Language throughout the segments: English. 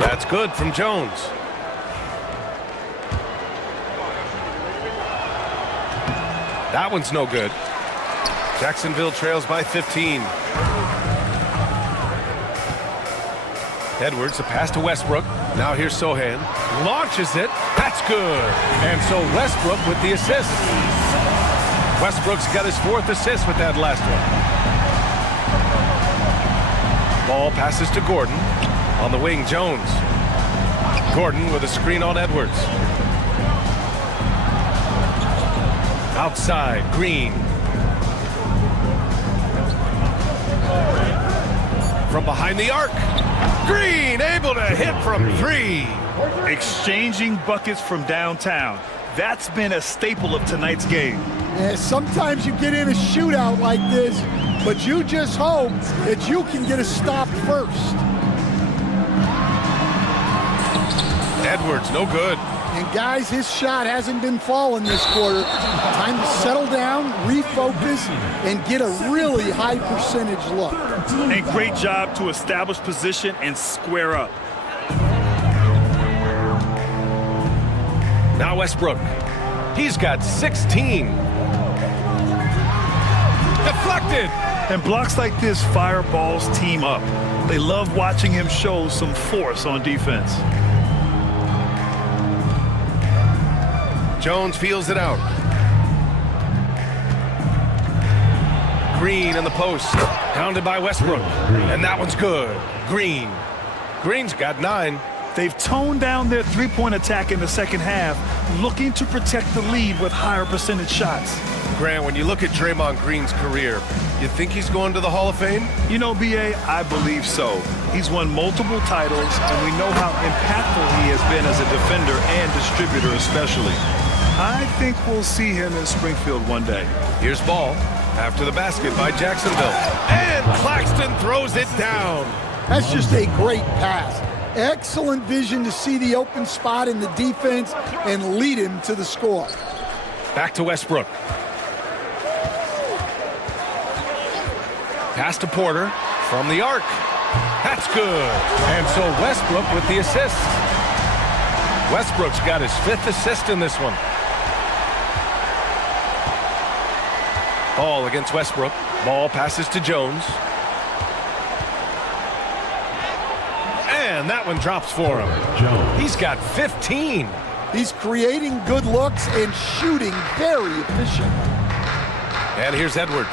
That's good from Jones. That one's no good. Jacksonville trails by 15. Edwards, a pass to Westbrook. Now here's Sohan. Launches it. That's good. And so Westbrook with the assist. Westbrook's got his 4th assist with that last one. Ball passes to Gordon. On the wing, Jones. Gordon with a screen on Edwards. Outside, Green. From behind the arc. Green able to hit from 3. Exchanging buckets from downtown. That's been a staple of tonight's game. Yeah, sometimes you get in a shootout like this, but you just hope that you can get a stop first. Edwards, no good. And guys, his shot hasn't been falling this quarter. Time to settle down, refocus, and get a really high percentage look. And great job to establish position and square up. Now Westbrook. He's got 16. Deflected. And blocks like this fire Ball's team up. They love watching him show some force on defense. Jones feels it out. Green in the post. Pounded by Westbrook. And that one's good. Green. Green's got 9. They've toned down their three-point attack in the second half, looking to protect the lead with higher percentage shots. Grant, when you look at Draymond Green's career, you think he's going to the Hall of Fame? You know, B.A., I believe so. He's won multiple titles, and we know how impactful he has been as a defender and distributor especially. I think we'll see him in Springfield one day. Here's Ball after the basket by Jacksonville. And Claxton throws it down. That's just a great pass. Excellent vision to see the open spot in the defense and lead him to the score. Back to Westbrook. Pass to Porter from the arc. That's good. And so Westbrook with the assist. Westbrook's got his 5th assist in this one. Ball against Westbrook. Ball passes to Jones. And that one drops for him. He's got 15. He's creating good looks and shooting very efficient. And here's Edwards.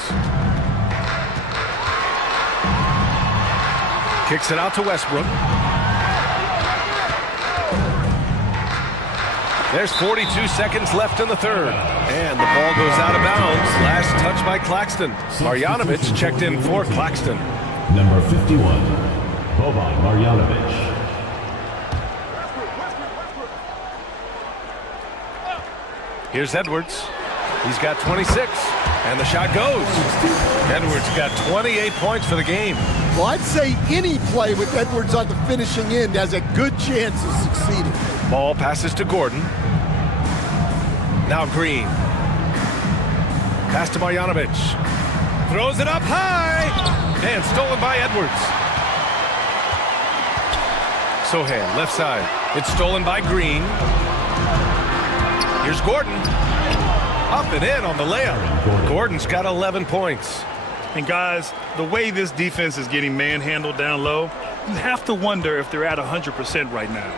Kicks it out to Westbrook. There's 42 seconds left in the 3rd. And the ball goes out of bounds. Last touch by Claxton. Marjanovic checked in for Claxton. Number 51, Boban Marjanovic. Here's Edwards. He's got 26. And the shot goes. Edwards got 28 points for the game. Well, I'd say any play with Edwards on the finishing end has a good chance of succeeding. Ball passes to Gordon. Now Green. Pass to Marjanovic. Throws it up high. And stolen by Edwards. Sohan, left side. It's stolen by Green. Here's Gordon. Up and in on the layup. Gordon's got 11 points. And guys, the way this defense is getting manhandled down low, you have to wonder if they're at 100% right now.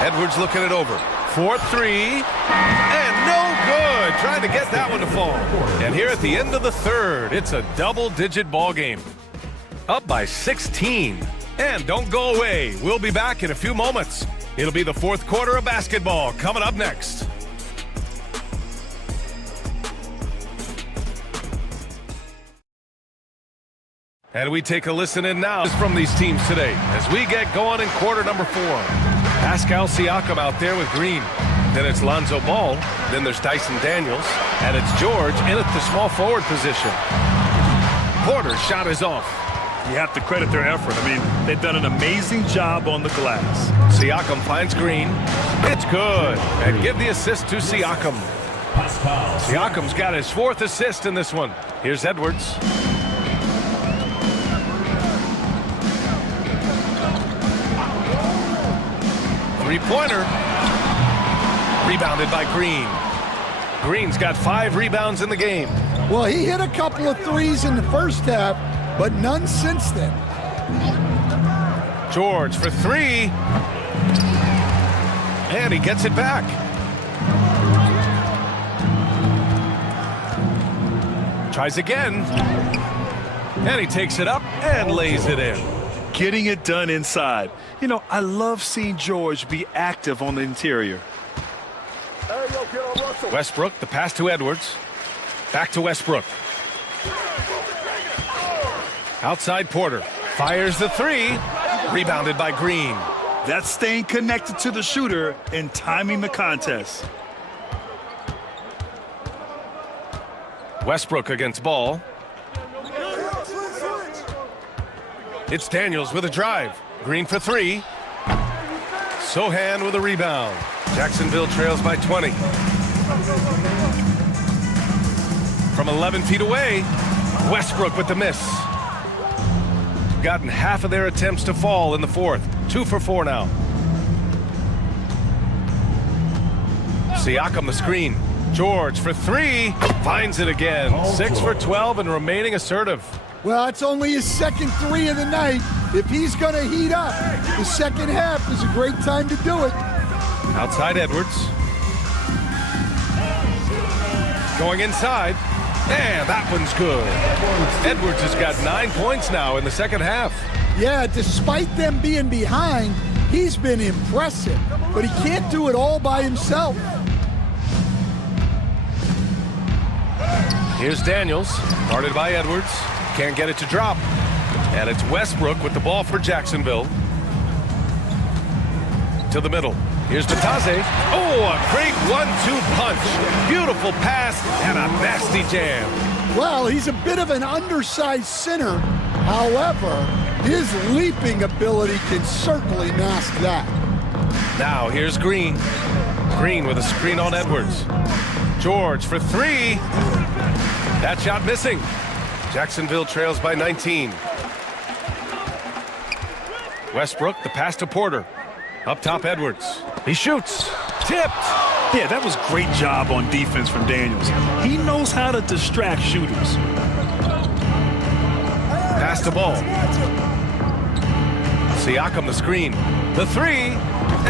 Edwards looking it over. 4-3. And no good. Trying to get that one to fall. And here at the end of the 3rd, it's a double-digit ball game. Up by 16. And don't go away. We'll be back in a few moments. It'll be the 4th quarter of basketball coming up next. And we take a listen in now from these teams today as we get going in quarter number 4. Pascal Siakam out there with Green. Then it's Lonzo Ball. Then there's Dyson Daniels. And it's George in at the small forward position. Porter's shot is off. You have to credit their effort. I mean, they've done an amazing job on the glass. Siakam finds Green. It's good. And give the assist to Siakam. Siakam's got his 4th assist in this one. Here's Edwards. Three-pointer. Rebounded by Green. Green's got 5 rebounds in the game. Well, he hit a couple of threes in the first half, but none since then. George for 3. And he gets it back. Tries again. And he takes it up and lays it in. Getting it done inside. You know, I love seeing George be active on the interior. Westbrook, the pass to Edwards. Back to Westbrook. Outside Porter. Fires the 3. Rebounded by Green. That's staying connected to the shooter and timing the contest. Westbrook against Ball. It's Daniels with a drive. Green for 3. Sohan with a rebound. Jacksonville trails by 20. From 11 feet away, Westbrook with the miss. Gotten half of their attempts to fall in the fourth. 2 for 4 now. Siakam the screen. George for 3. Finds it again. 6 for 12 and remaining assertive. Well, it's only his second 3 of the night. If he's going to heat up, the second half is a great time to do it. Outside Edwards. Going inside. And that one's good. Edwards has got 9 points now in the second half. Yeah, despite them being behind, he's been impressive. But he can't do it all by himself. Here's Daniels, guarded by Edwards. Can't get it to drop. And it's Westbrook with the ball for Jacksonville. To the middle. Here's Batase. Oh, a great 1-2 punch. Beautiful pass and a nasty jam. Well, he's a bit of an undersized center. However, his leaping ability can certainly mask that. Now here's Green. Green with a screen on Edwards. George for 3. That shot missing. Jacksonville trails by 19. Westbrook, the pass to Porter. Up top, Edwards. He shoots. Tipped. Yeah, that was great job on defense from Daniels. He knows how to distract shooters. Pass to Ball. Siakam the screen. The 3.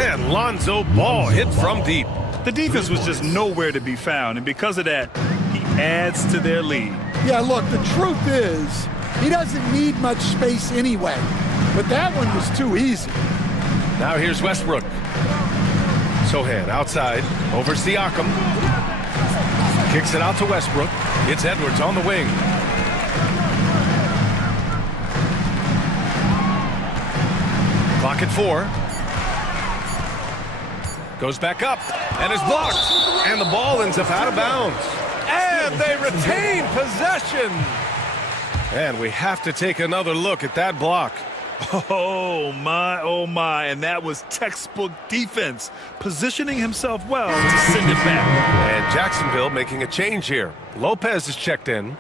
And Lonzo Ball hit from deep. The defense was just nowhere to be found, and because of that, he adds to their lead. Yeah, look, the truth is, he doesn't need much space anyway. But that one was too easy. Now here's Westbrook. Sohan outside, over Siakam. Kicks it out to Westbrook. It's Edwards on the wing. Clock at 4. Goes back up and is blocked. And the ball ends up out of bounds. And they retain possession. And we have to take another look at that block. Oh my, and that was textbook defense, positioning himself well to send it back. And Jacksonville making a change here. Lopez is checked in.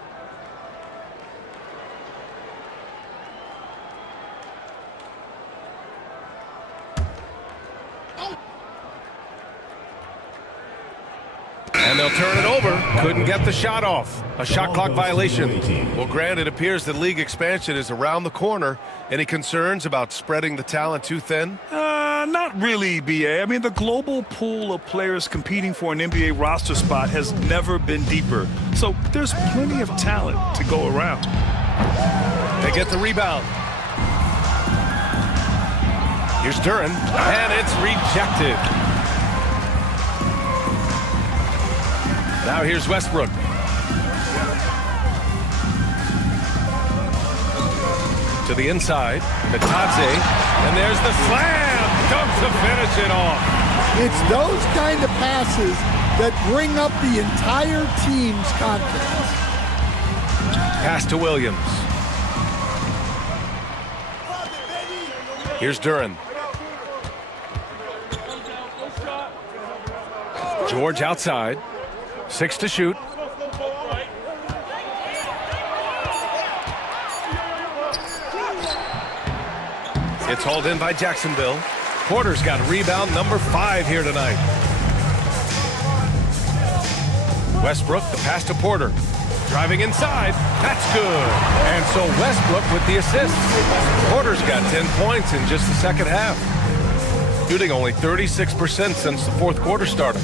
And they'll turn it over. Couldn't get the shot off. A shot clock violation. Well, Grant, it appears that league expansion is around the corner. Any concerns about spreading the talent too thin? Not really, B.A. I mean, the global pool of players competing for an NBA roster spot has never been deeper. So there's plenty of talent to go around. They get the rebound. Here's Duren, and it's rejected. Now here's Westbrook. To the inside, Batase, and there's the slam. Dunk to finish it off. It's those kind of passes that bring up the entire team's confidence. Pass to Williams. Here's Duren. George outside. 6 to shoot. It's hauled in by Jacksonville. Porter's got rebound number 5 here tonight. Westbrook, the pass to Porter. Driving inside. That's good. And so Westbrook with the assist. Porter's got 10 points in just the second half. Shooting only 36% since the fourth quarter started.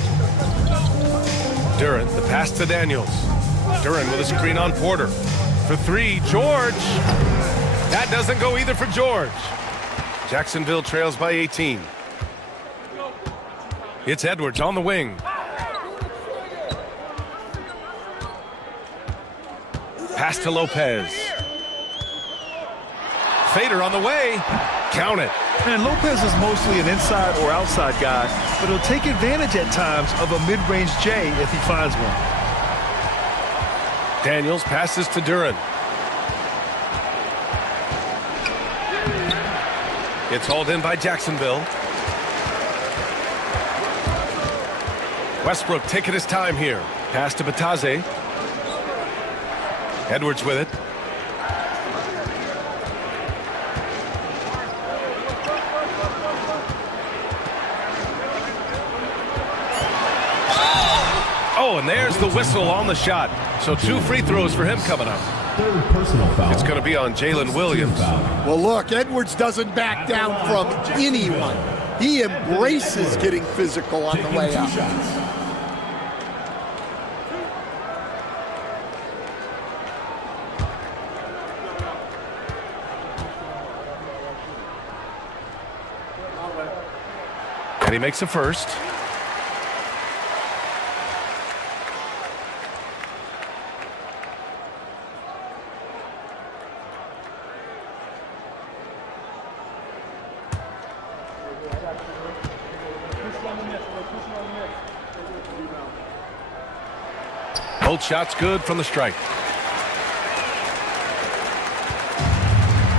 Durant, the pass to Daniels. Durant with a screen on Porter. For 3, George. That doesn't go either for George. Jacksonville trails by 18. It's Edwards on the wing. Pass to Lopez. Fader on the way. Count it. And Lopez is mostly an inside or outside guy, but he'll take advantage at times of a mid-range J if he finds one. Daniels passes to Durant. It's hauled in by Jacksonville. Westbrook taking his time here. Pass to Bataze. Edwards with it. Oh, and there's the whistle on the shot. So 2 free throws for him coming up. Third personal foul. It's going to be on Jalen Williams. Well, look, Edwards doesn't back down from anyone. He embraces getting physical on the way up. And he makes a first. Both shots good from the stripe.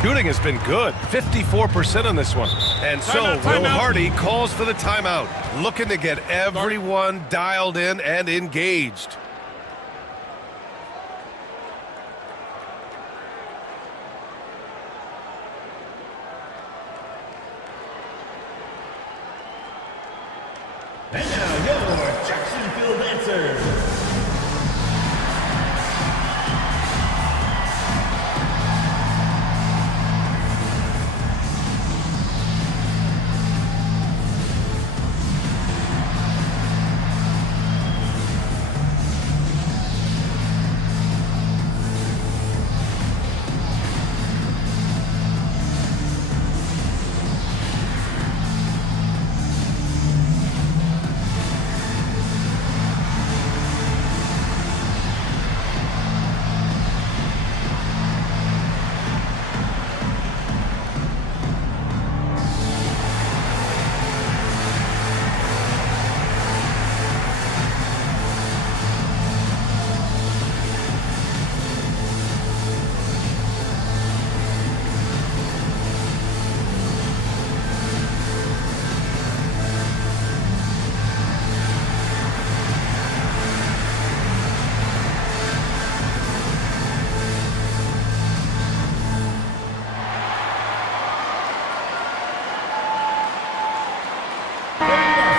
Shooting has been good, 54% on this one. And so Will Hardy calls for the timeout, looking to get everyone dialed in and engaged. And now your Jacksonville Lancers.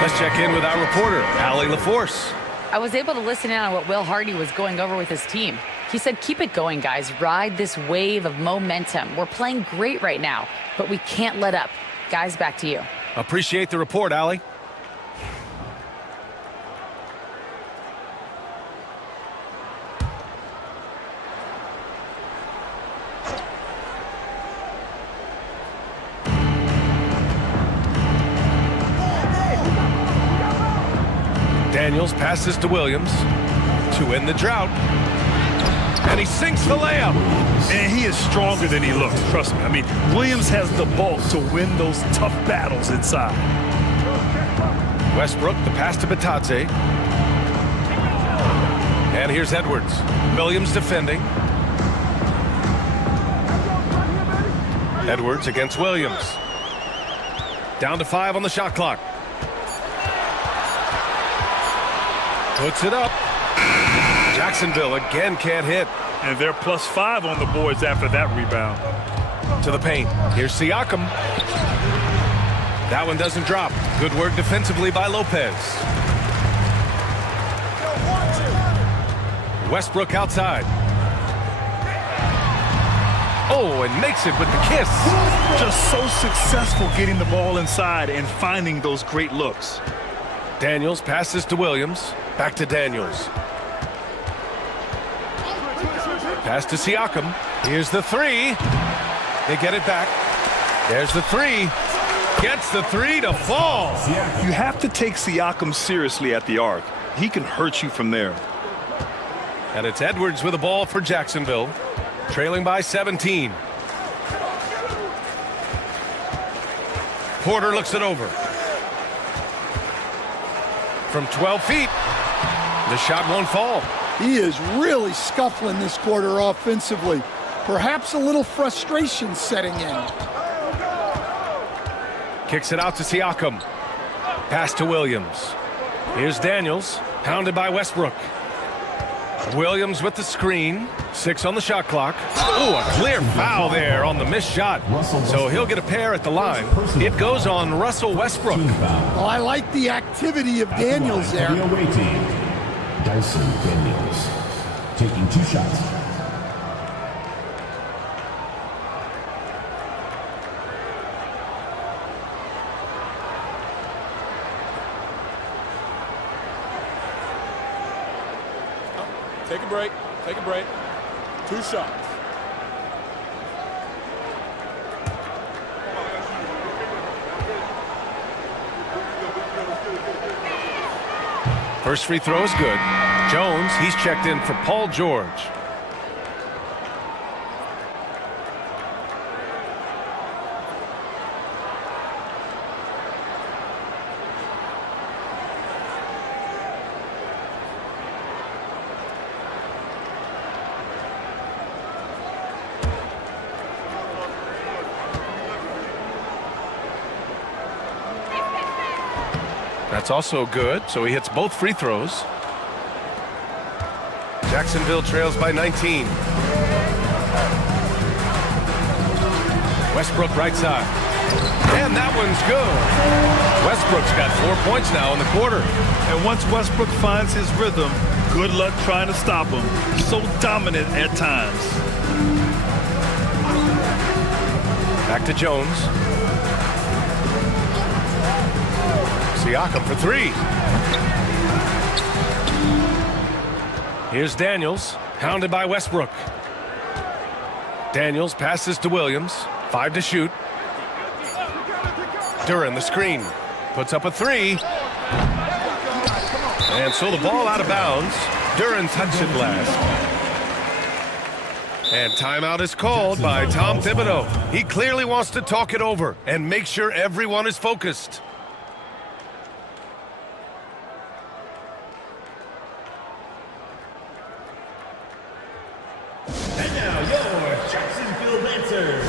Let's check in with our reporter, Allie LaForce. I was able to listen in on what Will Hardy was going over with his team. He said, keep it going, guys. Ride this wave of momentum. We're playing great right now, but we can't let up. Guys, back to you. Appreciate the report, Allie. Daniels passes to Williams to end the drought. And he sinks the layup. And he is stronger than he looks, trust me. I mean, Williams has the bulk to win those tough battles inside. Westbrook, the pass to Bataze. And here's Edwards. Williams defending. Edwards against Williams. Down to 5 on the shot clock. Puts it up. Jacksonville again can't hit. And they're +5 on the boards after that rebound. To the paint. Here's Siakam. That one doesn't drop. Good work defensively by Lopez. Westbrook outside. Oh, and makes it with the kiss. Just so successful getting the ball inside and finding those great looks. Daniels passes to Williams. Back to Daniels. Pass to Siakam. Here's the three. They get it back. There's the three. Gets the three to fall. You have to take Siakam seriously at the arc. He can hurt you from there. And it's Edwards with the ball for Jacksonville. Trailing by 17. Porter looks it over. From 12 feet. The shot won't fall. He is really scuffling this quarter offensively. Perhaps a little frustration setting in. Kicks it out to Siakam. Pass to Williams. Here's Daniels, pounded by Westbrook. Williams with the screen. 6 on the shot clock. Oh, a clear foul there on the missed shot. So he'll get a pair at the line. It goes on Russell Westbrook. Oh, I like the activity of Daniels there. The away team, Dyson Daniels, taking 2 shots. Take a break. Take a break. 2 shots. First free throw is good. Jones, he's checked in for Paul George. That's also good, so he hits both free throws. Jacksonville trails by 19. Westbrook right side. And that one's good. Westbrook's got 4 points now in the quarter. And once Westbrook finds his rhythm, good luck trying to stop him. So dominant at times. Back to Jones. Siakam for 3. Here's Daniels, hounded by Westbrook. Daniels passes to Williams. 5 to shoot. Duran the screen. Puts up a 3. And so the ball out of bounds. Duran touched it last. And timeout is called by Tom Thibodeau. He clearly wants to talk it over and make sure everyone is focused. And now your Jacksonville Lancers.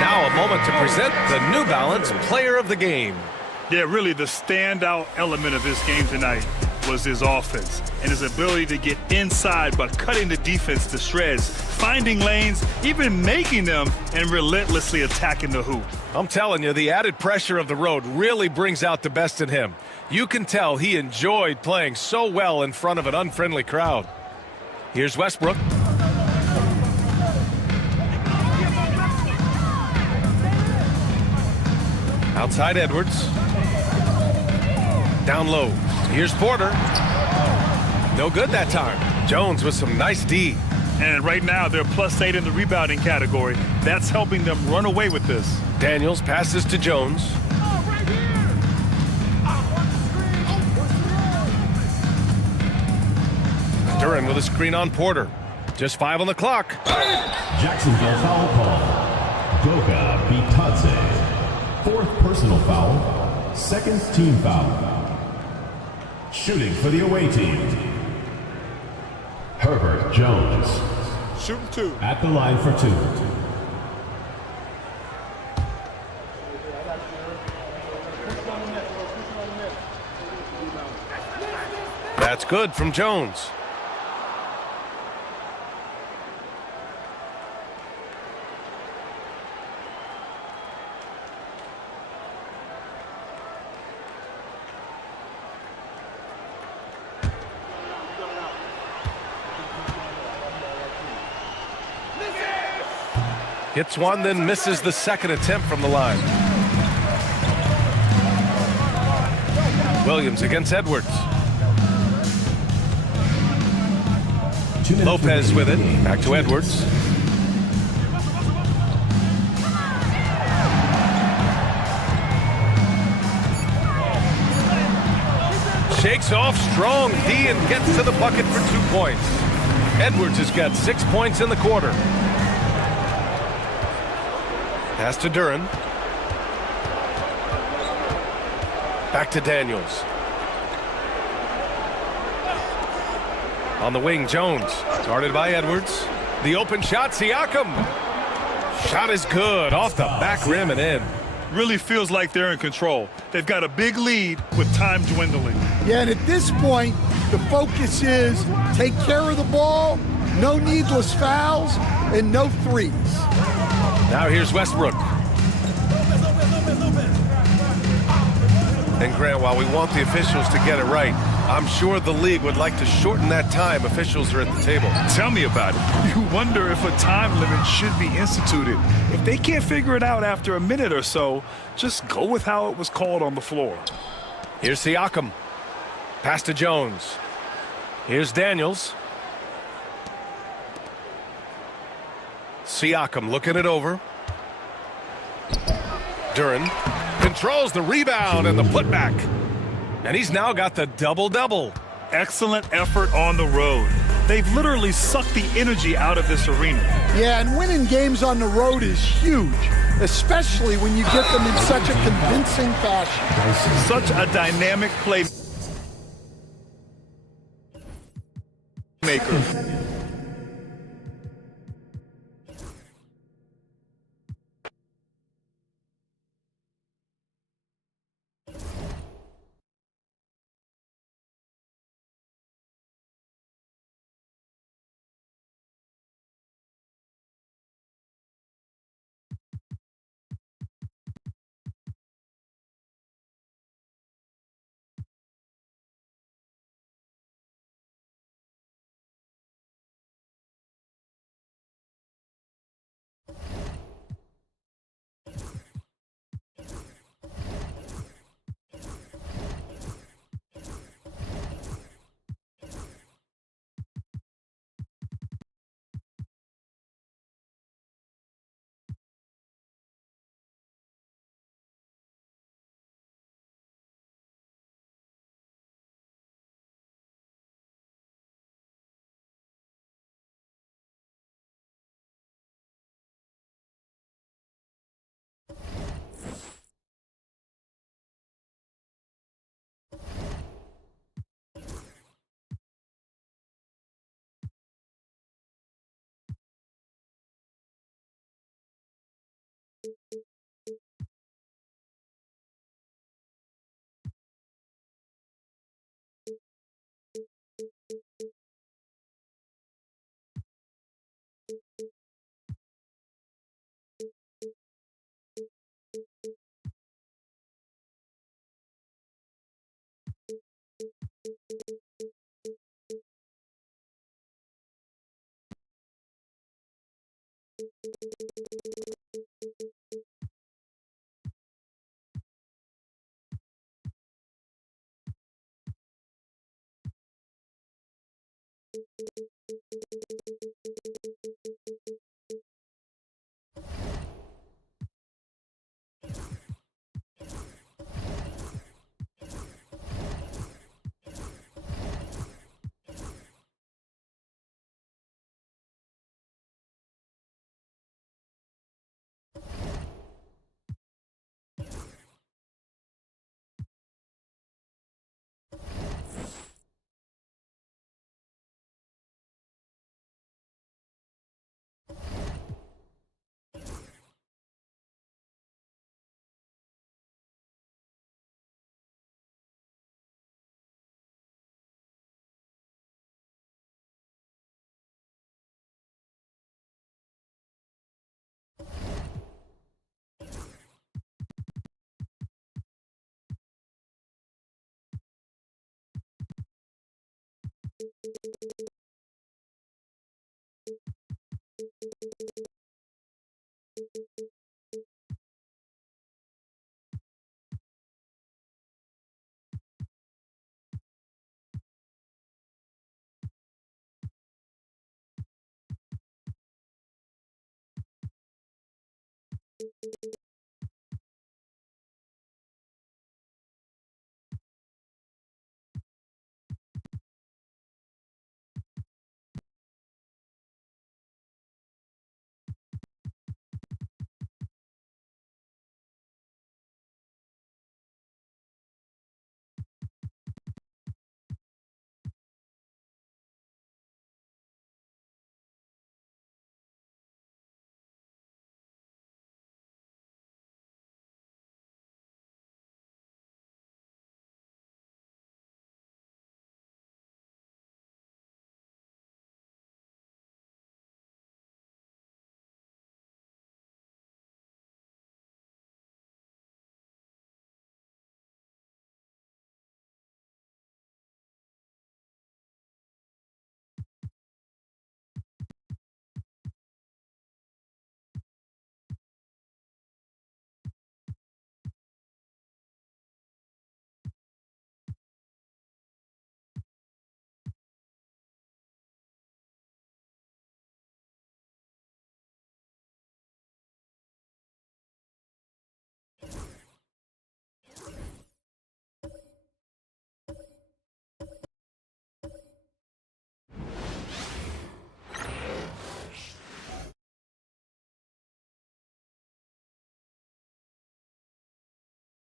Now a moment to present the New Balance Player of the Game. Yeah, really the standout element of his game tonight was his offense and his ability to get inside by cutting the defense to shreds, finding lanes, even making them, and relentlessly attacking the hoop. I'm telling you, the added pressure of the road really brings out the best in him. You can tell he enjoyed playing so well in front of an unfriendly crowd. Here's Westbrook. Outside Edwards. Down low. Here's Porter. No good that time. Jones with some nice D. And right now, they're +8 in the rebounding category. That's helping them run away with this. Daniels passes to Jones. Duran with a screen on Porter. Just 5 on the clock. Jacksonville foul call. Goga Bitadze. 4th personal foul. 2nd team foul. Shooting for the away team. Herbert Jones. Shooting 2. At the line for 2. That's good from Jones. Hits one, then misses the second attempt from the line. Williams against Edwards. Lopez with it. Back to Edwards. Shakes off strong D and gets to the bucket for 2 points. Edwards has got 6 points in the quarter. Pass to Duran. Back to Daniels. On the wing, Jones. Guarded by Edwards. The open shot, Siakam. Shot is good. Off the back rim and in. Really feels like they're in control. They've got a big lead with time dwindling. Yeah, and at this point, the focus is take care of the ball, no needless fouls, and no threes. Now here's Westbrook. And Grant, while we want the officials to get it right, I'm sure the league would like to shorten that time officials are at the table. Tell me about it. You wonder if a time limit should be instituted. If they can't figure it out after a minute or so, just go with how it was called on the floor. Here's Siakam. Pass to Jones. Here's Daniels. Siakam looking it over. Duran controls the rebound and the putback. And he's now got the double-double. Excellent effort on the road. They've literally sucked the energy out of this arena. Yeah, and winning games on the road is huge, especially when you get them in such a convincing fashion. Such a dynamic play maker.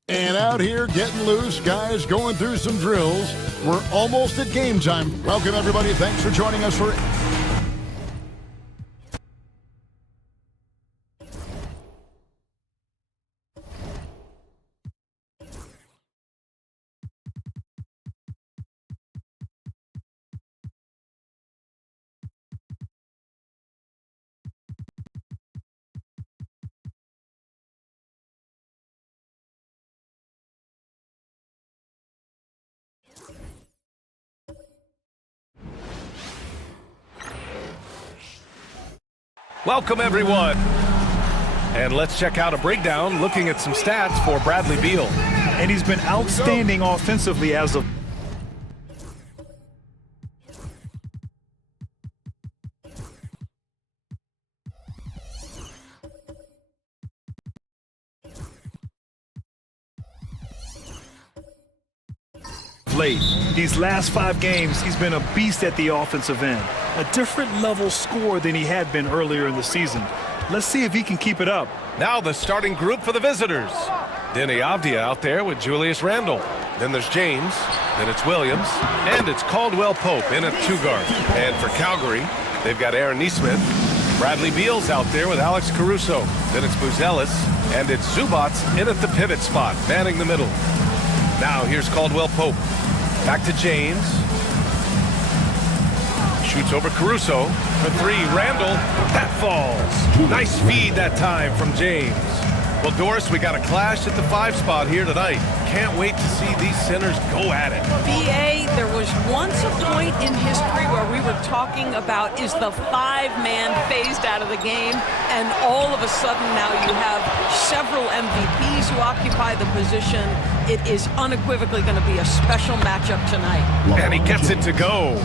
And out here getting loose, guys going through some drills. We're almost at game time. Welcome, everybody. Thanks for joining us for... Welcome, everyone. And let's check out a breakdown looking at some stats for Bradley Beal. And he's been outstanding offensively as of late. These last 5 games, he's been a beast at the offensive end. A different level score than he had been earlier in the season. Let's see if he can keep it up. Now the starting group for the visitors. Denny Avdia out there with Julius Randle. Then there's James. Then it's Williams. And it's Caldwell Pope in at 2 guard. And for Calgary, they've got Aaron Nesmith. Bradley Beal's out there with Alex Caruso. Then it's Buzelis. And it's Zubats in at the pivot spot, manning the middle. Now here's Caldwell Pope. Back to James. Shoots over Caruso for 3. Randle. That falls. Nice feed that time from James. Well, Doris, we got a clash at the 5 spot here tonight. Can't wait to see these centers go at it. BA, there was once a point in history where we were talking about, is the 5-man phased out of the game? And all of a sudden now you have several MVPs who occupy the position. It is unequivocally going to be a special matchup tonight. And he gets it to go.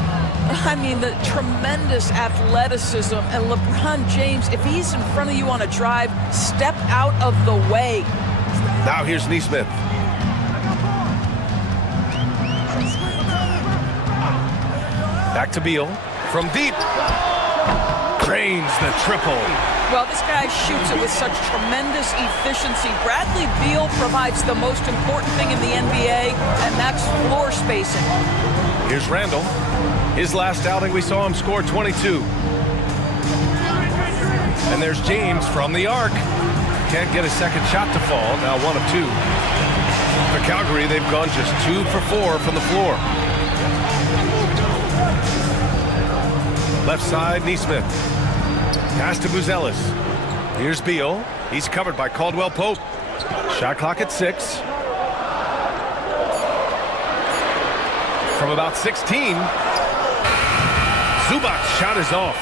I mean, the tremendous athleticism. And LeBron James, if he's in front of you on a drive, step out of the way. Now here's Neesmith. Back to Beal. From deep. Drains the triple. Well, this guy shoots it with such tremendous efficiency. Bradley Beal provides the most important thing in the NBA, and that's floor spacing. Here's Randall. His last outing, we saw him score 22. And there's James from the arc. Can't get a second shot to fall. Now 1 of 2. For Calgary, they've gone just 2 for 4 from the floor. Left side, Neesmith. Pass to Buzelis. Here's Beal. He's covered by Caldwell Pope. Shot clock at 6. From about 16. Zubac's shot is off.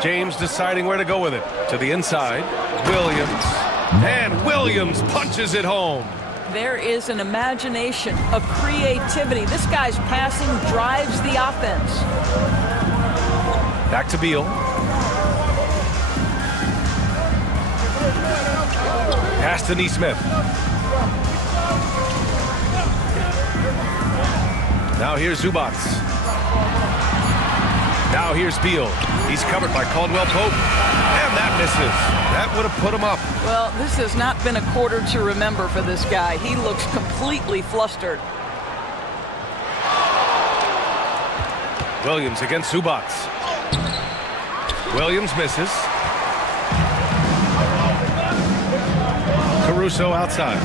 James deciding where to go with it. To the inside. Williams. And Williams punches it home. There is an imagination, a creativity. This guy's passing drives the offense. Back to Beal. Pass to Neesmith. Now here's Zubac. Now here's Beal. He's covered by Caldwell Pope. And that misses. That would have put him up. Well, this has not been a quarter to remember for this guy. He looks completely flustered. Williams against Zubac. Williams misses. Caruso outside.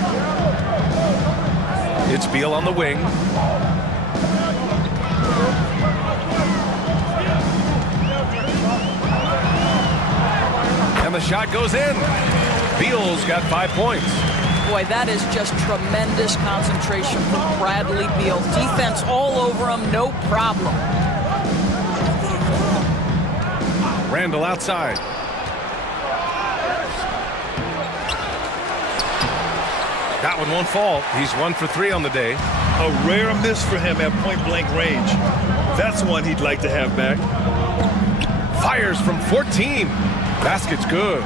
It's Beal on the wing. And the shot goes in. Beal's got 5 points. Boy, that is just tremendous concentration from Bradley Beal. Defense all over him, no problem. Randall outside. That one won't fall. He's 1 for 3 on the day. A rare miss for him at point-blank range. That's one he'd like to have back. Fires from 14. Basket's good.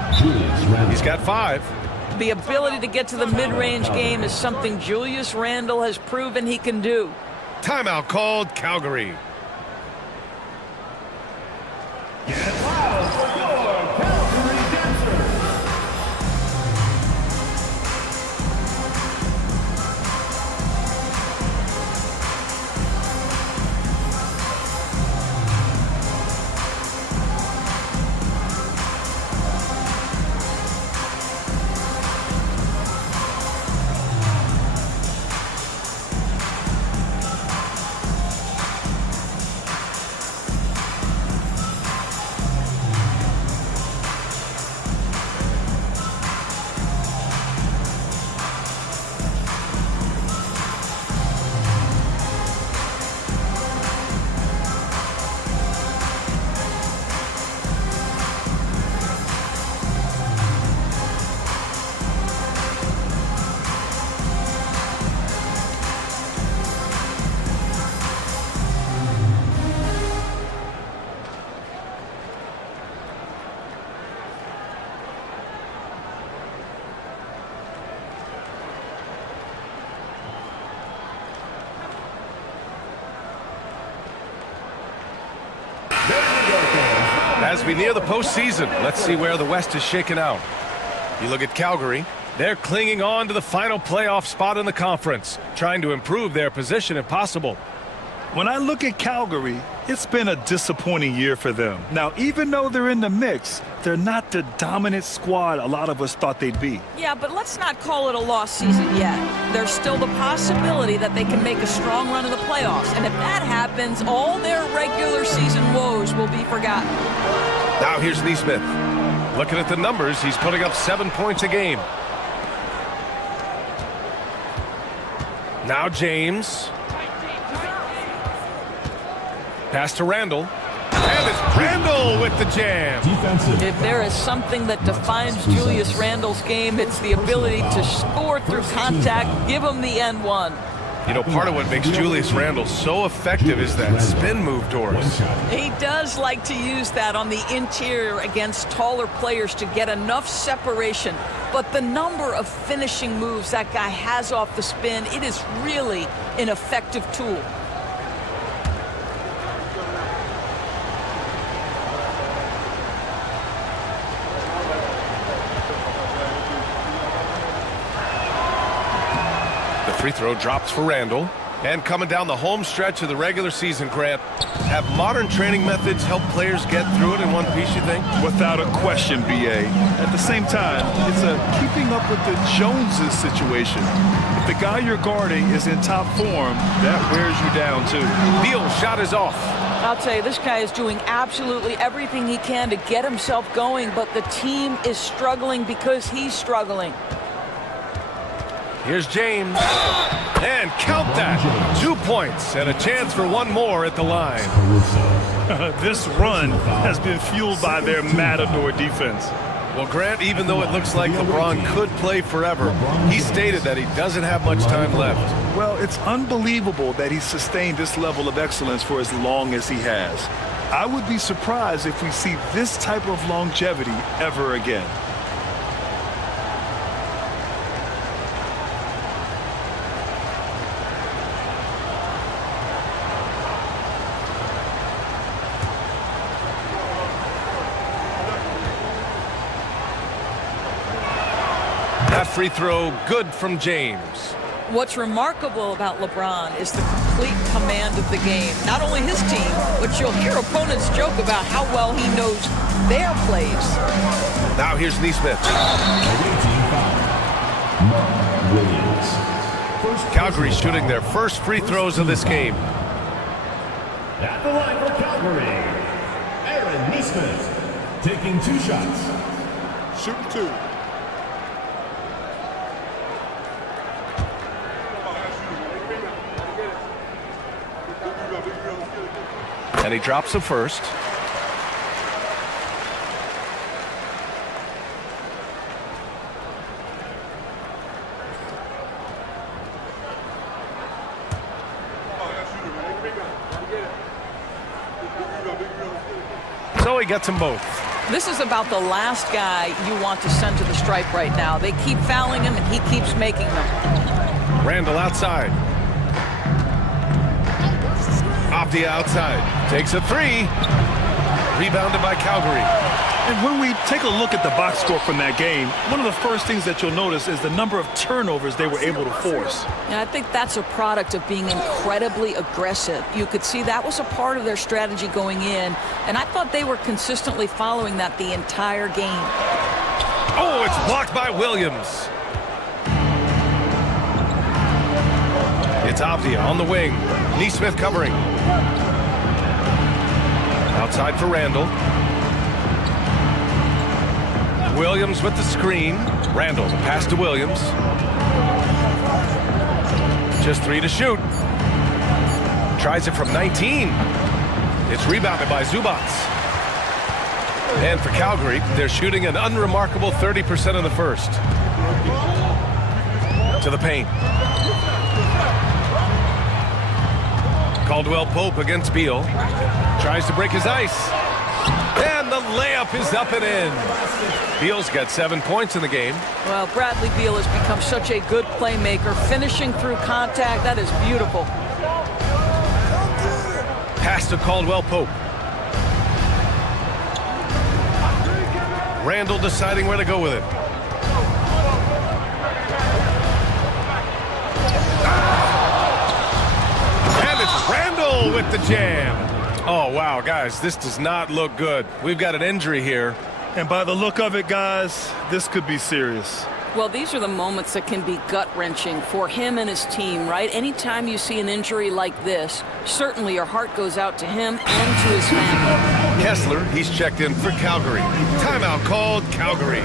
He's got 5. The ability to get to the mid-range game is something Julius Randle has proven he can do. Timeout called, Calgary. As we near the postseason, let's see where the West is shaken out. You look at Calgary. They're clinging on to the final playoff spot in the conference, trying to improve their position if possible. When I look at Calgary, it's been a disappointing year for them. Now, even though they're in the mix, they're not the dominant squad a lot of us thought they'd be. Yeah, but let's not call it a lost season yet. There's still the possibility that they can make a strong run in the playoffs. And if that happens, all their regular season woes will be forgotten. Now here's Neesmith. Looking at the numbers, he's putting up 7 points a game. Now James. Pass to Randall. And it's Randall with the jam. If there is something that defines Julius Randle's game, it's the ability to score through contact. Give him the N1. You know, part of what makes Julius Randle so effective is that spin move, Doris. He does like to use that on the interior against taller players to get enough separation. But the number of finishing moves that guy has off the spin, it is really an effective tool. Free throw drops for Randle. And coming down the home stretch of the regular season, Grant, have modern training methods help players get through it in one piece, you think? Without a question, B.A. At the same time, it's a keeping up with the Joneses situation. If the guy you're guarding is in top form, that wears you down, too. Beal's shot is off. I'll tell you, this guy is doing absolutely everything he can to get himself going, but the team is struggling because he's struggling. Here's James. And count that. 2 points and a chance for one more at the line. This run has been fueled by their Matador defense. Well, Grant, even though it looks like LeBron could play forever, he stated that he doesn't have much time left. Well, it's unbelievable that he's sustained this level of excellence for as long as he has. I would be surprised if we see this type of longevity ever again. That free throw good from James. What's remarkable about LeBron is the complete command of the game. Not only his team, but you'll hear opponents joke about how well he knows their plays. Now here's Neesmith. Calgary shooting their first free throws of this game. At the line for Calgary, Aaron Neesmith taking 2 shots. Shooting 2. And he drops the first. So he gets them both. This is about the last guy you want to send to the stripe right now. They keep fouling him, and he keeps making them. Randle outside. Off the outside. Takes a 3. Rebounded by Calgary. And when we take a look at the box score from that game, one of the first things that you'll notice is the number of turnovers they were able to force. And I think that's a product of being incredibly aggressive. You could see that was a part of their strategy going in, and I thought they were consistently following that the entire game. Oh, it's blocked by Williams. It's Avdia on the wing. Neesmith covering. Outside for Randle. Williams with the screen. Randle, the pass to Williams. Just 3 to shoot. Tries it from 19. It's rebounded by Zubats. And for Calgary, they're shooting an unremarkable 30% in the first. To the paint. Caldwell Pope against Beal. Tries to break his ice. And the layup is up and in. Beal's got 7 points in the game. Well, Bradley Beal has become such a good playmaker, finishing through contact. That is beautiful. Pass to Caldwell Pope. Randle deciding where to go with it. And it's Randle with the jam. Oh, wow, guys, this does not look good. We've got an injury here. And by the look of it, guys, this could be serious. Well, these are the moments that can be gut-wrenching for him and his team, right? Anytime you see an injury like this, certainly your heart goes out to him and to his family. Kessler, he's checked in for Calgary. Timeout called, Calgary.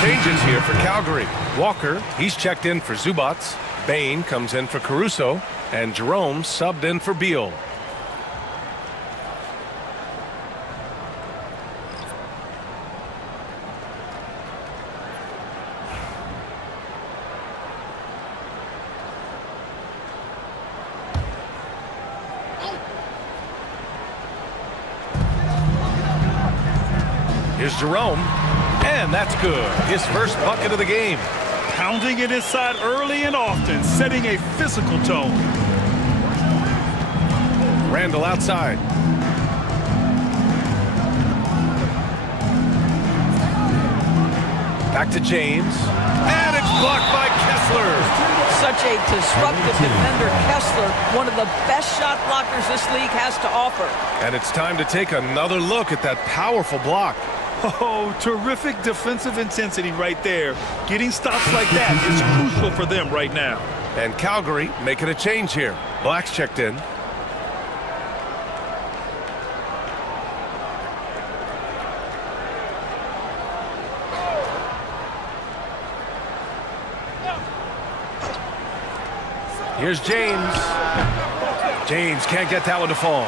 Changes here for Calgary. Walker, he's checked in for Zubats. Bain comes in for Caruso. And Jerome subbed in for Beal. Here's Jerome, and that's good. His first bucket of the game. Pounding it inside early and often, setting a physical tone. Randall outside. Back to James, and it's blocked by Kessler. Such a disruptive defender, Kessler, one of the best shot blockers this league has to offer. And it's time to take another look at that powerful block. Oh, terrific defensive intensity right there. Getting stops like that is crucial for them right now. And Calgary making a change here. Black's checked in. Here's James. James can't get that one to fall.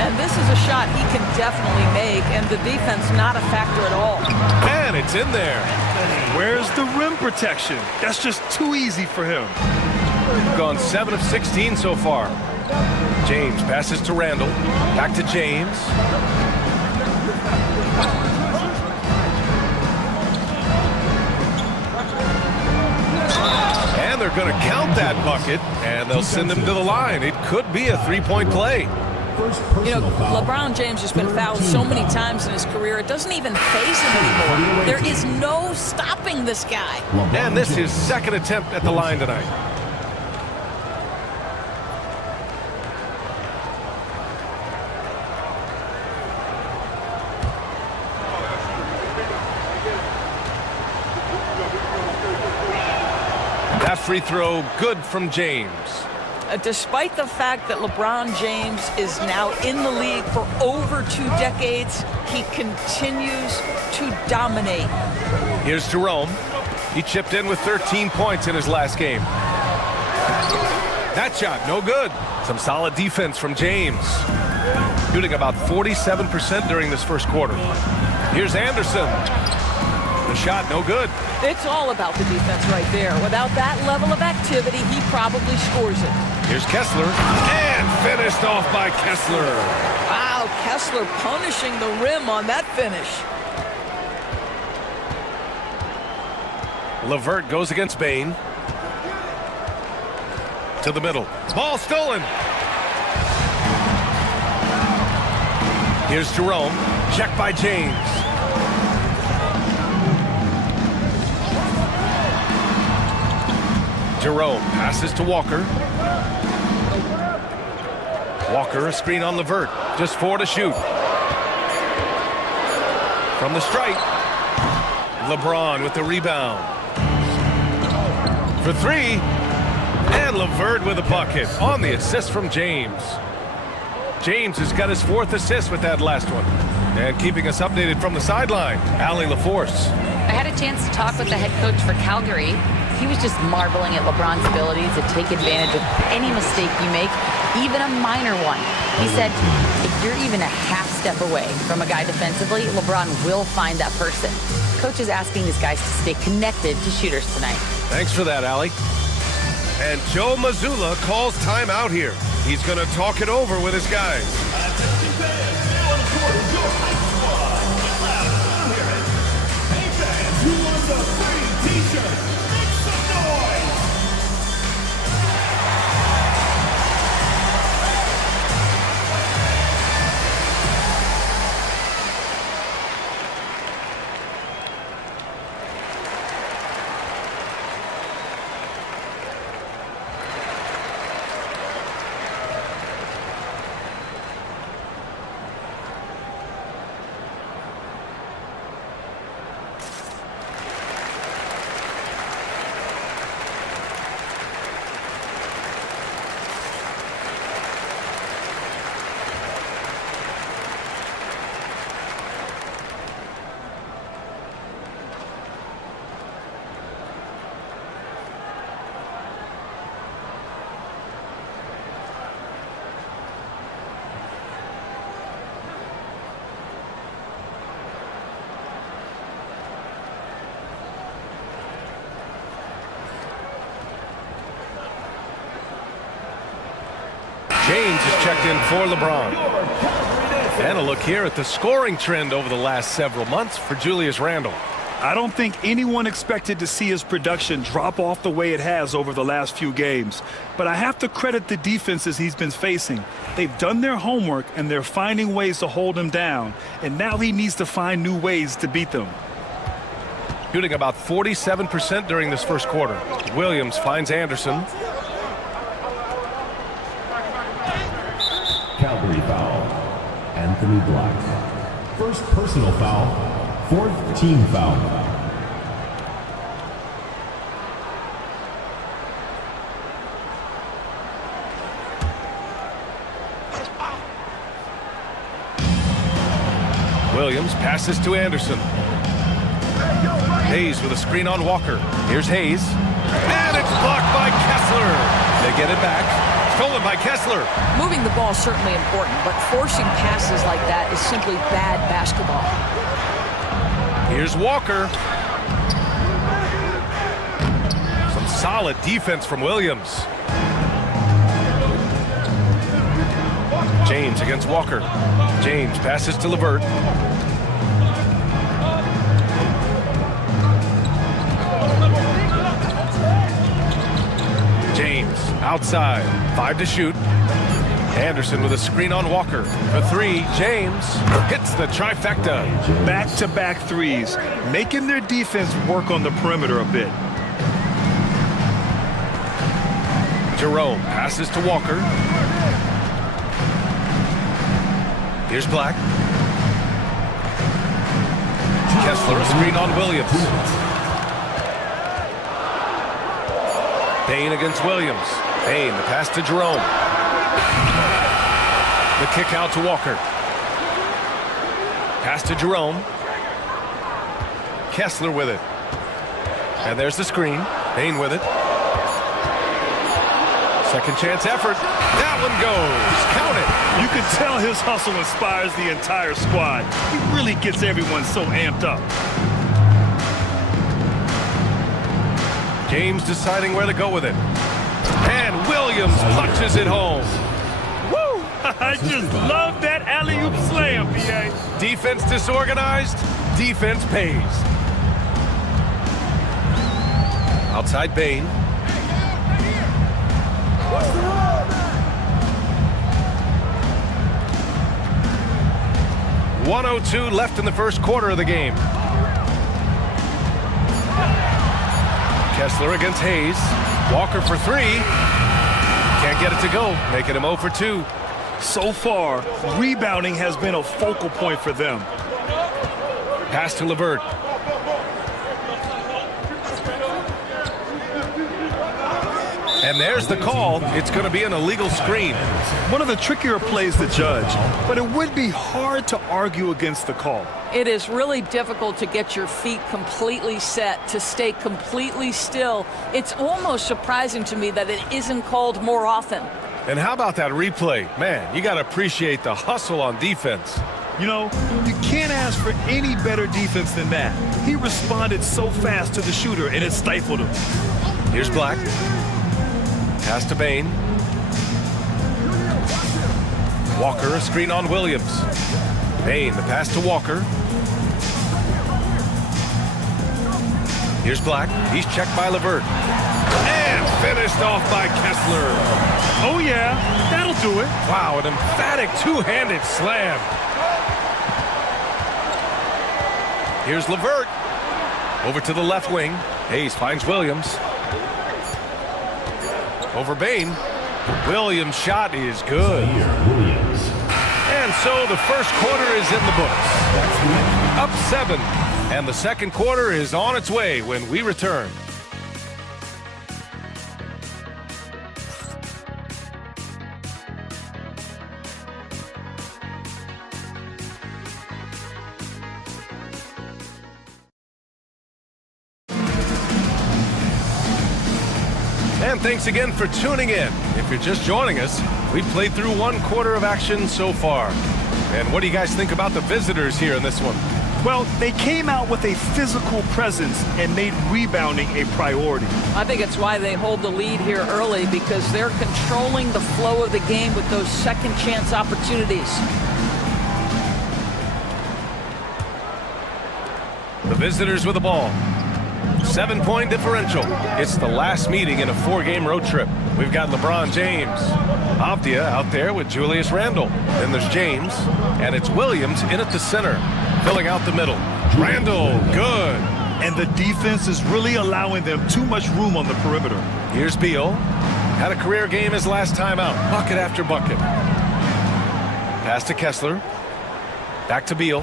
And this is a shot he can definitely make, and the defense not a factor at all. And it's in there. Where's the rim protection? That's just too easy for him. Gone 7 of 16 so far. James passes to Randall. Back to James. And they're going to count that bucket, and they'll send him to the line. It could be a three-point play. You know, LeBron James has been fouled so many times in his career, it doesn't even faze him anymore. There is no stopping this guy. And this is his second attempt at the line tonight. That free throw good from James. Despite the fact that LeBron James is now in the league for over 2 decades, he continues to dominate. Here's Jerome. He chipped in with 13 points in his last game. That shot, no good. Some solid defense from James. Shooting about 47% during this first quarter. Here's Anderson. The shot, no good. It's all about the defense right there. Without that level of activity, he probably scores it. Here's Kessler, and finished off by Kessler. Wow, Kessler punishing the rim on that finish. LeVert goes against Bain. To the middle. Ball stolen. Here's Jerome. Checked by James. Jerome passes to Walker. Walker, a screen on LeVert. Just 4 to shoot. From the stripe. LeBron with the rebound. For 3. And LeVert with a bucket on the assist from James. James has got his 4th assist with that last one. And keeping us updated from the sideline, Allie LaForce. I had a chance to talk with the head coach for Calgary. He was just marveling at LeBron's ability to take advantage of any mistake you make, even a minor one. He said, if you're even a half step away from a guy defensively, LeBron will find that person. Coach is asking his guys to stay connected to shooters tonight. Thanks for that, Allie. And Joe Mazzulla calls timeout here. He's going to talk it over with his guys. checked in for LeBron. And a look here at the scoring trend over the last several months for Julius Randle. I don't think anyone expected to see his production drop off the way it has over the last few games. But I have to credit the defenses he's been facing. They've done their homework, and they're finding ways to hold him down. And now he needs to find new ways to beat them. Shooting about 47% during this first quarter. Williams finds Anderson. Calgary foul. Anthony Black. First personal foul. Fourth team foul. Williams passes to Anderson. Hayes with a screen on Walker. Here's Hayes. And it's blocked by Kessler. They get it back. Stolen by Kessler. Moving the ball is certainly important, but forcing passes like that is simply bad basketball. Here's Walker. Some solid defense from Williams. James against Walker. James passes to LeVert. James outside. 5 to shoot. Anderson with a screen on Walker. For 3, James hits the trifecta. Back-to-back threes, making their defense work on the perimeter a bit. Jerome passes to Walker. Here's Black. Kessler, a screen on Williams. Payne against Williams. Payne, the pass to Jerome. The kick out to Walker. Pass to Jerome. Kessler with it. And there's the screen. Payne with it. Second chance effort. That one goes. Count it. You can tell his hustle inspires the entire squad. He really gets everyone so amped up. James deciding where to go with it. And Williams punches it home. Woo! I just love that alley-oop slam, B.A. Defense disorganized. Defense pays. Outside Bain. .102 left in the first quarter of the game. Kessler against Hayes. Walker for 3. Can't get it to go, making him 0 for 2. So far, rebounding has been a focal point for them. Pass to LeVert. And there's the call. It's going to be an illegal screen. One of the trickier plays to judge, but it would be hard to argue against the call. It is really difficult to get your feet completely set, to stay completely still. It's almost surprising to me that it isn't called more often. And how about that replay? Man, you got to appreciate the hustle on defense. You know, you can't ask for any better defense than that. He responded so fast to the shooter, and it stifled him. Here's Black. Pass to Bain. Walker, a screen on Williams. Bain, the pass to Walker. Here's Black. He's checked by LeVert. And finished off by Kessler. Oh, yeah, that'll do it. Wow, an emphatic two-handed slam. Here's LeVert. Over to the left wing. Hayes finds Williams. Over Bain. Williams' shot is good. And so the first quarter is in the books. Up 7. And the second quarter is on its way when we return. And thanks again for tuning in. If you're just joining us, we've played through one quarter of action so far. And what do you guys think about the visitors here in this one? Well, they came out with a physical presence and made rebounding a priority. I think it's why they hold the lead here early, because they're controlling the flow of the game with those second chance opportunities. The visitors with the ball. 7-point differential. It's the last meeting in a 4-game road trip. We've got LeBron James. Avdia out there with Julius Randle. Then there's James, and it's Williams in at the center, filling out the middle. Randle, good. And the defense is really allowing them too much room on the perimeter. Here's Beal. Had a career game his last time out. Bucket after bucket. Pass to Kessler. Back to Beal.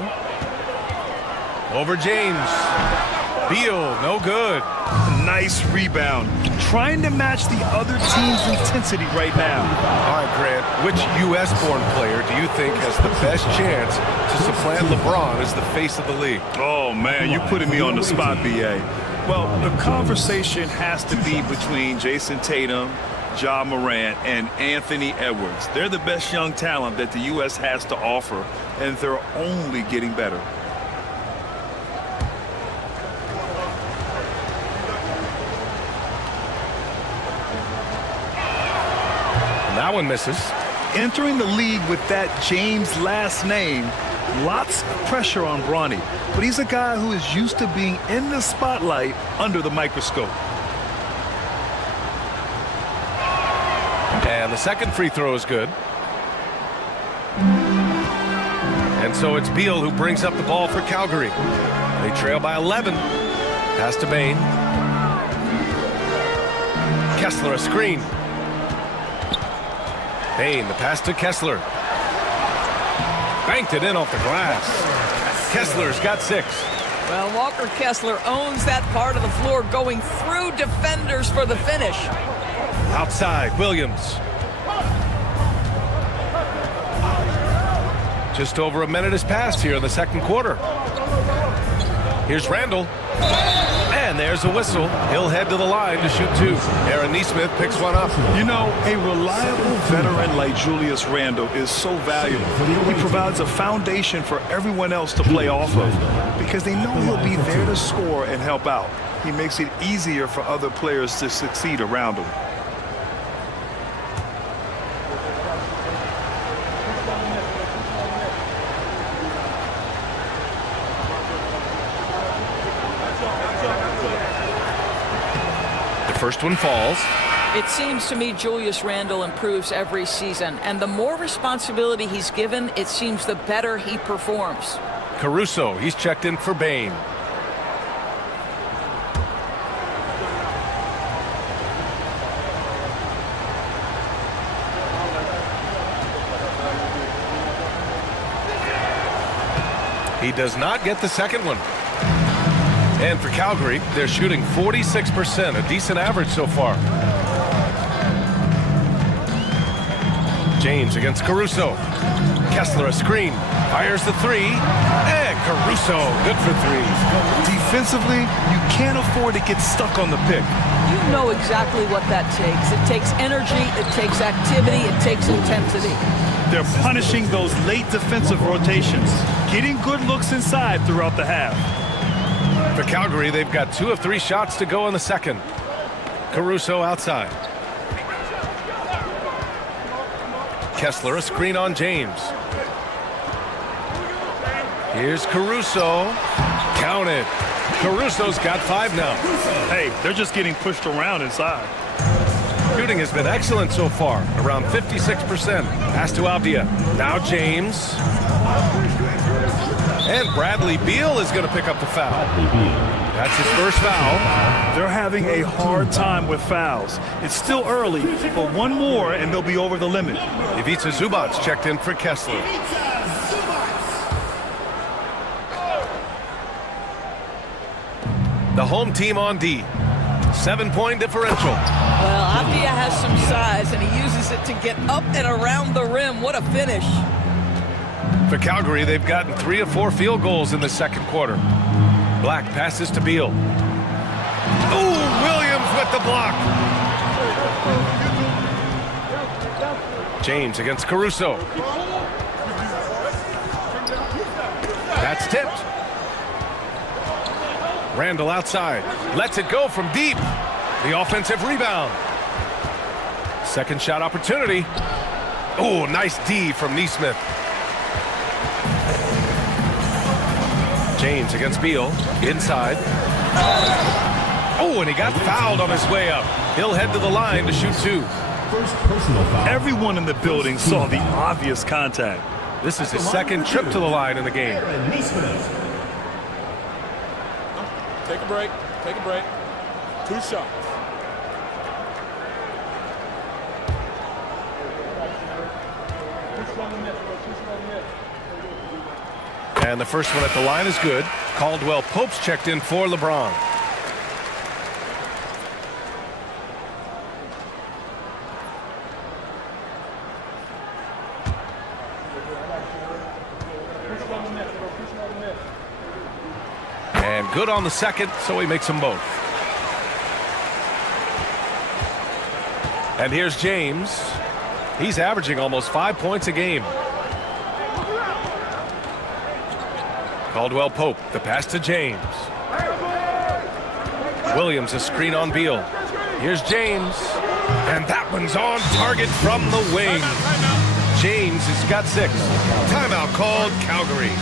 Over James. Beal, no good. Nice rebound. Trying to match the other team's intensity right now. All right, Grant, which U.S.-born player do you think has the best chance to supplant LeBron as the face of the league? Oh, man, you're putting me on the spot, B.A. Well, the conversation has to be between Jason Tatum, Ja Morant, and Anthony Edwards. They're the best young talent that the U.S. has to offer, and they're only getting better. That one misses. Entering the league with that James last name, lots of pressure on Bronny. But he's a guy who is used to being in the spotlight under the microscope. And the second free throw is good. And so it's Beal who brings up the ball for Calgary. They trail by 11. Pass to Bain. Kessler, a screen. Bain, the pass to Kessler. Banked it in off the glass. Kessler's got 6. Well, Walker Kessler owns that part of the floor, going through defenders for the finish. Outside, Williams. Just over a minute has passed here in the second quarter. Here's Randle. And there's a whistle. He'll head to the line to shoot 2. Aaron Nesmith picks one up. You know, a reliable veteran like Julius Randle is so valuable. He provides a foundation for everyone else to play off of, because they know he'll be there to score and help out. He makes it easier for other players to succeed around him. First one falls. It seems to me Julius Randle improves every season, and the more responsibility he's given, it seems the better he performs. Caruso, he's checked in for Bain. He does not get the second one. And for Calgary, they're shooting 46%, a decent average so far. James against Caruso. Kessler, a screen. Fires the 3. And Caruso, good for 3. Defensively, you can't afford to get stuck on the pick. You know exactly what that takes. It takes energy, it takes activity, it takes intensity. They're punishing those late defensive rotations, getting good looks inside throughout the half. For Calgary, they've got 2 of 3 shots to go in the second. Caruso outside. Kessler, a screen on James. Here's Caruso. Count it. Caruso's got 5 now. Hey, they're just getting pushed around inside. Shooting has been excellent so far, around 56%. Pass to Avdia. Now James. And Bradley Beal is going to pick up the foul. That's his first foul. They're having a hard time with fouls. It's still early, but one more and they'll be over the limit. Ivica Zubac's checked in for Kessler. The home team on D. 7-point differential. Well, Avdia has some size, and he uses it to get up and around the rim. What a finish. For Calgary, they've gotten 3 of 4 field goals in the second quarter. Black passes to Beal. Oh, Williams with the block. James against Caruso. That's tipped. Randall outside. Lets it go from deep. The offensive rebound. Second shot opportunity. Oh, nice D from Neesmith. James against Beal. Inside. Oh, and he got fouled on his way up. He'll head to the line to shoot 2. First personal foul. Everyone in the building saw the obvious contact. This is his second trip to the line in the game. Aaron Neesmith. Take a break. Take a break. 2 shots. And the first one at the line is good. Caldwell Pope's checked in for LeBron. And good on the second, so he makes them both. And here's James. He's averaging almost 5 points a game. Caldwell Pope, the pass to James. Williams, a screen on Beal. Here's James. And that one's on target from the wing. James has got 6. Timeout called Calgary.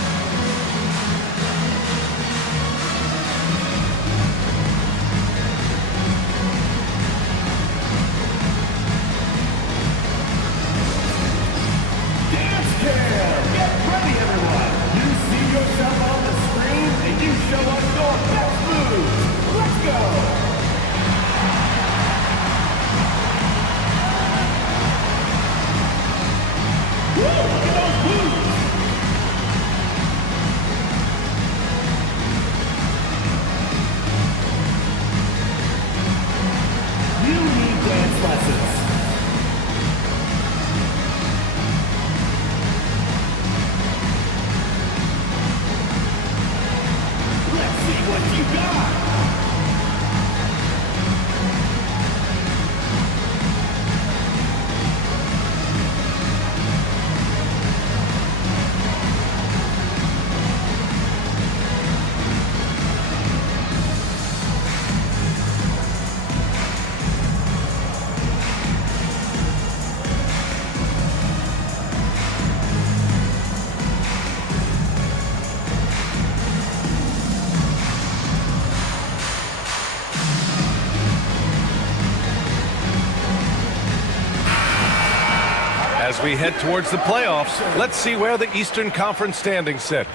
As we head towards the playoffs, let's see where the Eastern Conference standings sit.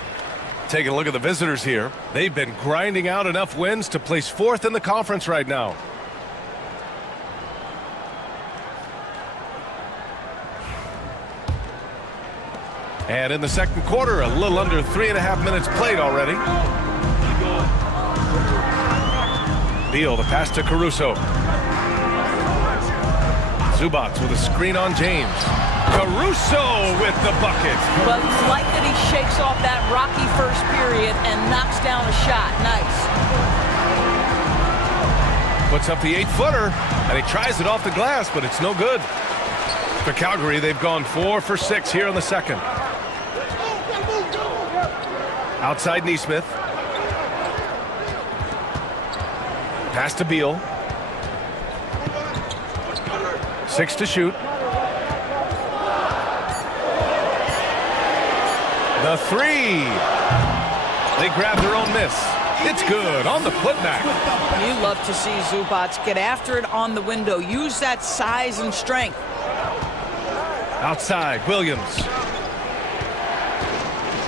Taking a look at the visitors here. They've been grinding out enough wins to place 4th in the conference right now. And in the second quarter, a little under 3.5 minutes played already. Beal, the pass to Caruso. Zubats with a screen on James. Caruso with the bucket. But you like that he shakes off that rocky first period and knocks down a shot. Nice. Puts up the 8-footer, and he tries it off the glass, but it's no good. For Calgary, they've gone 4 for 6 here in the second. Outside Neesmith. Pass to Beal. 6 to shoot. The 3. They grab their own miss. It's good on the putback. You love to see Zubats get after it on the window. Use that size and strength. Outside, Williams.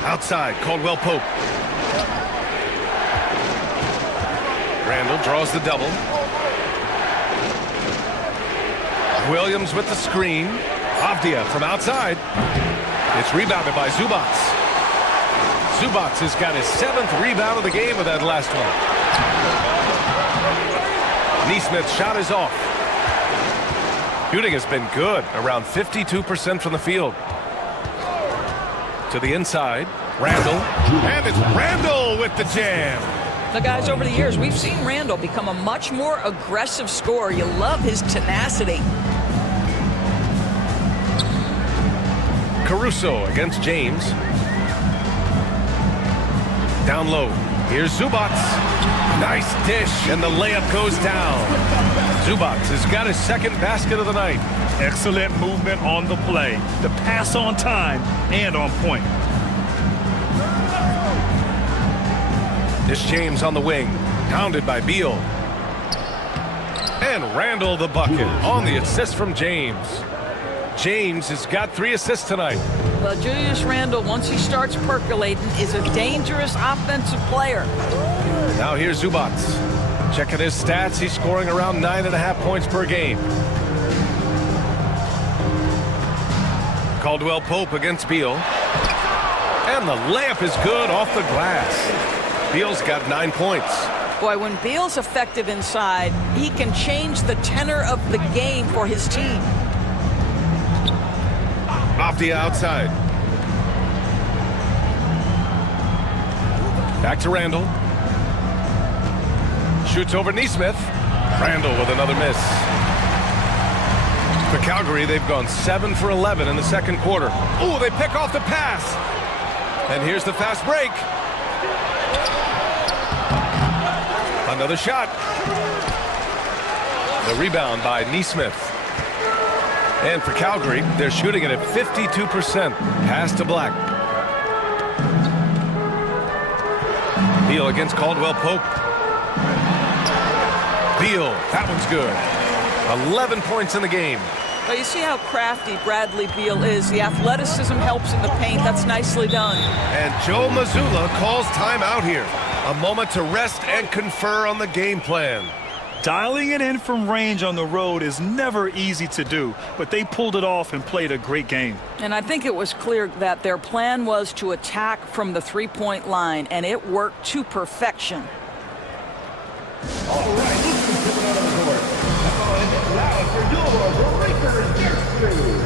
Outside, Caldwell Pope. Randall draws the double. Williams with the screen. Avdia from outside. It's rebounded by Zubats. Zubats has got his 7th rebound of the game with that last one. Neesmith's shot is off. Shooting has been good, around 52% from the field. To the inside, Randall. And it's Randall with the jam. The guys, over the years, we've seen Randall become a much more aggressive scorer. You love his tenacity. Caruso against James. Down low. Here's Zubats. Nice dish, and the layup goes down. Zubats has got his second basket of the night. Excellent movement on the play. The pass on time and on point. This James on the wing, pounded by Beal. And Randall the bucket on the assist from James. James has got 3 assists tonight. Well, Julius Randle, once he starts percolating, is a dangerous offensive player. Now here's Zubats. Checking his stats, he's scoring around 9.5 points per game. Caldwell Pope against Beal. And the layup is good off the glass. Beal's got 9 points. Boy, when Beal's effective inside, he can change the tenor of the game for his team. Off the outside. Back to Randall. Shoots over Neesmith. Randall with another miss. For Calgary, they've gone 7 for 11 in the second quarter. Ooh, they pick off the pass. And here's the fast break. Another shot. The rebound by Neesmith. And for Calgary, they're shooting it at 52%. Pass to Black. Beal against Caldwell Pope. Beal, that one's good. 11 points in the game. Well, you see how crafty Bradley Beal is. The athleticism helps in the paint. That's nicely done. And Joe Mazzulla calls timeout here. A moment to rest and confer on the game plan. Dialing it in from range on the road is never easy to do, but they pulled it off and played a great game. And I think it was clear that their plan was to attack from the three-point line, and it worked to perfection. All right, this is coming out of the court. Now for your Breakers Guest Crew.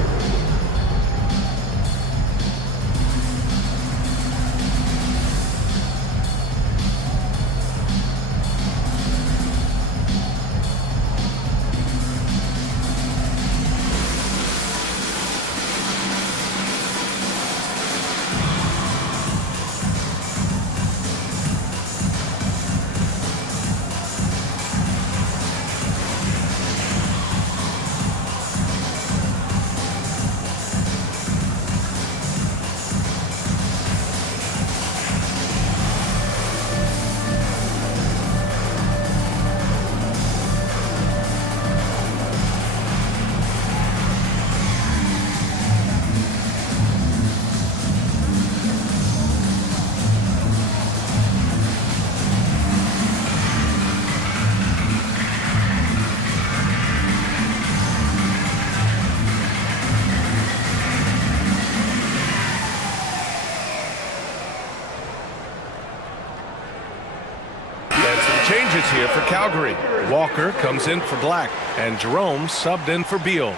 Changes here for Calgary. Walker comes in for Black, and Jerome subbed in for Beal.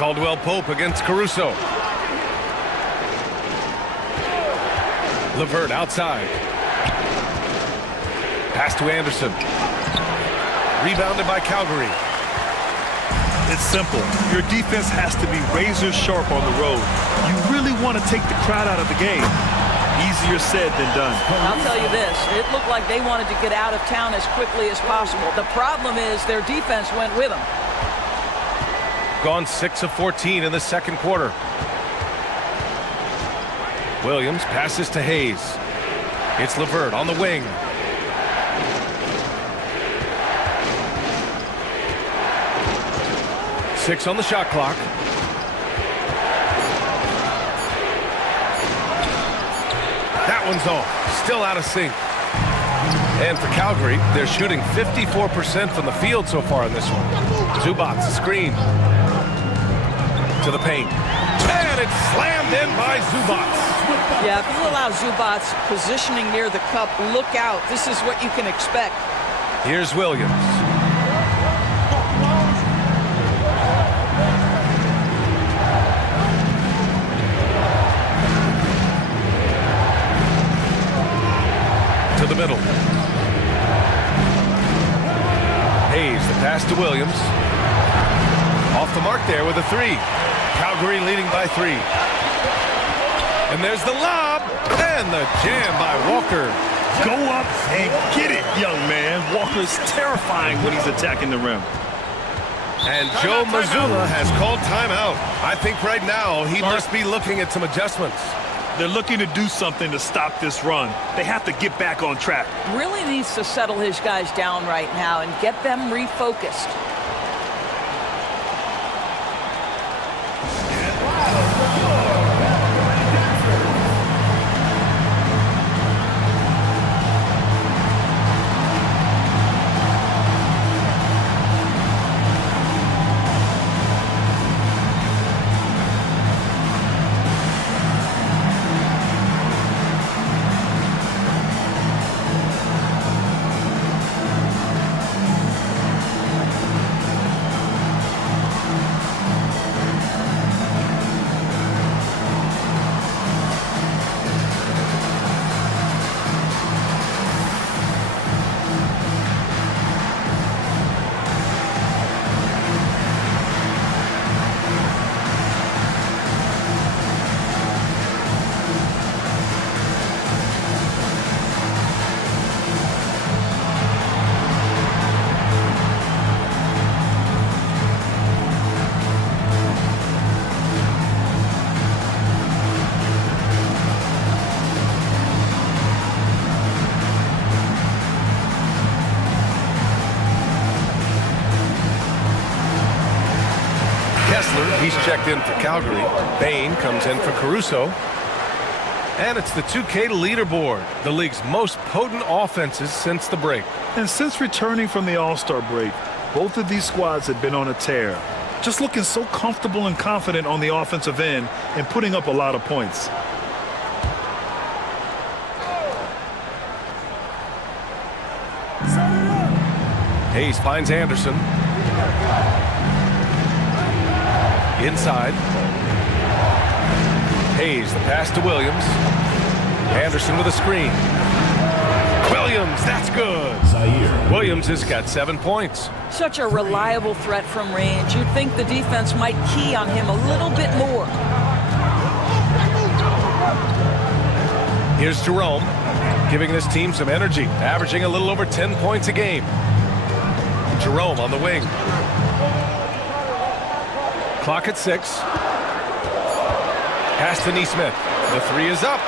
Caldwell Pope against Caruso. LeVert outside. Pass to Anderson. Rebounded by Calgary. It's simple. Your defense has to be razor sharp on the road. You really want to take the crowd out of the game. Easier said than done. I'll tell you this. It looked like they wanted to get out of town as quickly as possible. The problem is their defense went with them. Gone 6 of 14 in the second quarter. Williams passes to Hayes. It's LeVert on the wing. Six on the shot clock. That one's off. Still out of sync. And for Calgary, they're shooting 54% from the field so far in this one. Zubats, screen. To the paint. And it's slammed in by Zubats. Yeah, if you allow Zubats positioning near the cup, look out. This is what you can expect. Here's Williams. middle. Hayes, the pass to Williams. Off the mark there with a three. Calgary leading by 3. And there's the lob, and the jam by Walker. Go up and get it, young man. Walker's terrifying when he's attacking the rim. And Joe Mazzulla has called timeout. I think right now he must be looking at some adjustments. They're looking to do something to stop this run. They have to get back on track. Really needs to settle his guys down right now and get them refocused. He's checked in for Calgary. Bain comes in for Caruso. And it's the 2K leaderboard, the league's most potent offenses since the break. And since returning from the All-Star break, both of these squads have been on a tear. Just looking so comfortable and confident on the offensive end and putting up a lot of points. Hayes finds Anderson. Inside. Hayes, the pass to Williams. Anderson with a screen. Williams, that's good. Williams has got 7 points. Such a reliable threat from range. You'd think the defense might key on him a little bit more. Here's Jerome, giving this team some energy, averaging a little over 10 points a game. Jerome on the wing. Clock at 6. Pass to Neesmith. The 3 is up.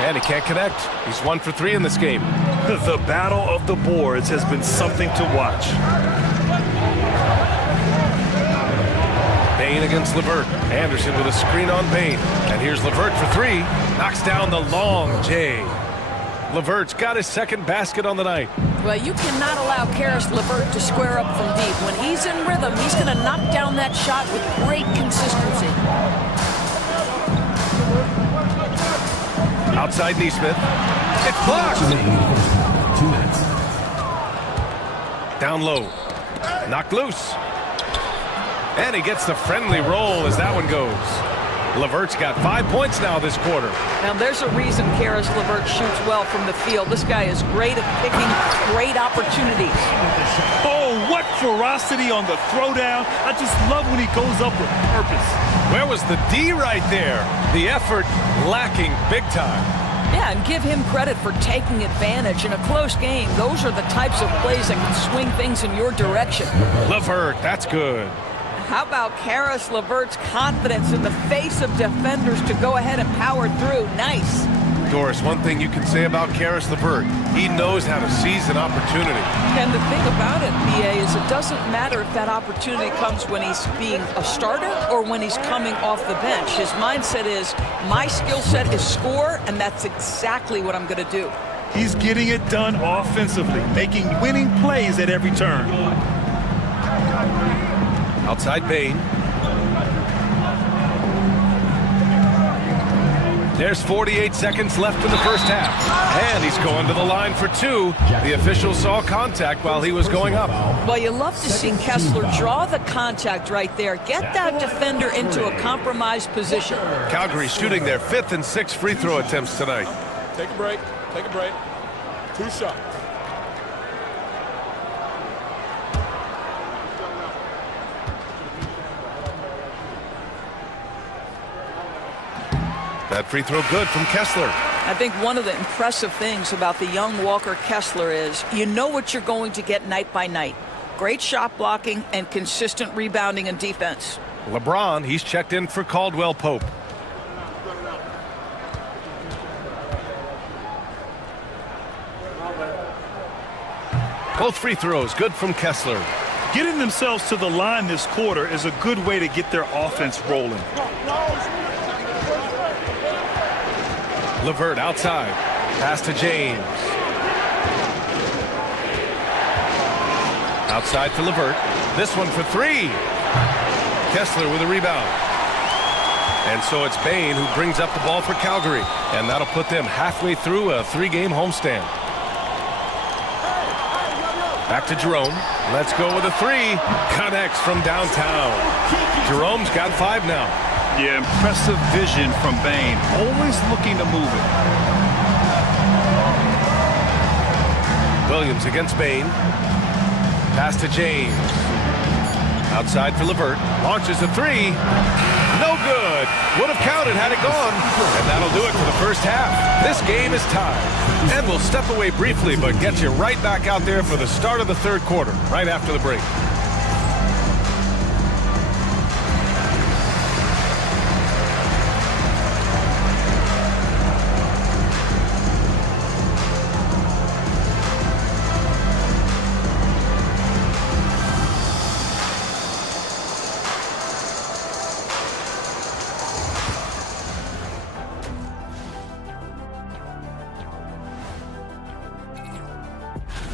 And he can't connect. He's 1 for 3 in this game. The battle of the boards has been something to watch. Bain against LeVert. Anderson with a screen on Bain. And here's LeVert for 3. Knocks down the long J. LeVert's got his second basket on the night. Well, you cannot allow Karis LeVert to square up from deep. When he's in rhythm, he's going to knock down that shot with great consistency. Outside Neesmith. It's blocked. 2 minutes. Down low. Knocked loose. And he gets the friendly roll as that one goes. LeVert's got 5 points now this quarter. Now, there's a reason Karis LeVert shoots well from the field. This guy is great at picking great opportunities. Oh, what ferocity on the throwdown. I just love when he goes up with purpose. Where was the D right there? The effort lacking big time. Yeah, and give him credit for taking advantage in a close game. Those are the types of plays that can swing things in your direction. LeVert, that's good. How about Karis LeVert's confidence in the face of defenders to go ahead and power through? Nice. Doris, one thing you can say about Karis LeVert, he knows how to seize an opportunity. And the thing about it, BA, is it doesn't matter if that opportunity comes when he's being a starter or when he's coming off the bench. His mindset is, my skill set is score, and that's exactly what I'm going to do. He's getting it done offensively, making winning plays at every turn. Outside Bain. There's 48 seconds left in the first half. And he's going to the line for 2. The official saw contact while he was going up. Well, you love to see Kessler draw the contact right there. Get that defender into a compromised position. Calgary shooting their 5th and 6th free throw attempts tonight. Take a break. Take a break. 2 shots. That free throw good from Kessler. I think one of the impressive things about the young Walker Kessler is you know what you're going to get night by night. Great shot blocking and consistent rebounding and defense. LeBron, he's checked in for Caldwell Pope. Both free throws good from Kessler. Getting themselves to the line this quarter is a good way to get their offense rolling. LeVert outside. Pass to James. Outside to LeVert. This one for 3. Kessler with a rebound. And so it's Bain who brings up the ball for Calgary. And that'll put them halfway through a 3-game homestand. Back to Jerome. Let's go with a 3. Connects from downtown. Jerome's got 5 now. Yeah, impressive vision from Bain. Always looking to move it. Williams against Bain. Pass to James. Outside for LeVert. Launches a 3. No good. Would have counted had it gone. And that'll do it for the first half. This game is tied. And we'll step away briefly, but get you right back out there for the start of the third quarter, right after the break.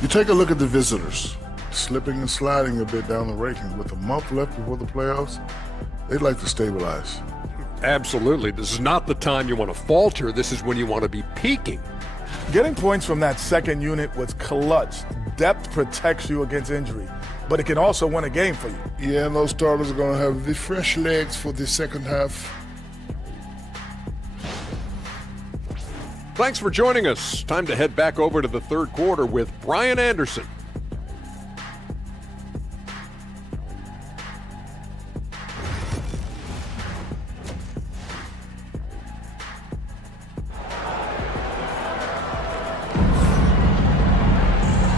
You take a look at the visitors, slipping and sliding a bit down the ranking. With a month left before the playoffs, they'd like to stabilize. Absolutely. This is not the time you want to falter. This is when you want to be peaking. Getting points from that second unit was clutch. Depth protects you against injury, but it can also win a game for you. Yeah, and those starters are going to have the fresh legs for the second half. Thanks for joining us. Time to head back over to the third quarter with Brian Anderson.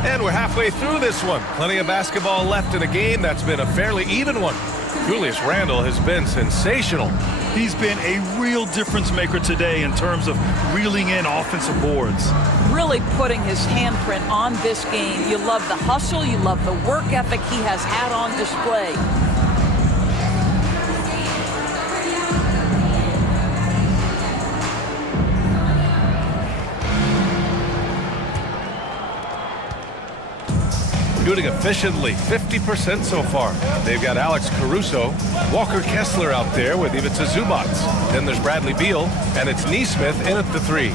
And we're halfway through this one. Plenty of basketball left in a game that's been a fairly even one. Julius Randle has been sensational. He's been a real difference maker today in terms of reeling in offensive boards. Really putting his handprint on this game. You love the hustle, you love the work ethic he has had on display. Shooting efficiently, 50% so far. They've got Alex Caruso, Walker Kessler out there with Ivica Zubac. Then there's Bradley Beal, and it's Nesmith in at the 3.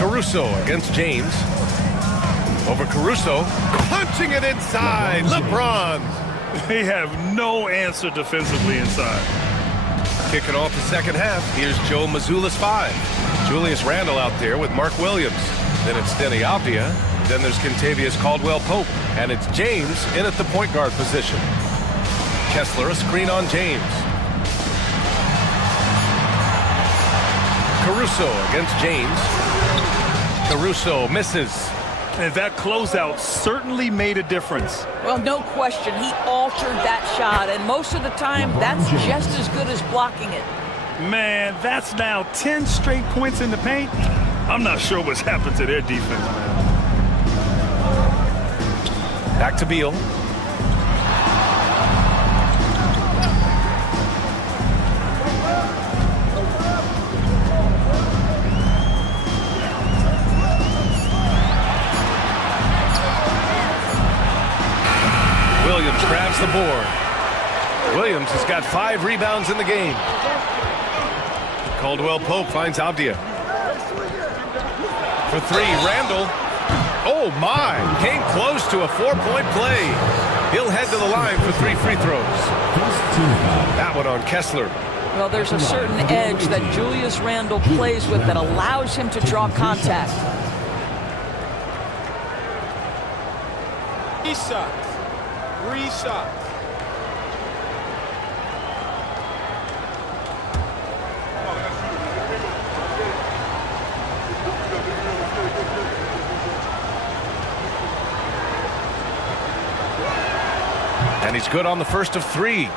Caruso against James. Over Caruso, punching it inside. LeBron. They have no answer defensively inside. Kicking off the second half, here's Joe Mazzulla's 5. Julius Randle out there with Mark Williams. Then it's Denny Avdia. Then there's Kentavious Caldwell-Pope. And it's James in at the point guard position. Kessler a screen on James. Caruso against James. Caruso misses. And that closeout certainly made a difference. Well, no question. He altered that shot, and most of the time, that's just as good as blocking it. Man, that's now 10 straight points in the paint. I'm not sure what's happened to their defense, man. Back to Beal. Williams grabs the board. Williams has got 5 rebounds in the game. Caldwell-Pope finds Avdia. For 3, Randle. Oh, my. Came close to a 4-point play. He'll head to the line for 3 free throws. That one on Kessler. Well, there's a certain edge that Julius Randle plays with that allows him to draw contact. 3 shots. 3 shots. And he's good on the first of 3.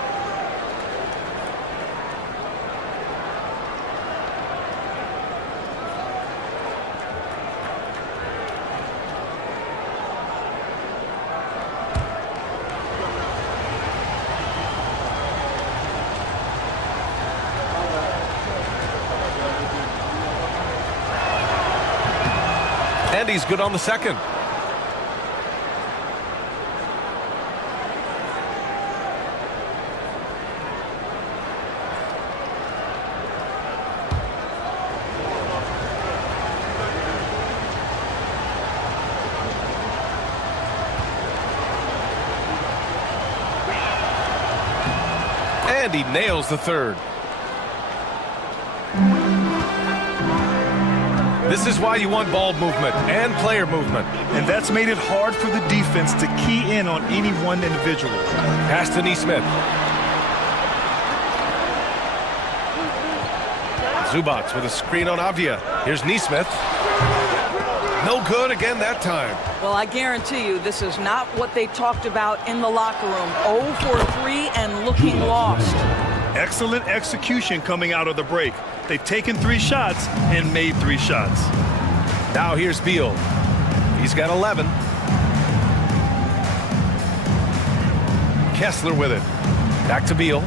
And he's good on the second. And he nails the third. This is why you want ball movement and player movement. And that's made it hard for the defense to key in on any one individual. Pass to Neesmith. Zubats with a screen on Avdia. Here's Neesmith. No good again that time. Well, I guarantee you this is not what they talked about in the locker room. 0 for 3 and looking lost. Excellent execution coming out of the break. They've taken 3 shots and made 3 shots. Now here's Beal. He's got 11. Kessler with it. Back to Beal.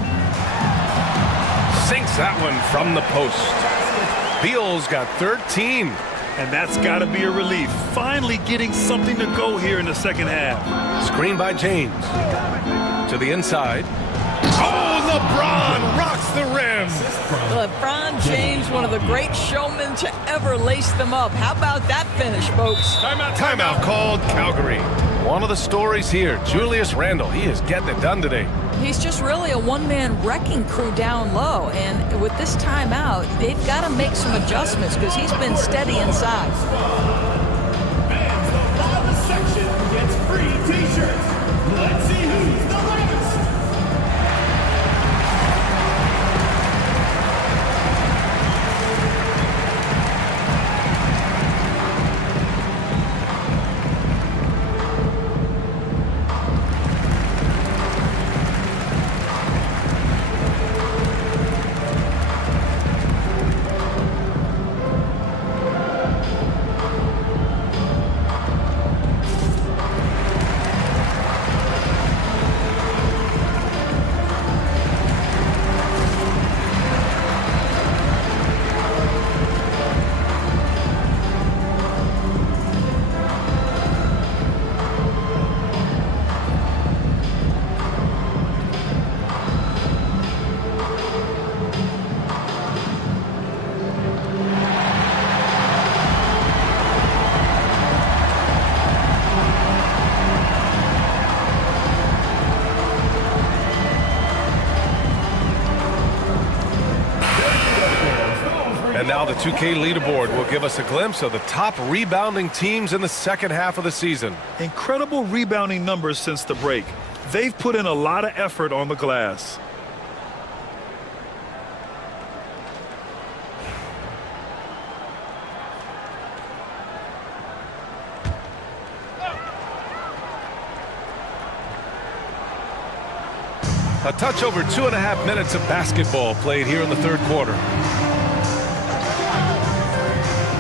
Sinks that one from the post. Beal's got 13. And that's got to be a relief. Finally getting something to go here in the second half. Screen by James. To the inside. Oh, LeBron rocks the rim. LeBron James, one of the great showmen to ever lace them up. How about that finish, folks? Timeout called Calgary. One of the stories here, Julius Randle. He is getting it done today. He's just really a one-man wrecking crew down low. And with this timeout, they've got to make some adjustments because he's been steady inside. Fans, the bottom section gets free T-shirts. Let's see who's the lamest. And now the 2K leaderboard will give us a glimpse of the top rebounding teams in the second half of the season. Incredible rebounding numbers since the break. They've put in a lot of effort on the glass. A touch over 2.5 minutes of basketball played here in the third quarter.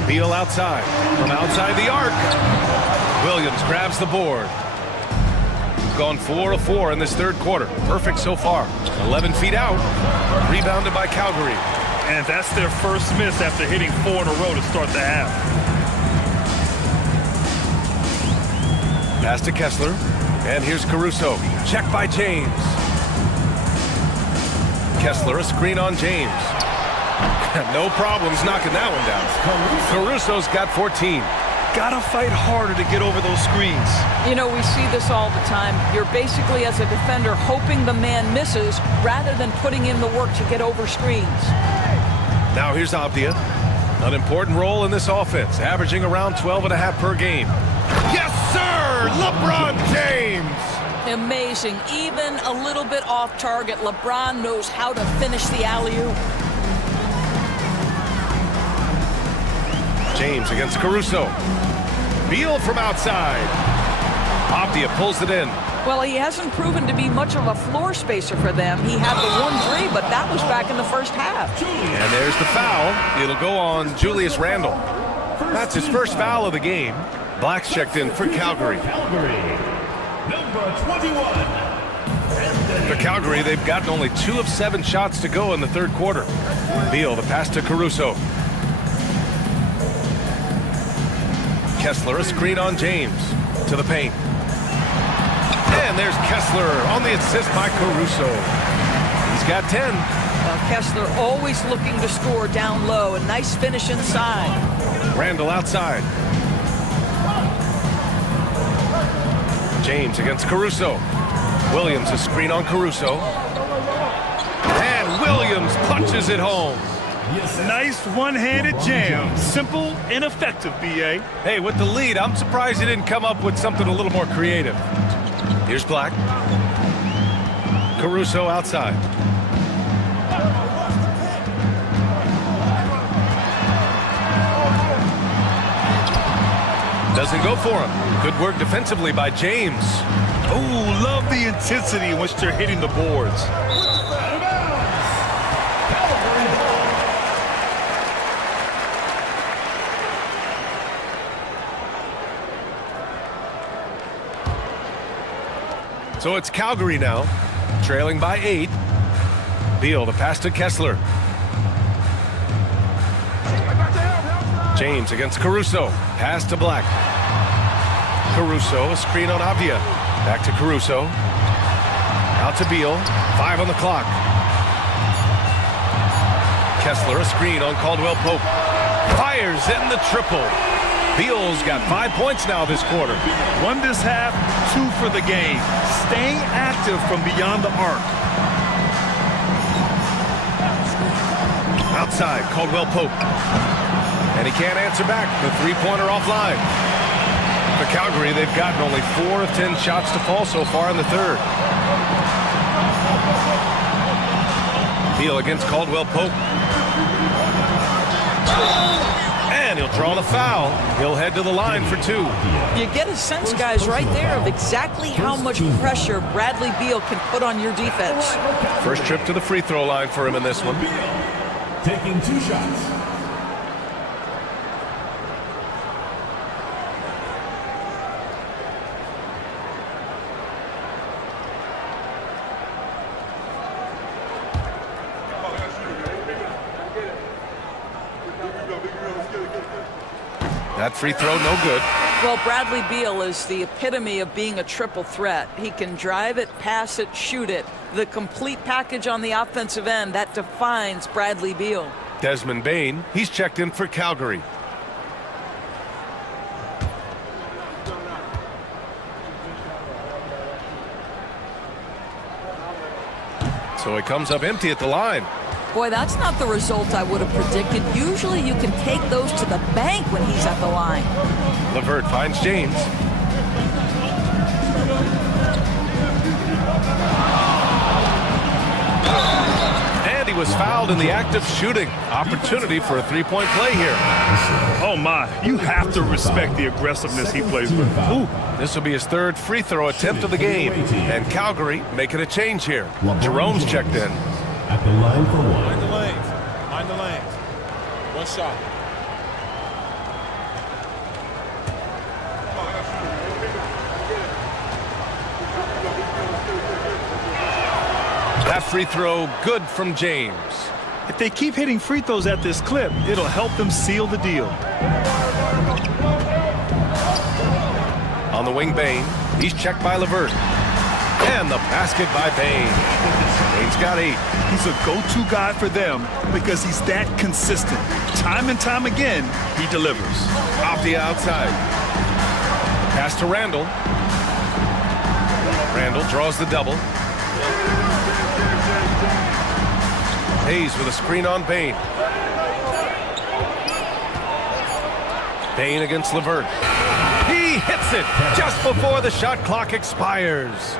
Beal outside. From outside the arc. Williams grabs the board. Gone 4 of 4 in this third quarter. Perfect so far. 11 feet out. Rebounded by Calgary. And that's their first miss after hitting 4 in a row to start the half. Pass to Kessler. And here's Caruso. Check by James. Kessler, a screen on James. No problems knocking that one down. Caruso's got 14. got to fight harder to get over those screens. You know, we see this all the time. You're basically, as a defender, hoping the man misses rather than putting in the work to get over screens. Now here's Abdia. An important role in this offense, averaging around 12.5 per game. Yes, sir! LeBron James! Amazing. Even a little bit off target, LeBron knows how to finish the alley-oop. James against Caruso. Beal from outside. Abdia pulls it in. Well, he hasn't proven to be much of a floor spacer for them. He had the 1-3, but that was back in the first half. And there's the foul. It'll go on Julius Randle. That's his first foul of the game. Black's checked in for Calgary. Number 21. For Calgary, they've gotten only 2 of 7 shots to go in the third quarter. Beal, the pass to Caruso. Kessler, a screen on James. To the paint. And there's Kessler on the assist by Caruso. He's got 10. Kessler always looking to score down low. A nice finish inside. Randle outside. James against Caruso. Williams, a screen on Caruso. And Williams punches it home. Nice one-handed jam. Simple and effective, B.A. Hey, with the lead, I'm surprised he didn't come up with something a little more creative. Here's Black. Caruso outside. Doesn't go for him. Good work defensively by James. Oh, love the intensity in which they're hitting the boards. So it's Calgary now, trailing by 8. Beal, the pass to Kessler. James against Caruso. Pass to Black. Caruso, a screen on Abdia. Back to Caruso. Out to Beal. 5 on the clock. Kessler, a screen on Caldwell Pope. Fires in the triple. Beal's got 5 points now this quarter. 1 this half, 2 for the game. Staying active from beyond the arc. Outside, Caldwell Pope. And he can't answer back. The three-pointer offline. For Calgary, they've gotten only 4 of 10 shots to fall so far in the third. Beal against Caldwell Pope. And he'll draw the foul. He'll head to the line for 2. You get a sense, guys, right there of exactly how much pressure Bradley Beal can put on your defense. First trip to the free throw line for him in this one. Taking 2 shots. That free throw, no good. Well, Bradley Beal is the epitome of being a triple threat. He can drive it, pass it, shoot it. The complete package on the offensive end, that defines Bradley Beal. Desmond Bane, he's checked in for Calgary. So he comes up empty at the line. Boy, that's not the result I would have predicted. Usually you can take those to the bank when he's at the line. LeVert finds James. And he was fouled in the act of shooting. Opportunity for a three-point play here. Oh, my. You have to respect the aggressiveness he plays with. Ooh. This will be his 3rd free throw attempt of the game. And Calgary making a change here. Jerome's checked in. At the line for 1. Mind the lanes. Mind the lanes. 1 shot. That free throw good from James. If they keep hitting free throws at this clip, it'll help them seal the deal. On the wing, Bane. He's checked by LeVert. And the basket by Bane. Bane's got 8. He's a go-to guy for them because he's that consistent. Time and time again, he delivers. Off the outside. Pass to Randall. Randall draws the double. Hayes with a screen on Bane. Bane against LeVert. He hits it just before the shot clock expires.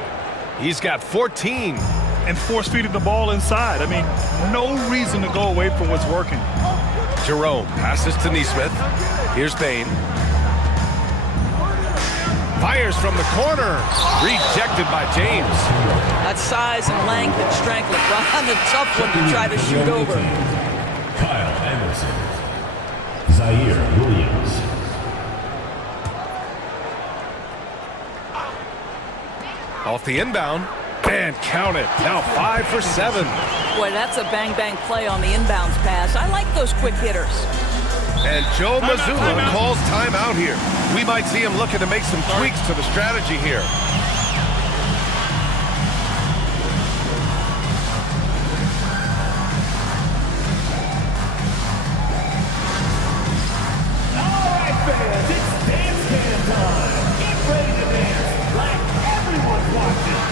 He's got 14. And force-feeding the ball inside. I mean, no reason to go away from what's working. Jerome passes to Nesmith. Here's Bane. Fires from the corner. Rejected by James. That size and length and strength, LeBron, the tough one to try to shoot over. Kyle Anderson. Zaire Williams. Off the inbound. And count it. Now 5 for 7. Boy, that's a bang-bang play on the inbounds pass. I like those quick hitters. And Joe Mazzulla calls timeout here. We might see him looking to make some tweaks to the strategy here. All right, fans, it's dance can time. Get ready to dance like everyone's watching.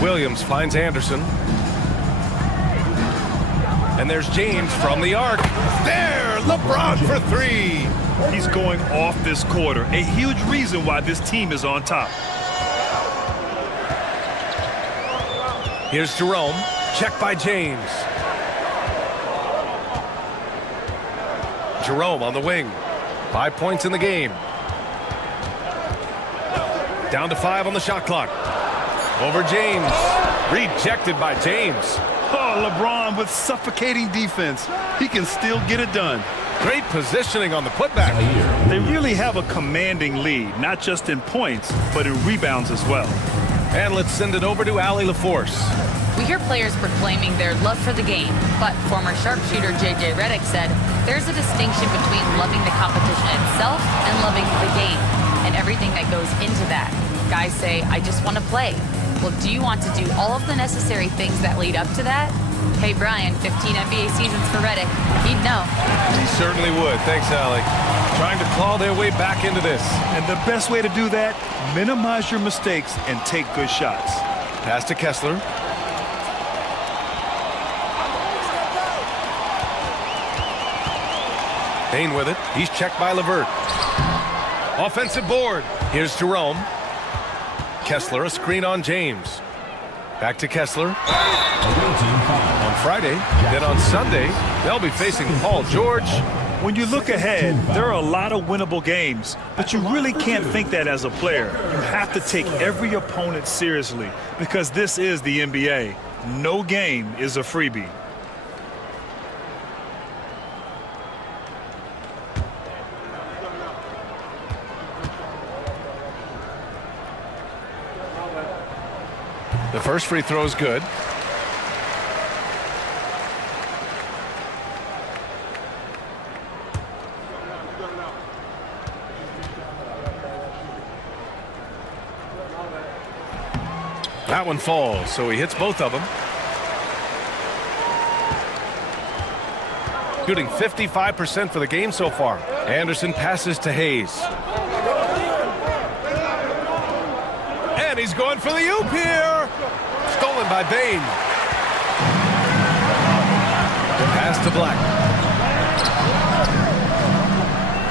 Williams finds Anderson. And there's James from the arc. There, LeBron for 3. He's going off this quarter. A huge reason why this team is on top. Here's Jerome. Check by James. Jerome on the wing. 5 points in the game. Down to 5 on the shot clock. Over James. Rejected by James. Oh, LeBron with suffocating defense. He can still get it done. Great positioning on the putback. They really have a commanding lead, not just in points, but in rebounds as well. And let's send it over to Allie LaForce. We hear players proclaiming their love for the game, but former sharpshooter J.J. Redick said there's a distinction between loving the competition itself and loving the game and everything that goes into that. Guys say, I just want to play. Well, do you want to do all of the necessary things that lead up to that? Hey, Brian, 15 NBA seasons for Redick. He'd know. He certainly would. Thanks, Allie. Trying to claw their way back into this. And the best way to do that, minimize your mistakes and take good shots. Pass to Kessler. Bane with it. He's checked by LeVert. Offensive board. Here's Jerome. Kessler, a screen on James. Back to Kessler. On Friday, then on Sunday, they'll be facing Paul George. When you look ahead, there are a lot of winnable games, but you really can't think that as a player. You have to take every opponent seriously because this is the NBA. No game is a freebie. The first free throw is good. That one falls, so he hits both of them. Shooting 55% for the game so far. Anderson passes to Hayes. And he's going for the oop here. Stolen by Bain. Pass to Black.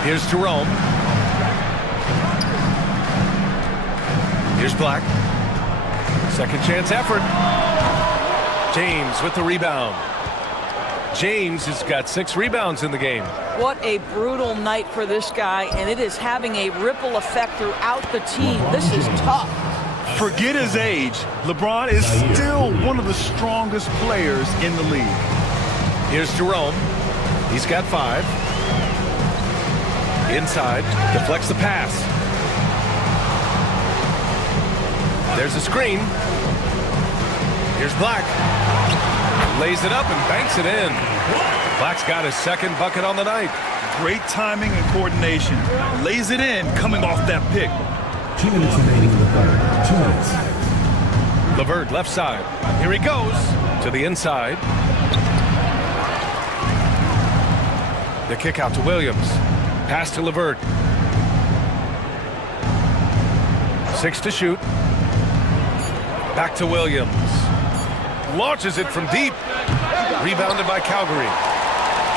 Here's Jerome. Here's Black. Second chance effort. James with the rebound. James has got 6 rebounds in the game. What a brutal night for this guy, and it is having a ripple effect throughout the team. This is tough. Forget his age. LeBron is still one of the strongest players in the league. Here's Jerome. He's got 5. Inside. Deflects the pass. There's a screen. Here's Black. Lays it up and banks it in. Black's got his second bucket on the night. Great timing and coordination. Lays it in coming off that pick. 2 minutes remaining in the third. 2 minutes. LeVert left side. Here he goes to the inside. The kick out to Williams. Pass to LeVert. 6 to shoot. Back to Williams. Launches it from deep. Rebounded by Calgary.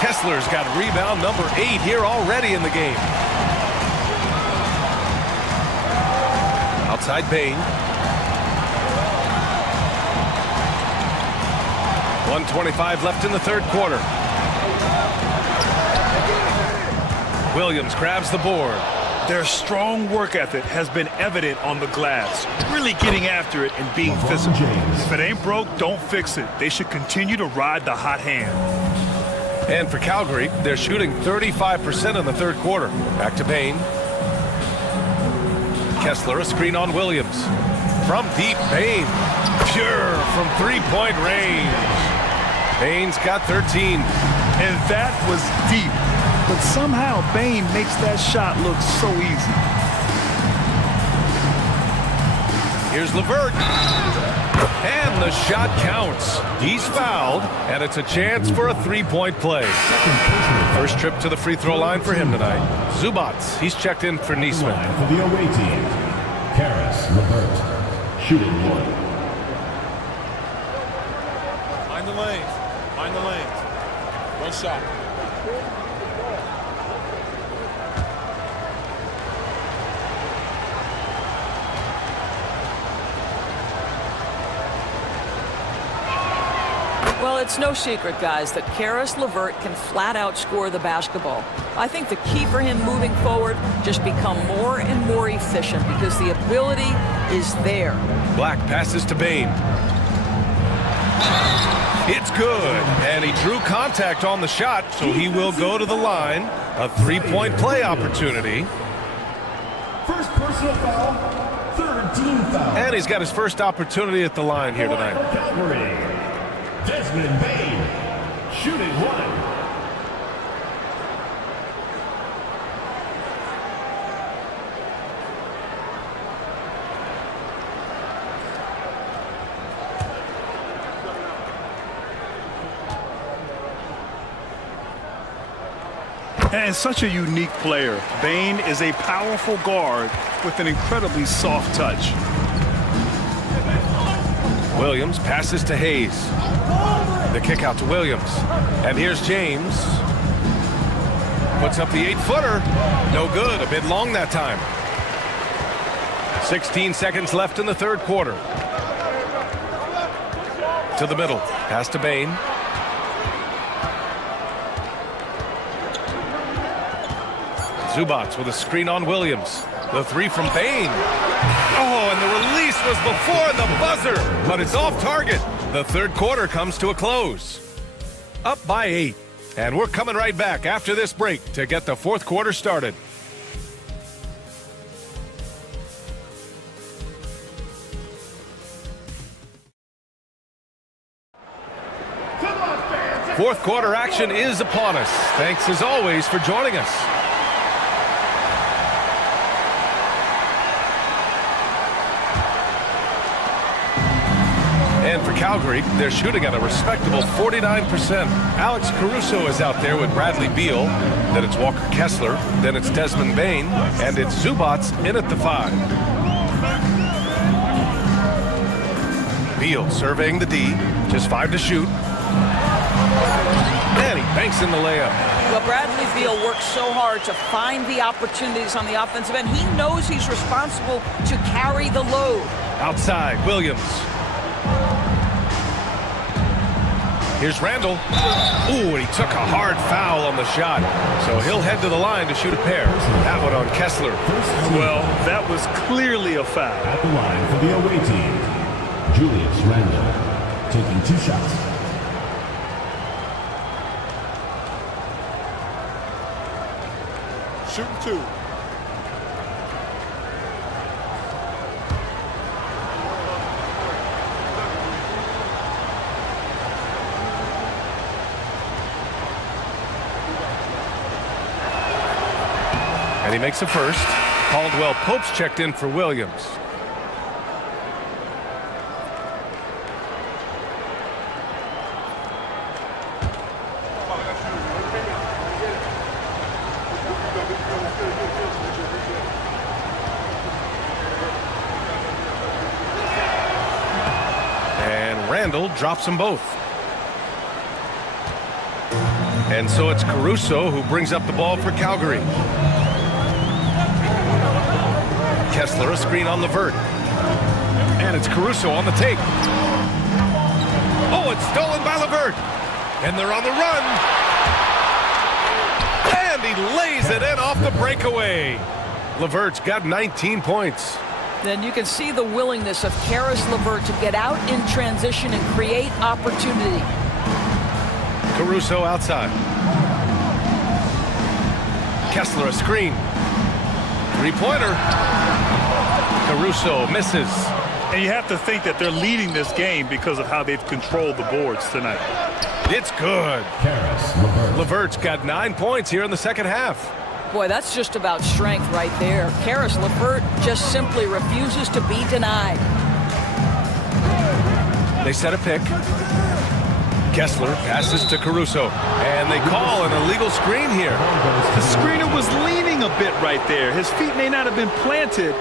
Kessler's got rebound number 8 here already in the game. Outside Bain. 1:25 left in the third quarter. Williams grabs the board. Their strong work ethic has been evident on the glass, really getting after it and being physical. If it ain't broke, don't fix it. They should continue to ride the hot hand. And for Calgary, they're shooting 35% in the third quarter. Back to Bain. Kessler, a screen on Williams. From deep, Bain. Pure from three-point range. Bain's got 13. And that was deep. But somehow Bain makes that shot look so easy. Here's LeVert. And the shot counts. He's fouled, and it's a chance for a three-point play. First trip to the free throw line for him tonight. Zubats, he's checked in for Neesmith. For the away team, Karis LeVert, shooting 1. Mind the lanes. Mind the lanes. One shot. Well, it's no secret, guys, that Karis LeVert can flat out score the basketball. I think the key for him moving forward, just become more and more efficient because the ability is there. Black passes to Bain. It's good, and he drew contact on the shot, so he will go to the line. A three-point play opportunity. First personal foul, third team foul. And he's got his first opportunity at the line here tonight. Desmond Bain, shooting 1. And such a unique player. Bain is a powerful guard with an incredibly soft touch. Williams passes to Hayes. The kick out to Williams. And here's James. Puts up the 8-footer. No good. A bit long that time. 16 seconds left in the third quarter. To the middle. Pass to Bain. Zubats with a screen on Williams. The 3 from Bain. Oh, and the release was before the buzzer, but it's off target. The third quarter comes to a close. Up by 8. And we're coming right back after this break to get the fourth quarter started. Fourth quarter action is upon us. Thanks as always for joining us. And for Calgary, they're shooting at a respectable 49%. Alex Caruso is out there with Bradley Beal. Then it's Walker Kessler. Then it's Desmond Bane. And it's Zubats in at the 5. Beal surveying the D. Just 5 to shoot. And he banks in the layup. Well, Bradley Beal works so hard to find the opportunities on the offensive end. He knows he's responsible to carry the load. Outside, Williams. Here's Randall. Ooh, and he took a hard foul on the shot. So he'll head to the line to shoot a pair. That one on Kessler. Well, that was clearly a foul. At the line for the away team, Julius Randle taking 2 shots. Shooting 2. And he makes a first. Caldwell Pope's checked in for Williams. And Randall drops them both. And so it's Caruso who brings up the ball for Calgary. Kessler, a screen on Levert. And it's Caruso on the take. Oh, it's stolen by Levert. And they're on the run. And he lays it in off the breakaway. Levert's got 19 points. Then you can see the willingness of Caris LeVert to get out in transition and create opportunity. Caruso outside. Kessler, a screen. Three-pointer. Caruso misses. And you have to think that they're leading this game because of how they've controlled the boards tonight. It's good. Caris LeVert. Levert's got 9 points here in the second half. Boy, that's just about strength right there. Caris LeVert just simply refuses to be denied. They set a pick. Kessler passes to Caruso. And they call an illegal screen here. The screener was leaning a bit right there. His feet may not have been planted.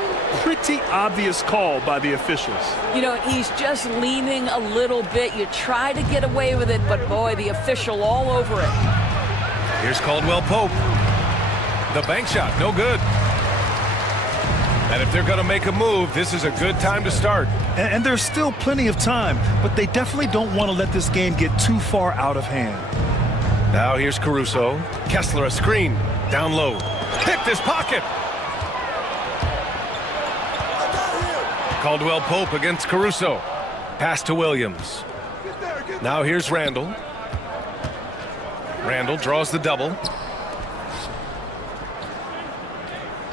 Pretty obvious call by the officials. You know, he's just leaning a little bit. You try to get away with it, but boy, the official all over it. Here's Caldwell Pope. The bank shot, no good. And if they're going to make a move, this is a good time to start. And there's still plenty of time, but they definitely don't want to let this game get too far out of hand. Now here's Caruso. Kessler, a screen. Down low. Picked his pocket. Caldwell Pope against Caruso. Pass to Williams. Now here's Randall. Randall draws the double.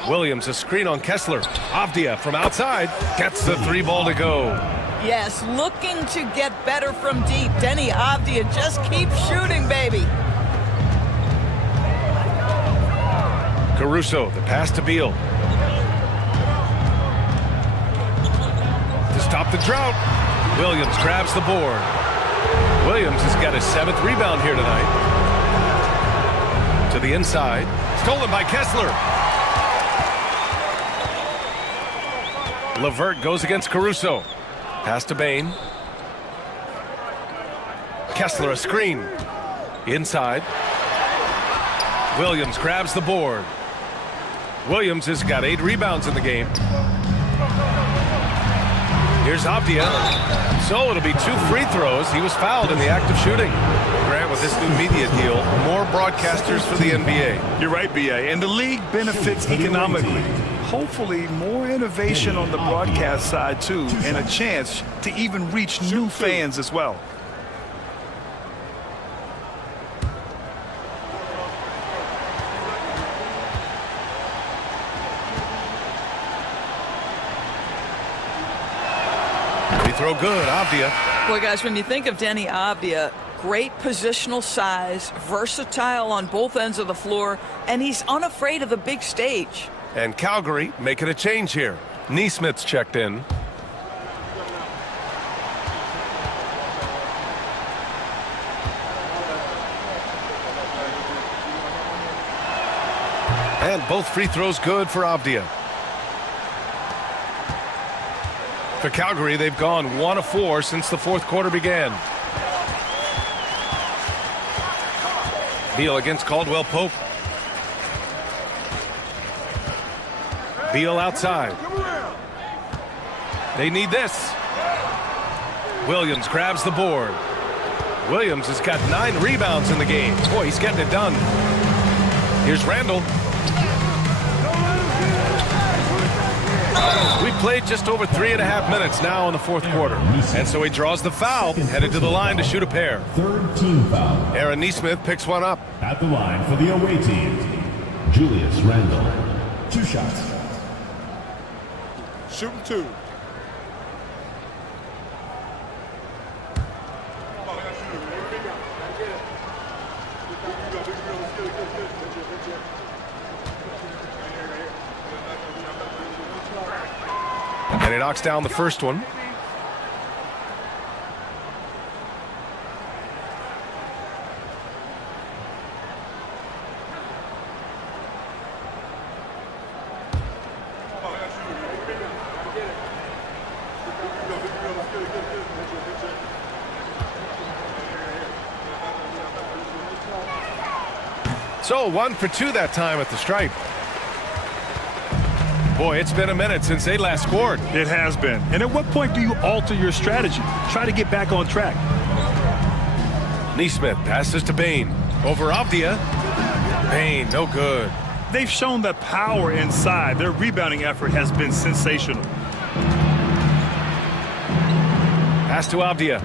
Williams, a screen on Kessler. Avdia from outside gets the 3-ball to go. Yes, looking to get better from deep. Denny Avdia just keep shooting, baby. Caruso, the pass to Beal. To stop the drought, Williams grabs the board. Williams has got his 7th rebound here tonight. To the inside, stolen by Kessler. LeVert goes against Caruso. Pass to Bane. Kessler, a screen. Inside. Williams grabs the board. Williams has got 8 rebounds in the game. Here's Avdia. So it'll be 2 free throws. He was fouled in the act of shooting. Grant, with this new media deal, more broadcasters for the NBA. You're right, B.A. And the league benefits economically. Hopefully more innovation on the broadcast side too, and a chance to even reach new fans as well. Free throw good, Avdia. Boy, guys, when you think of Denny Avdia, Great positional size, versatile on both ends of the floor, and he's unafraid of the big stage. And Calgary making a change here. Neesmith's checked in. And both free throws good for Avdia. For Calgary, they've gone 1 of 4 since the fourth quarter began. Beal against Caldwell Pope. Beal outside. They need this. Williams grabs the board. Williams has got 9 rebounds in the game. Boy, he's getting it done. Here's Randall. We played just over 3.5 minutes now in the fourth quarter. And so he draws the foul, headed to the line to shoot a pair. Third team foul. Aaron Neesmith picks one up. At the line for the away team, Julius Randle. 2 shots. Shooting 2. And he knocks down the first one. So 1 for 2 that time at the stripe. Boy, it's been a minute since they last scored. It has been. And at what point do you alter your strategy? Try to get back on track. Neesmith passes to Bain. Over Avdia. Bain, no good. They've shown that power inside. Their rebounding effort has been sensational. Pass to Avdia.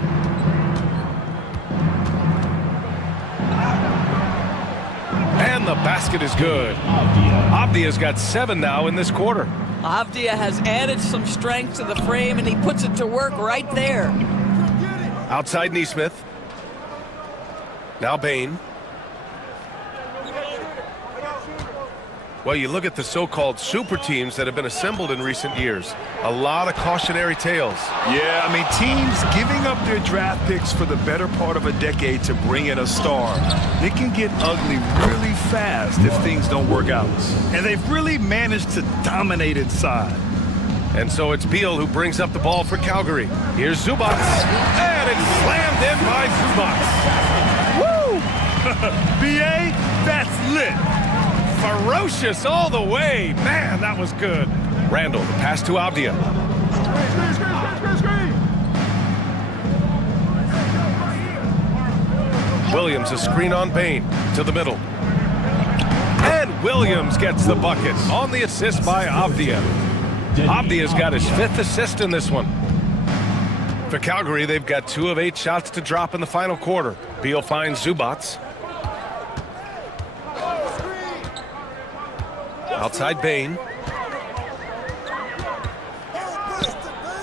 And the basket is good. Avdia's got 7 now in this quarter. Avdia has added some strength to the frame, and he puts it to work right there. Outside Neesmith. Now Bain. Well, you look at the so-called super teams that have been assembled in recent years. A lot of cautionary tales. Yeah, I mean, teams giving up their draft picks for the better part of a decade to bring in a star. It can get ugly really fast if things don't work out. And they've really managed to dominate inside. And so it's Beal who brings up the ball for Calgary. Here's Zubats. And it's slammed in by Zubats. Woo! B.A., that's lit. Ferocious all the way. Man, that was good. Randall, the pass to Avdia. Williams, a screen on Bain to the middle. And Williams gets the bucket on the assist by Avdia. Avdia's got his 5th assist in this one. For Calgary, they've got 2 of 8 shots to drop in the final quarter. Beal finds Zubats. Outside Bain.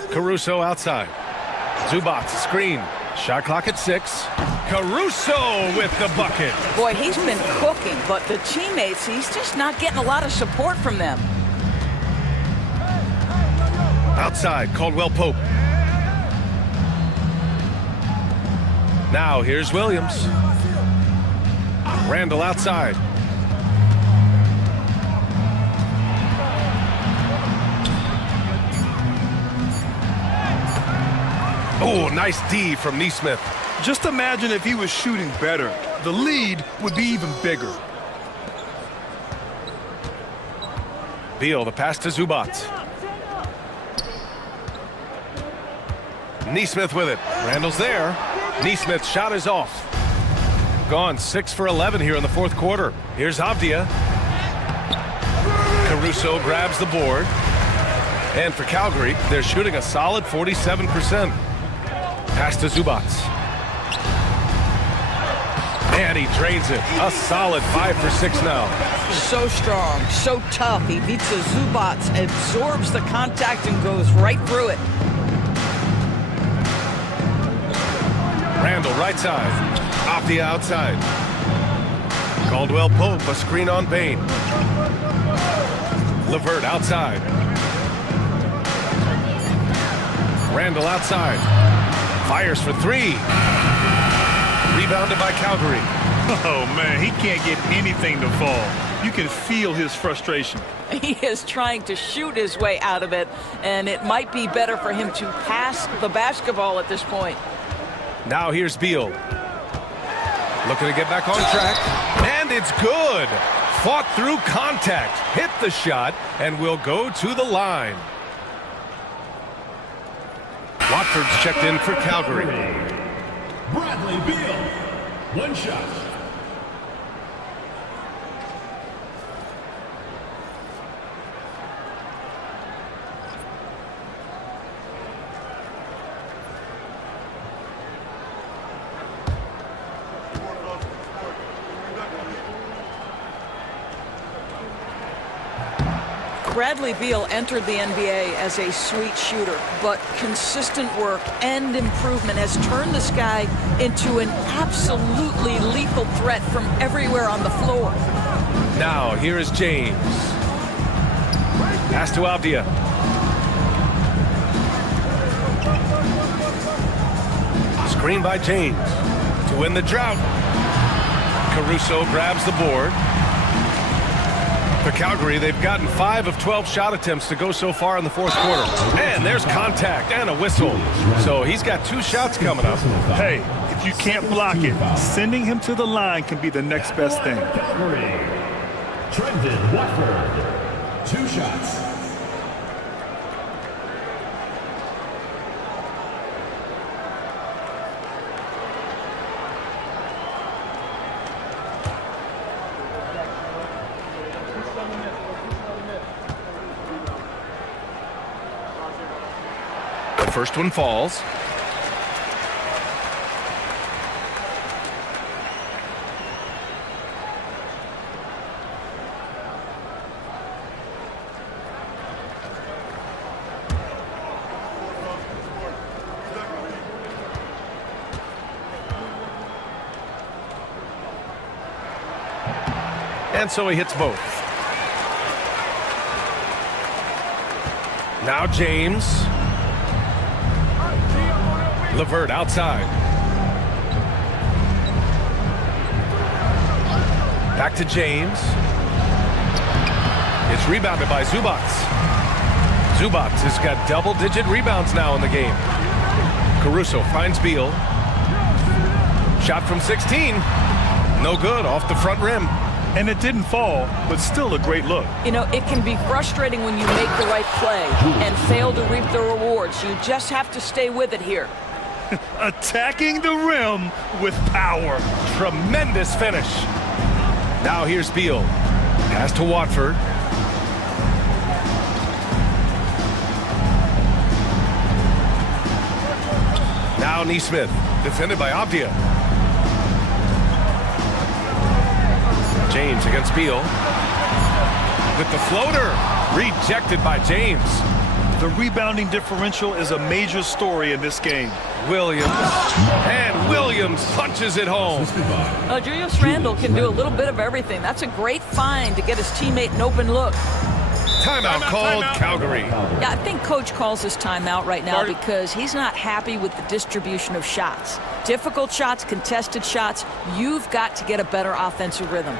Caruso outside. Zubats, screen. Shot clock at 6. Caruso with the bucket. Boy, he's been cooking, but the teammates, he's just not getting a lot of support from them. Outside, Caldwell Pope. Now here's Williams. Randall outside. Oh, nice D from Neesmith. Just imagine if he was shooting better. The lead would be even bigger. Beal, the pass to Zubats. Neesmith with it. Randall's there. Neesmith's shot is off. Gone 6 for 11 here in the fourth quarter. Here's Avdia. Caruso grabs the board. And for Calgary, they're shooting a solid 47%. Pass to Zubats. And he drains it. A solid 5 for 6 now. So strong, so tough. Ivica Zubats absorbs the contact and goes right through it. Randall right side. Off the outside. Caldwell Pope, a screen on Bain. LeVert outside. Randall outside. Fires for three. Rebounded by Calgary. Oh, man, he can't get anything to fall. You can feel his frustration. He is trying to shoot his way out of it, and it might be better for him to pass the basketball at this point. Now here's Beal. Looking to get back on track. And it's good. Fought through contact. Hit the shot and will go to the line. Watford's checked in for Calgary. Bradley Beal. One shot. Bradley Beal entered the NBA as a sweet shooter, but consistent work and improvement has turned this guy into an absolutely lethal threat from everywhere on the floor. Now, here is James. Pass to Avdia. Screen by James to win the drought. Caruso grabs the board. For Calgary, they've gotten 5 of 12 shot attempts to go so far in the fourth quarter. And there's contact and a whistle. So he's got 2 shots coming up. Hey, if you can't block it, sending him to the line can be the next best thing. Calgary. Trendon Watford. 2 shots. First one falls. And so he hits both. Now James. LeVert outside. Back to James. It's rebounded by Zubac. Zubac has got double-digit rebounds now in the game. Caruso finds Beal. Shot from 16. No good, off the front rim. And it didn't fall, but still a great look. You know, it can be frustrating when you make the right play and fail to reap the rewards. You just have to stay with it here. Attacking the rim with power. Tremendous finish. Now here's Beal. Pass to Watford. Now Neesmith. Defended by Avdia. James against Beal. With the floater. Rejected by James. The rebounding differential is a major story in this game. Williams. And Williams punches it home. Julius Randle can do a little bit of everything. That's a great find to get his teammate an open look. Timeout called, Calgary. Yeah, I think Coach calls this timeout right now because he's not happy with the distribution of shots. Difficult shots, contested shots. You've got to get a better offensive rhythm.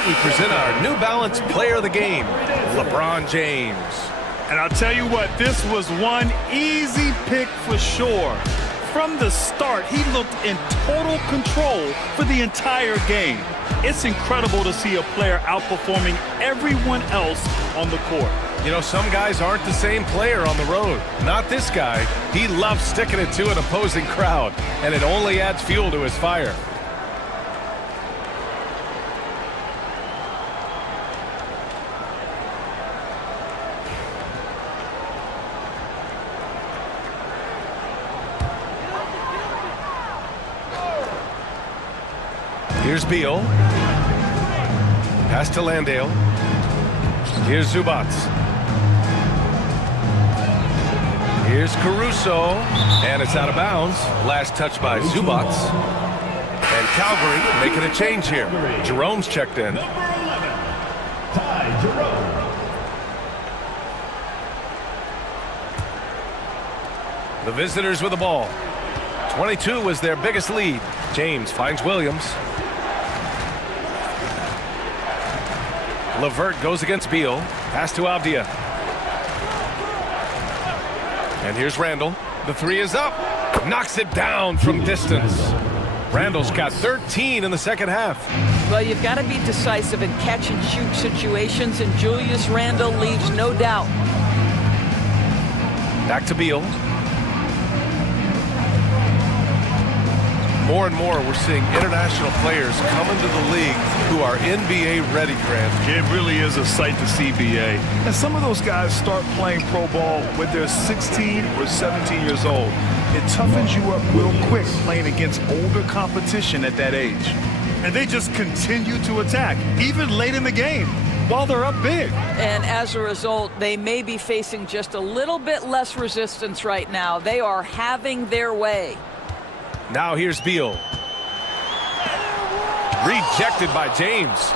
right, we present our New Balance Player of the Game, LeBron James. And I'll tell you what, this was one easy pick for sure. From the start, he looked in total control for the entire game. It's incredible to see a player outperforming everyone else on the court. You know, some guys aren't the same player on the road. Not this guy. He loves sticking it to an opposing crowd, and it only adds fuel to his fire. Here's Beal. Pass to Landale. Here's Zubac. Here's Caruso. And it's out of bounds. Last touch by Zubac. And Calgary making a change here. Jerome's checked in. Number 11, Ty Jerome. The visitors with the ball. 22 was their biggest lead. James finds Williams. Levert goes against Beal. Pass to Avdia. And here's Randall. The three is up. Knocks it down from distance. Randall's got 13 in the second half. Well, you've got to be decisive in catch-and-shoot situations, and Julius Randle leaves no doubt. Back to Beal. More and more, we're seeing international players come into the league who are NBA ready, Grant. It really is a sight to see, BA. And some of those guys start playing pro ball when they're 16 or 17 years old. It toughens you up real quick playing against older competition at that age. And they just continue to attack, even late in the game, while they're up big. And as a result, they may be facing just a little bit less resistance right now. They are having their way. Now here's Beal. Rejected by James.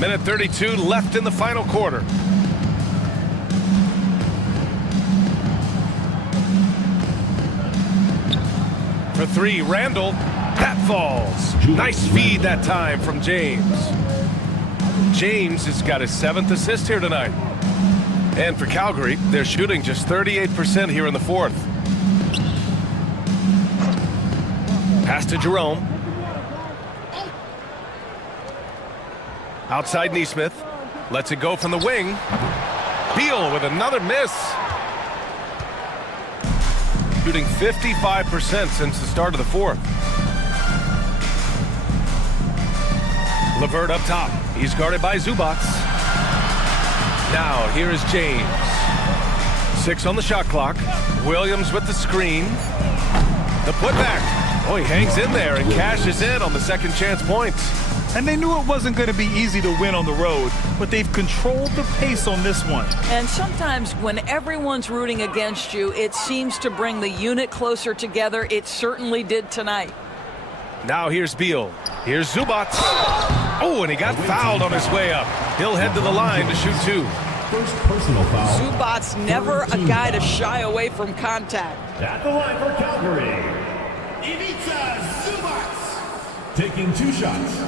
Minute 32 left in the final quarter. For three, Randall. That falls. Nice feed that time from James. James has got his 7th assist here tonight. And for Calgary, they're shooting just 38% here in the fourth. Pass to Jerome. Outside Neesmith. Lets it go from the wing. Beal with another miss. Shooting 55% since the start of the fourth. Levert up top. He's guarded by Zubac. Now, here is James. 6 on the shot clock. Williams with the screen. The putback. Oh, he hangs in there and cashes in on the second chance points. And they knew it wasn't going to be easy to win on the road, but they've controlled the pace on this one. And sometimes when everyone's rooting against you, it seems to bring the unit closer together. It certainly did tonight. Now here's Beal. Here's Zubac. Oh, and he got fouled on his way up. He'll head to the line to shoot 2. First personal foul. Zubac's never a guy to shy away from contact. At the line for Calgary, Ivica Zubac. Taking 2 shots.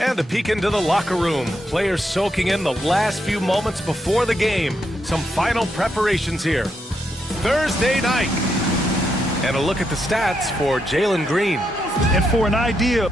And a peek into the locker room. Players soaking in the last few moments before the game. Some final preparations here. Thursday night. And a look at the stats for Jalen Green. And for an idea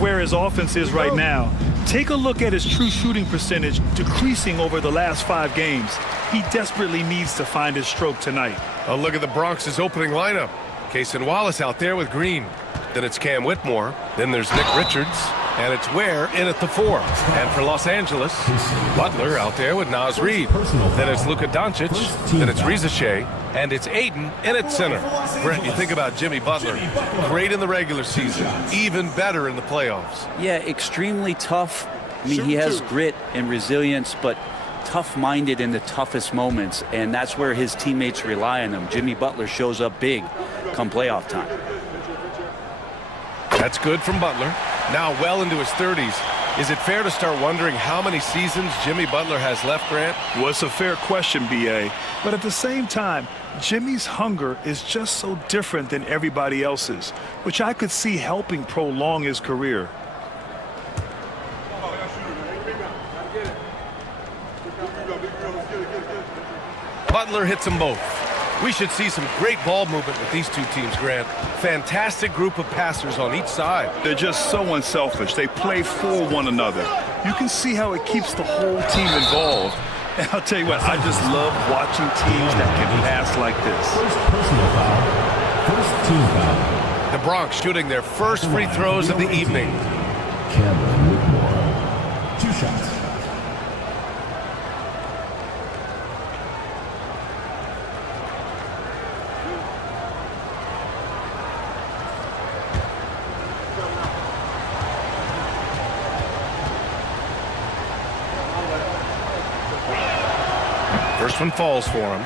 where his offense is right now, take a look at his true shooting percentage decreasing over the last 5 games. He desperately needs to find his stroke tonight. A look at the Bronx's opening lineup. Cason Wallace out there with Green. Then it's Cam Whitmore. Then there's Nick Richards. And it's Ware in at the 4. And for Los Angeles, Butler out there with Naz Reid. Then it's Luka Doncic. Then it's Reza Shea. And it's Ayton in at center. Brent, you think about Jimmy Butler. Great in the regular season. Even better in the playoffs. Yeah, extremely tough. I mean, he has grit and resilience, but tough-minded in the toughest moments. And that's where his teammates rely on him. Jimmy Butler shows up big come playoff time. That's good from Butler. Now well into his 30s. Is it fair to start wondering how many seasons Jimmy Butler has left, Grant? Well, it's a fair question, B.A. But at the same time, Jimmy's hunger is just so different than everybody else's, which I could see helping prolong his career. Butler hits them both. We should see some great ball movement with these two teams, Grant. Fantastic group of passers on each side. They're just so unselfish. They play for one another. You can see how it keeps the whole team involved. And I'll tell you what, I just love watching teams that can pass like this. First personal foul. First team foul. The Bronx shooting their first free throws of the evening. Cameron Whitmore. 2 shots. First one falls for him.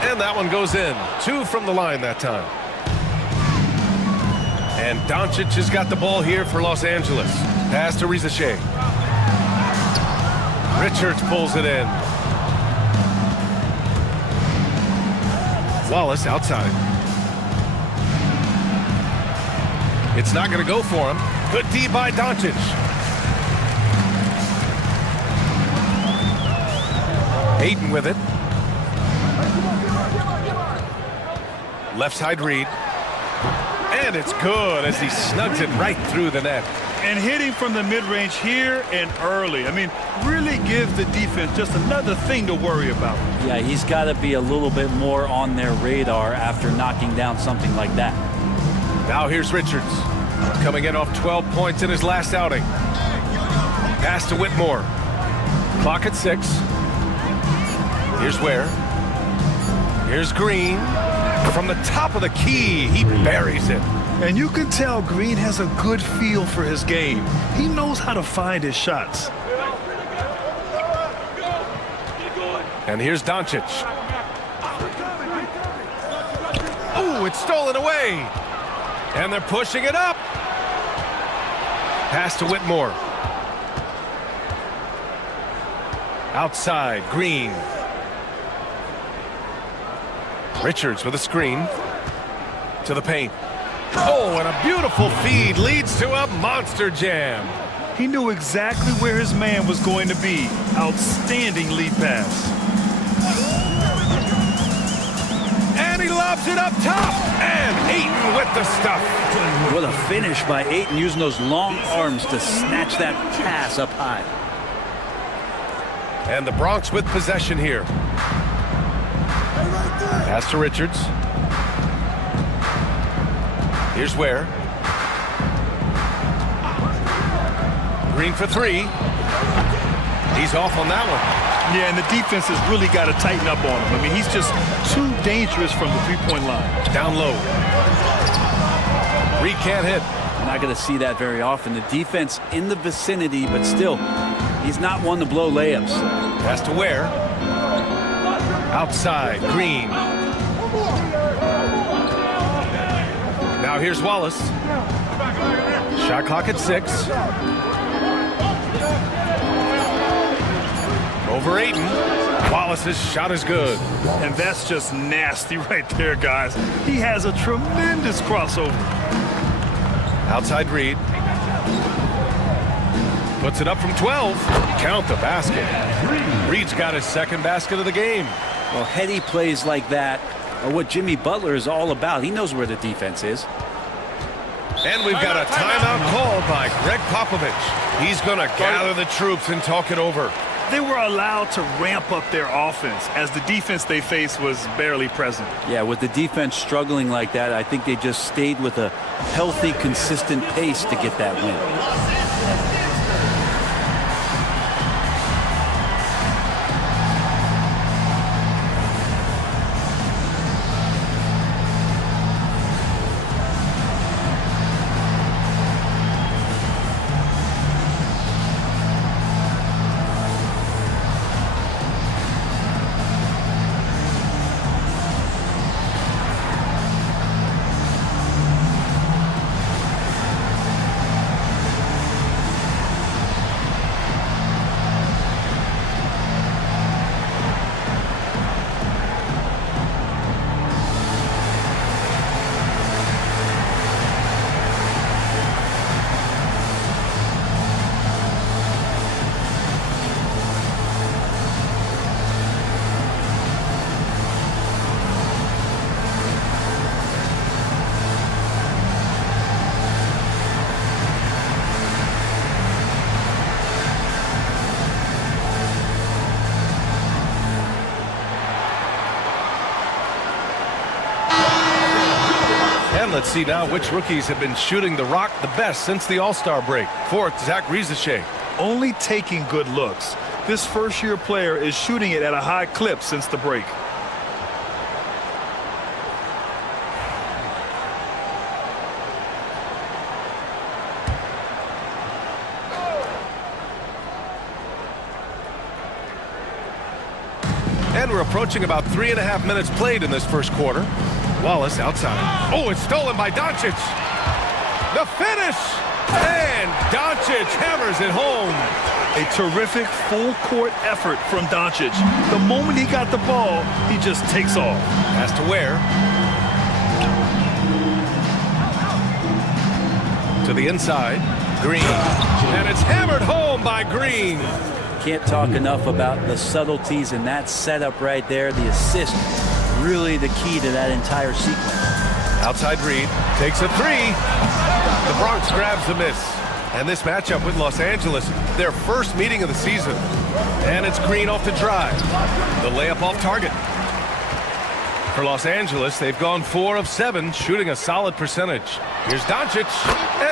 And that one goes in. 2 from the line that time. And Doncic has got the ball here for Los Angeles. Pass to Rizachet. Richards pulls it in. Wallace outside. It's not going to go for him. Good D by Doncic. Ayton with it. Left side Reed. And it's good as he snugs it right through the net. And hitting from the mid-range here and early. I mean, really gives the defense just another thing to worry about. Yeah, he's got to be a little bit more on their radar after knocking down something like that. Now here's Richards. Coming in off 12 points in his last outing. Pass to Whitmore. Clock at 6. Here's Ware. Here's Green. From the top of the key, he buries it. And you can tell Green has a good feel for his game. He knows how to find his shots. And here's Doncic. Ooh, it's stolen away. And they're pushing it up. Pass to Whitmore. Outside, Green. Richards with a screen. To the paint. Oh, and a beautiful feed leads to a monster jam. He knew exactly where his man was going to be. Outstanding lead pass. And he lobs it up top. And Ayton with the stuff. What a finish by Ayton, using those long arms to snatch that pass up high. And the Bronx with possession here. Pass to Richards. Here's Ware. Green for 3. He's off on that one. Yeah, and the defense has really got to tighten up on him. I mean, he's just too dangerous from the three-point line. Down low. Reed can't hit. You're not going to see that very often. The defense in the vicinity, but still, he's not one to blow layups. Pass to Ware. Outside, Green. Now here's Wallace. Shot clock at 6. Over Ayton. Wallace's shot is good. And that's just nasty right there, guys. He has a tremendous crossover. Outside Reed. Puts it up from 12. Count the basket. Reed's got his second basket of the game. Well, heady plays like that are what Jimmy Butler is all about. He knows where the defense is. And we've got a timeout called by Greg Popovich. He's going to gather the troops and talk it over. They were allowed to ramp up their offense as the defense they faced was barely present. Yeah, with the defense struggling like that, I think they just stayed with a healthy, consistent pace to get that win. let's see now which rookies have been shooting the rock the best since the All-Star break. Fourth, Zach Rizachet. Only taking good looks. This first-year player is shooting it at a high clip since the break. And we're approaching about 3.5 minutes played in this first quarter. Wallace outside. Oh, it's stolen by Doncic. The finish! And Doncic hammers it home. A terrific full-court effort from Doncic. The moment he got the ball, he just takes off. Has to Ware. To the inside. Green. And it's hammered home by Green. Can't talk enough about the subtleties in that setup right there. The assist, really the key to that entire sequence. Outside Reed takes a three. The Bronx grabs the miss. And this matchup with Los Angeles, their first meeting of the season. And it's Green off the drive. The layup off target. For Los Angeles, they've gone 4 of 7, shooting a solid percentage. Here's Doncic,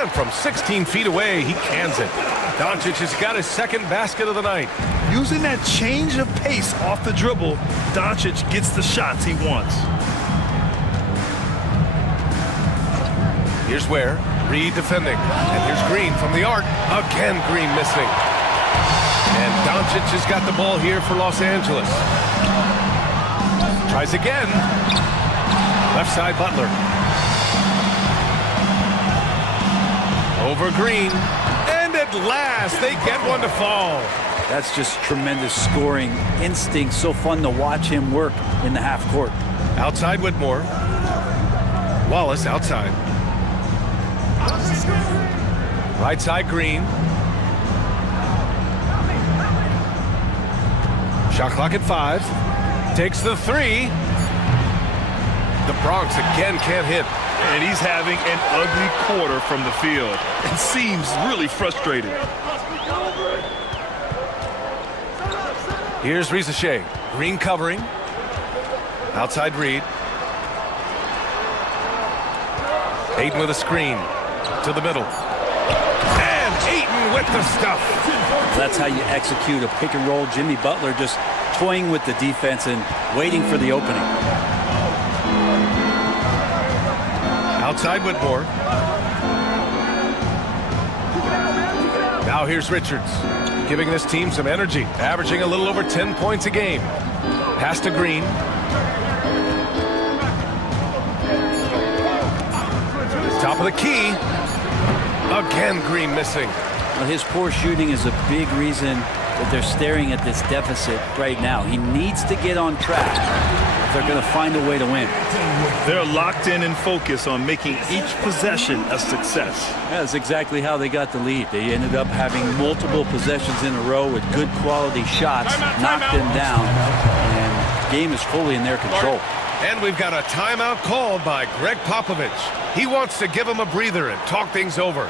and from 16 feet away, he cans it. Doncic has got his second basket of the night. Using that change of pace off the dribble, Doncic gets the shots he wants. Here's Ware, Reed defending, and here's Green from the arc. Again, Green missing. And Doncic has got the ball here for Los Angeles. Tries again. Left side, Butler. Over Green. And at last, they get one to fall. That's just tremendous scoring instinct. So fun to watch him work in the half court. Outside Whitmore. Wallace outside. Right side, Green. Shot clock at 5. Takes the three. The Bronx again can't hit. And he's having an ugly quarter from the field. It seems really frustrated. Here's Rizachet. Green covering. Outside Reed. Ayton with a screen. To the middle. And Ayton with the stuff. That's how you execute a pick and roll. Jimmy Butler just toying with the defense and waiting for the opening. Outside Whitmore. Now here's Richards, giving this team some energy, averaging a little over 10 points a game. Pass to Green. Top of the key. Again, Green missing. Well, his poor shooting is a big reason that they're staring at this deficit right now. He needs to get on track if they're going to find a way to win. They're locked in and focused on making each possession a success. That's exactly how they got the lead. They ended up having multiple possessions in a row with good quality shots, knocked them down, and the game is fully in their control. And we've got a timeout called by Greg Popovich. He wants to give him a breather and talk things over.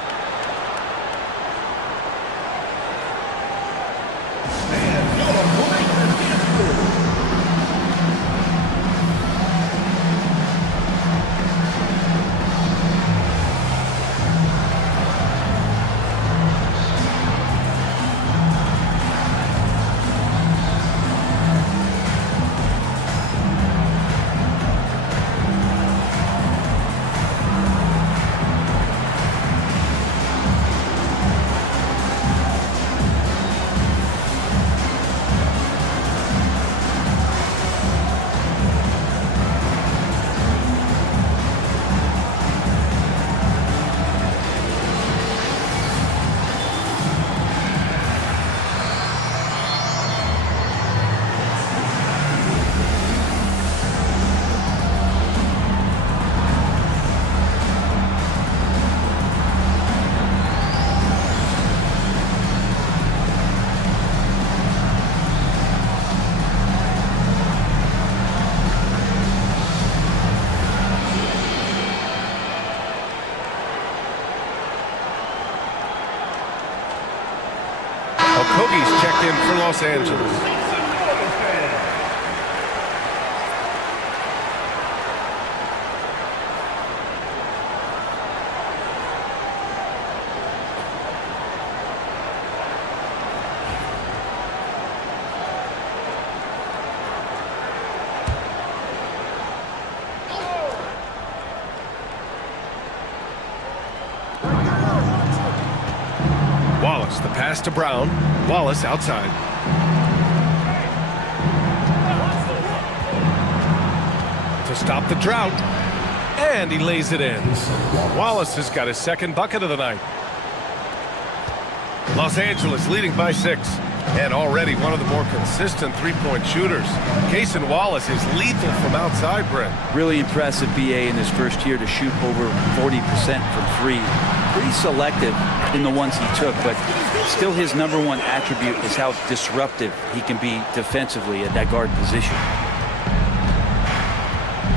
Okogie's checked in for Los Angeles. Bronx. The pass to Brown. Wallace outside. To stop the drought. And he lays it in. Wallace has got his second bucket of the night. Los Angeles leading by 6. And already one of the more consistent three-point shooters. Cason Wallace is lethal from outside, Brent. Really impressive BA in his first year to shoot over 40% from 3. Pretty selective in the ones he took, but still his number one attribute is how disruptive he can be defensively at that guard position.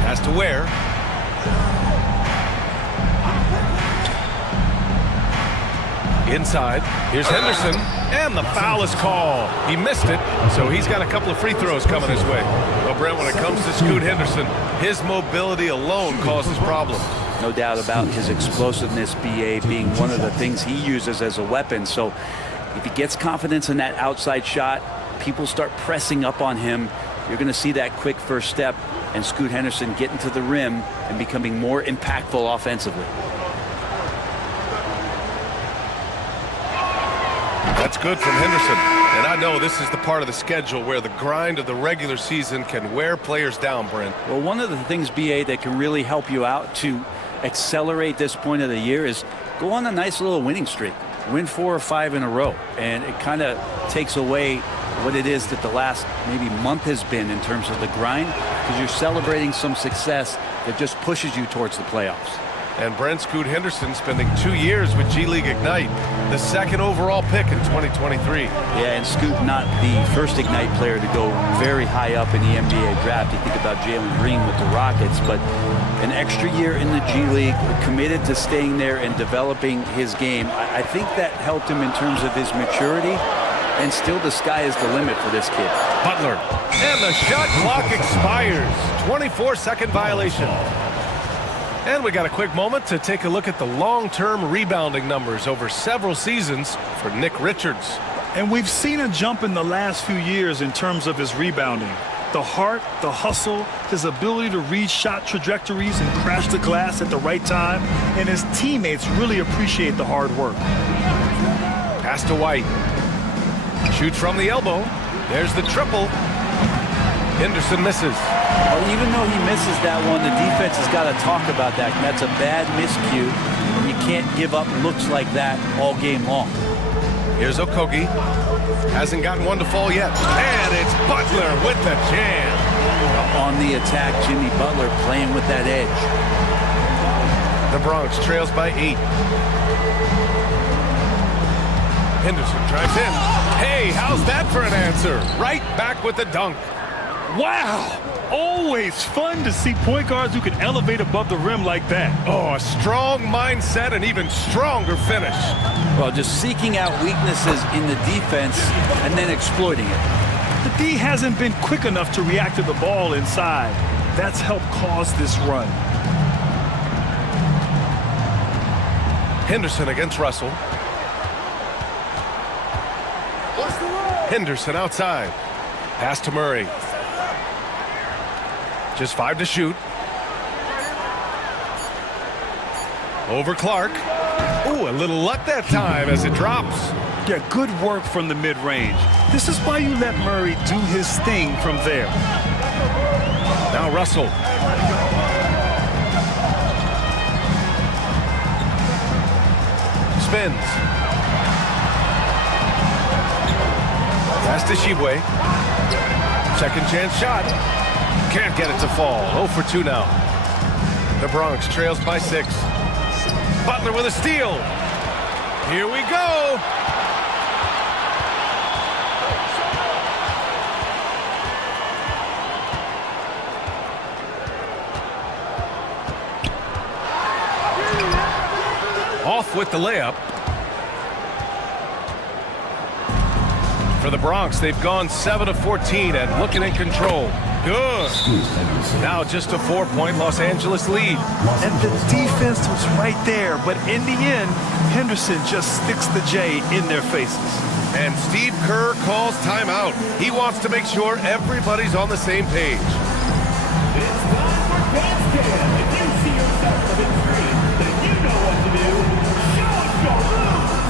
Has to Ware. Inside, here's Henderson, and the foul is called. He missed it, so he's got a couple of free throws coming his way. Well, Brent, when it comes to Scoot Henderson, his mobility alone causes problems. No doubt about his explosiveness, BA, being one of the things he uses as a weapon. So if he gets confidence in that outside shot, people start pressing up on him. You're going to see that quick first step and Scoot Henderson getting to the rim and becoming more impactful offensively. That's good from Henderson. And I know this is the part of the schedule where the grind of the regular season can wear players down, Brent. Well, one of the things, BA, that can really help you out to accelerate this point of the year is go on a nice little winning streak. Win 4 or 5 in a row. And it kind of takes away what it is that the last maybe month has been in terms of the grind, because you're celebrating some success that just pushes you towards the playoffs. And Brent, Scoot Henderson spending 2 years with G League Ignite, the second overall pick in 2023. Yeah, and Scoot not the first Ignite player to go very high up in the NBA draft. You think about Jalen Green with the Rockets, but an extra year in the G League, committed to staying there and developing his game. I think that helped him in terms of his maturity, and still the sky is the limit for this kid. Butler, and the shot clock expires. 24-second violation. And we got a quick moment to take a look at the long-term rebounding numbers over several seasons for Nick Richards. And we've seen a jump in the last few years in terms of his rebounding. The heart, the hustle, his ability to read shot trajectories and crash the glass at the right time, and his teammates really appreciate the hard work. Pass to White. Shoots from the elbow. There's the triple. Henderson misses. Well, even though he misses that one, the defense has got to talk about that. That's a bad miscue. You can't give up looks like that all game long. Here's Okogie. Hasn't gotten one to fall yet. And it's Butler with the jam. On the attack, Jimmy Butler playing with that edge. The Bronx trails by 8. Henderson drives in. Hey, how's that for an answer? Right back with the dunk. Wow! Always fun to see point guards who can elevate above the rim like that. Oh, a strong mindset and even stronger finish. Well, just seeking out weaknesses in the defense and then exploiting it. The D hasn't been quick enough to react to the ball inside. That's helped cause this run. Henderson against Russell. Henderson outside. Pass to Murray. Just 5 to shoot. Over Clark. Ooh, a little luck that time as it drops. Yeah, good work from the mid-range. This is why you let Murray do his thing from there. Now Russell. Spins. Pass to Shibwe. Second chance shot. Can't get it to fall. 0 for 2 now. The Bronx trails by 6. Butler with a steal. Here we go. Off with the layup. For the Bronx, they've gone 7 of 14 and looking in control. Good. Now just a 4-point Los Angeles lead. And the defense was right there, but in the end, Henderson just sticks the J in their faces. And Steve Kerr calls timeout. He wants to make sure everybody's on the same page. It's time for basket. If you see yourself on the screen, then you know what to do. Show us your moves.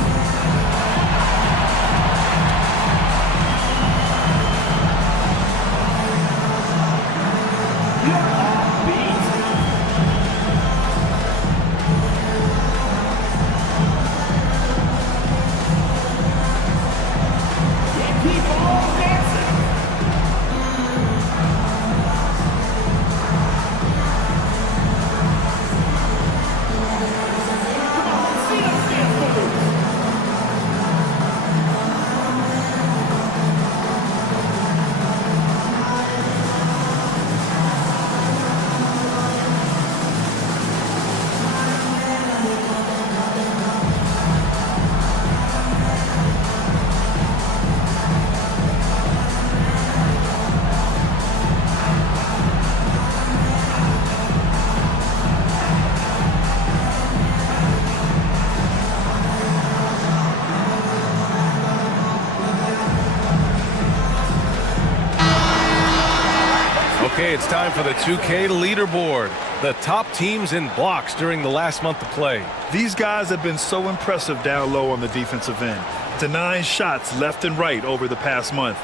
Okay, it's time for the 2K leaderboard. The top teams in blocks during the last month of play. These guys have been so impressive down low on the defensive end. Denying shots left and right over the past month.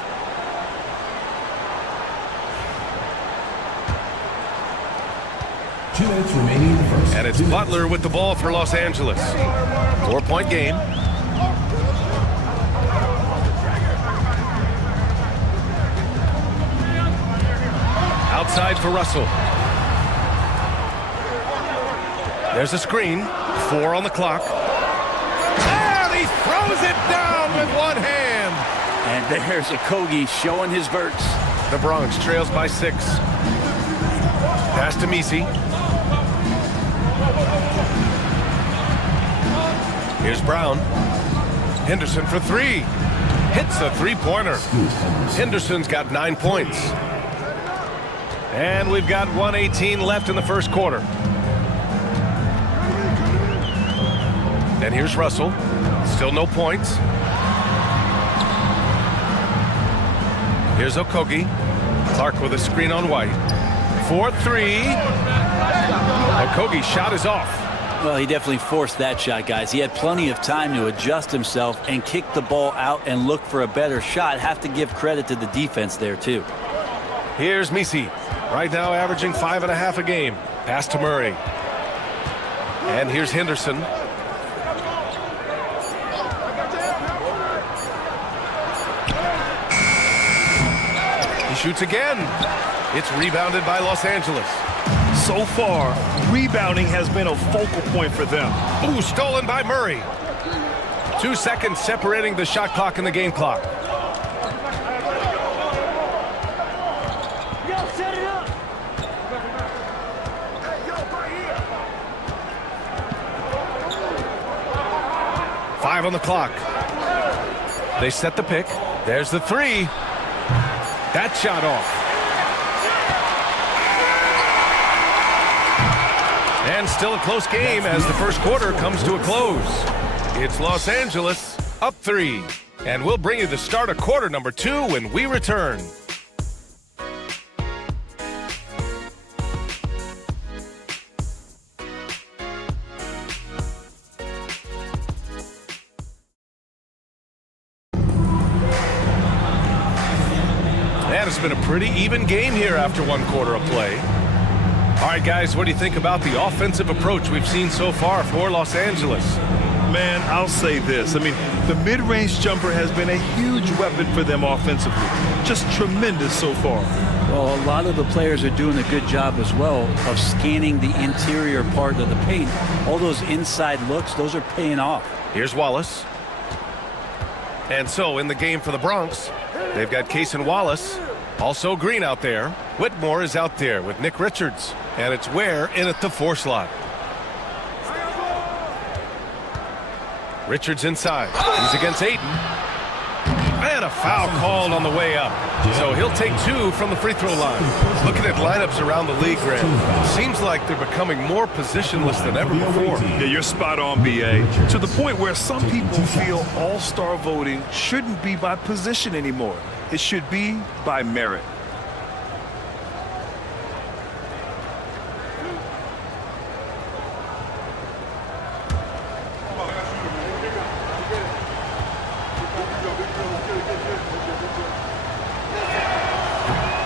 Remaining in the first. And it's Butler with the ball for Los Angeles. 4-point game. Outside for Russell. There's a screen. 4 on the clock. And he throws it down with one hand. And there's Okogie showing his verts. The Bronx trails by 6. Pass to Misi. Here's Brown. Henderson for 3. Hits a three-pointer. Henderson's got 9 points. And we've got 1:18 left in the first quarter. And here's Russell. Still no points. Here's Okogie. Clark with a screen on White. 4-3. Okogie's shot is off. Well, he definitely forced that shot, guys. He had plenty of time to adjust himself and kick the ball out and look for a better shot. Have to give credit to the defense there, too. Here's Misi. Right now averaging 5.5 a game. Pass to Murray. And here's Henderson. He shoots again. It's rebounded by Los Angeles. So far, rebounding has been a focal point for them. Ooh, stolen by Murray. 2 seconds separating the shot clock and the game clock. Set it up. 5 on the clock. They set the pick. There's the 3. That shot off. And still a close game as the first quarter comes to a close. It's Los Angeles up 3. And we'll bring you the start of quarter number 2 when we return. And it's been a pretty even game here after 1 quarter of play. All right, guys, what do you think about the offensive approach we've seen so far for Los Angeles? Man, I'll say this. I mean, the mid-range jumper has been a huge weapon for them offensively. Just tremendous so far. Well, a lot of the players are doing a good job as well of scanning the interior part of the paint. All those inside looks, those are paying off. Here's Wallace. And so in the game for the Bronx, they've got Case and Wallace. Also Green out there. Whitmore is out there with Nick Richards. And it's Ware in at the 4 slot. Richards inside. He's against Ayton. And a foul called on the way up. So he'll take 2 from the free throw line. Looking at lineups around the league, Grant, seems like they're becoming more positionless than ever before. Yeah, you're spot on, B.A. To the point where some people feel all-star voting shouldn't be by position anymore. It should be by merit.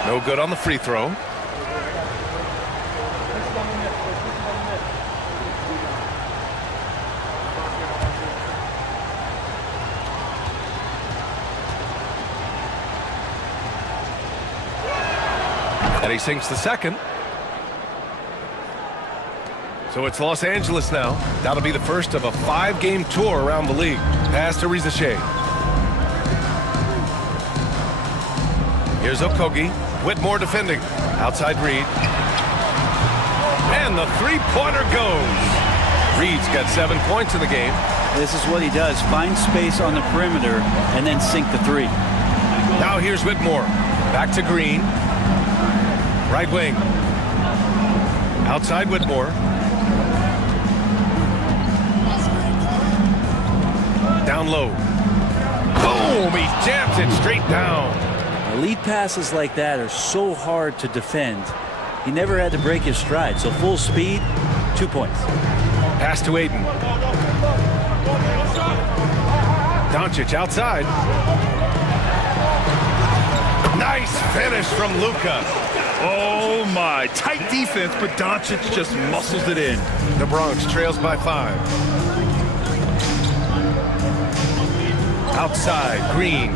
No good on the free throw. And he sinks the second. So it's Los Angeles now. That'll be the first of a 5-game tour around the league. Pass to Rizachet. Here's Okogie. Whitmore defending. Outside Reed. And the three-pointer goes. Reed's got 7 points in the game. This is what he does. Find space on the perimeter and then sink the 3. Now here's Whitmore. Back to Green. Right wing. Outside Whitmore. Down low. Boom! He jams it straight down. Elite passes like that are so hard to defend. He never had to break his stride, so full speed, 2 points. Pass to Ayton. Doncic outside. Nice finish from Luka. Oh my, tight defense, but Doncic just muscles it in. The Bronx trails by 5. Outside, Green.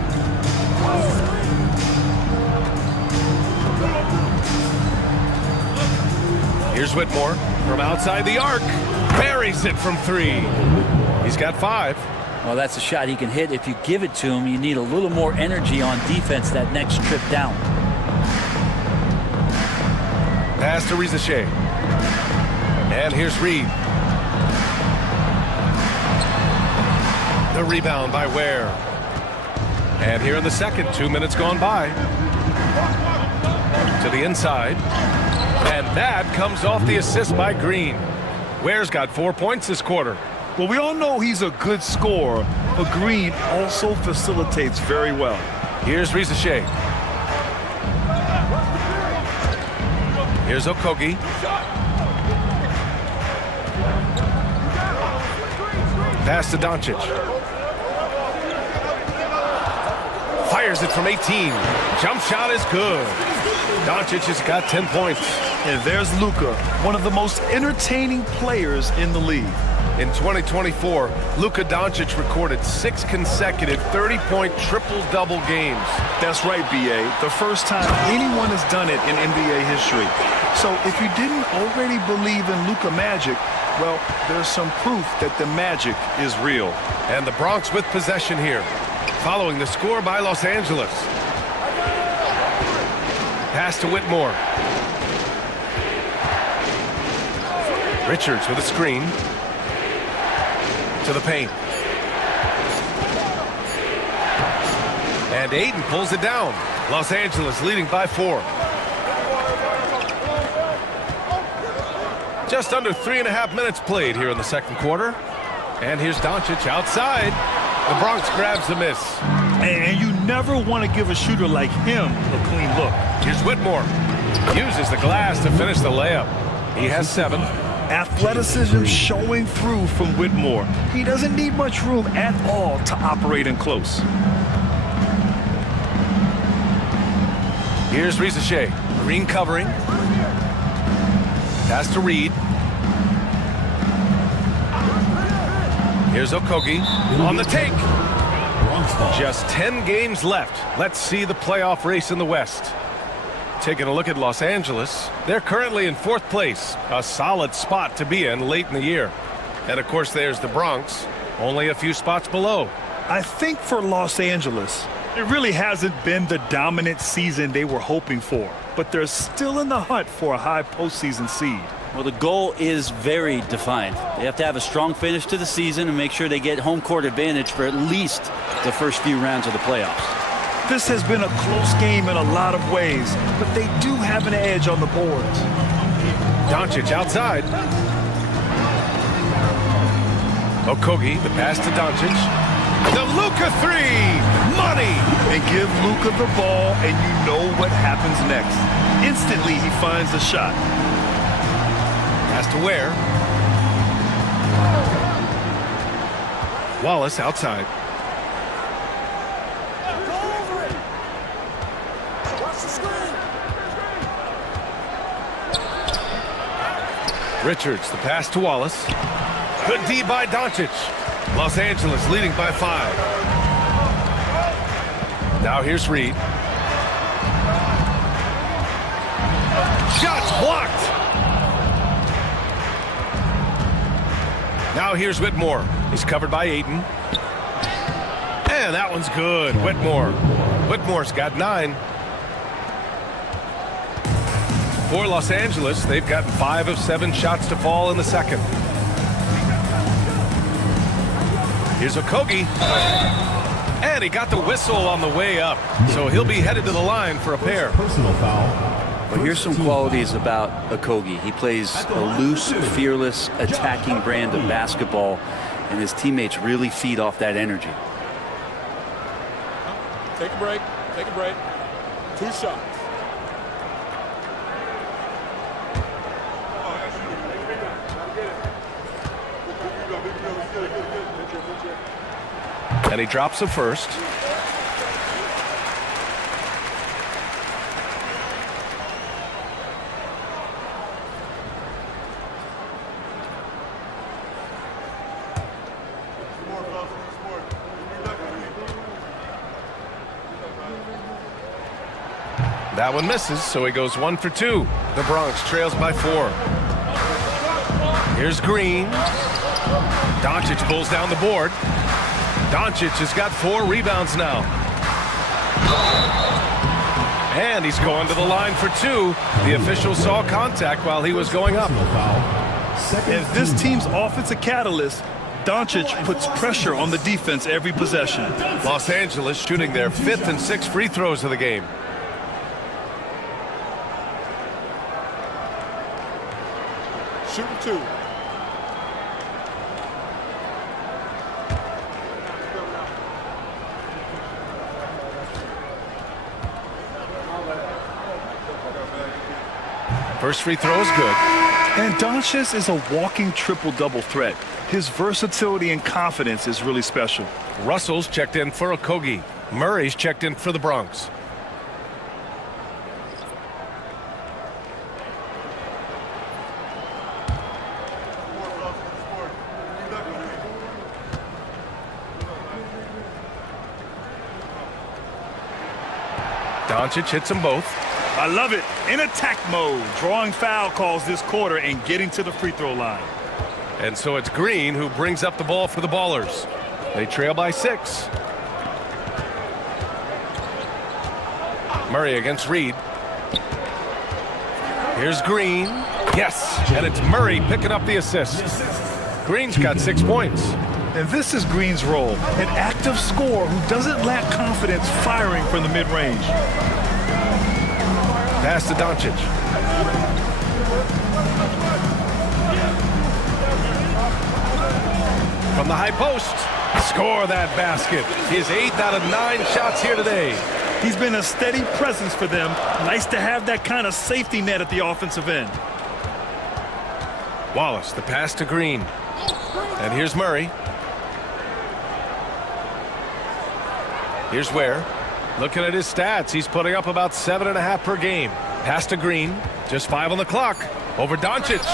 Here's Whitmore from outside the arc. Buries it from 3. He's got 5. Well, that's a shot he can hit. If you give it to him, you need a little more energy on defense that next trip down. Pass to Rizachet. And here's Reed. The rebound by Ware. And here in the second, 2 minutes gone by. To the inside. And that comes off the assist by Green. Ware's got 4 points this quarter. Well, we all know he's a good scorer, but Green also facilitates very well. Here's Rizachet. Here's Okogie. Pass to Doncic. Fires it from 18. Jump shot is good. Doncic has got 10 points. And there's Luka, one of the most entertaining players in the league. In 2024, Luka Doncic recorded 6 consecutive 30-point triple-double games. That's right, B.A. The first time anyone has done it in NBA history. So if you didn't already believe in Luka magic, well, there's some proof that the magic is real. And the Bronx with possession here, following the score by Los Angeles. Pass to Whitmore. Richards with a screen. To the paint. And Ayton pulls it down. Los Angeles leading by 4. Just under 3.5 minutes played here in the second quarter. And here's Doncic outside. The Bronx grabs the miss. And you never want to give a shooter like him a clean look. Here's Whitmore. Uses the glass to finish the layup. He has 7. Athleticism showing through from Whitmore. He doesn't need much room at all to operate in close. Here's Rizachet. Green covering. Pass to Reed. Here's Okogie on the take. Just 10 games left. Let's see the playoff race in the West. Taking a look at Los Angeles, they're currently in 4th place, a solid spot to be in late in the year. And of course, there's the Bronx, only a few spots below. I think for Los Angeles, it really hasn't been the dominant season they were hoping for, but they're still in the hunt for a high postseason seed. Well, the goal is very defined. They have to have a strong finish to the season and make sure they get home court advantage for at least the first few rounds of the playoffs. This has been a close game in a lot of ways, but they do have an edge on the boards. Doncic outside. Okogie, the pass to Doncic. The Luka 3! Money! And give Luka the ball, and you know what happens next. Instantly, he finds the shot. Pass to Ware. Wallace outside. Richards, the pass to Wallace. Good D by Doncic. Los Angeles leading by 5. Now here's Reed. Shots blocked. Now here's Whitmore. He's covered by Ayton. And that one's good. Whitmore. Whitmore's got 9. For Los Angeles, they've gotten 5 of 7 shots to fall in the second. Here's Okogie. And he got the whistle on the way up. So he'll be headed to the line for a pair. Personal foul. Well, here's some qualities about Okogie. He plays a loose, fearless, attacking brand of basketball, and his teammates really feed off that energy. Take a break. Take a break. 2 shots. And he drops the first. That one misses, so he goes 1 for 2. The Bronx trails by 4. Here's Green. Doncic pulls down the board. Doncic has got 4 rebounds now. And he's going to the line for 2. The official saw contact while he was going up. As this team's offensive catalyst, Doncic puts pressure on the defense every possession. Los Angeles shooting their 5th and 6th free throws of the game. Shooting 2. First free throw is good. And Doncic is a walking triple-double threat. His versatility and confidence is really special. Russell's checked in for Okogie. Murray's checked in for the Bronx. Doncic hits them both. I love it. In attack mode, drawing foul calls this quarter and getting to the free throw line. And so it's Green who brings up the ball for the Ballers. They trail by 6. Murray against Reed. Here's Green. Yes, and it's Murray picking up the assist. Green's got 6 points. And this is Green's role, an active scorer who doesn't lack confidence firing from the mid-range. Pass to Doncic. From the high post. Score that basket. His 8th out of 9 shots here today. He's been a steady presence for them. Nice to have that kind of safety net at the offensive end. Wallace, the pass to Green. And here's Murray. Here's Ware. Looking at his stats, he's putting up about 7.5 per game. Pass to Green. Just 5 on the clock. Over Doncic.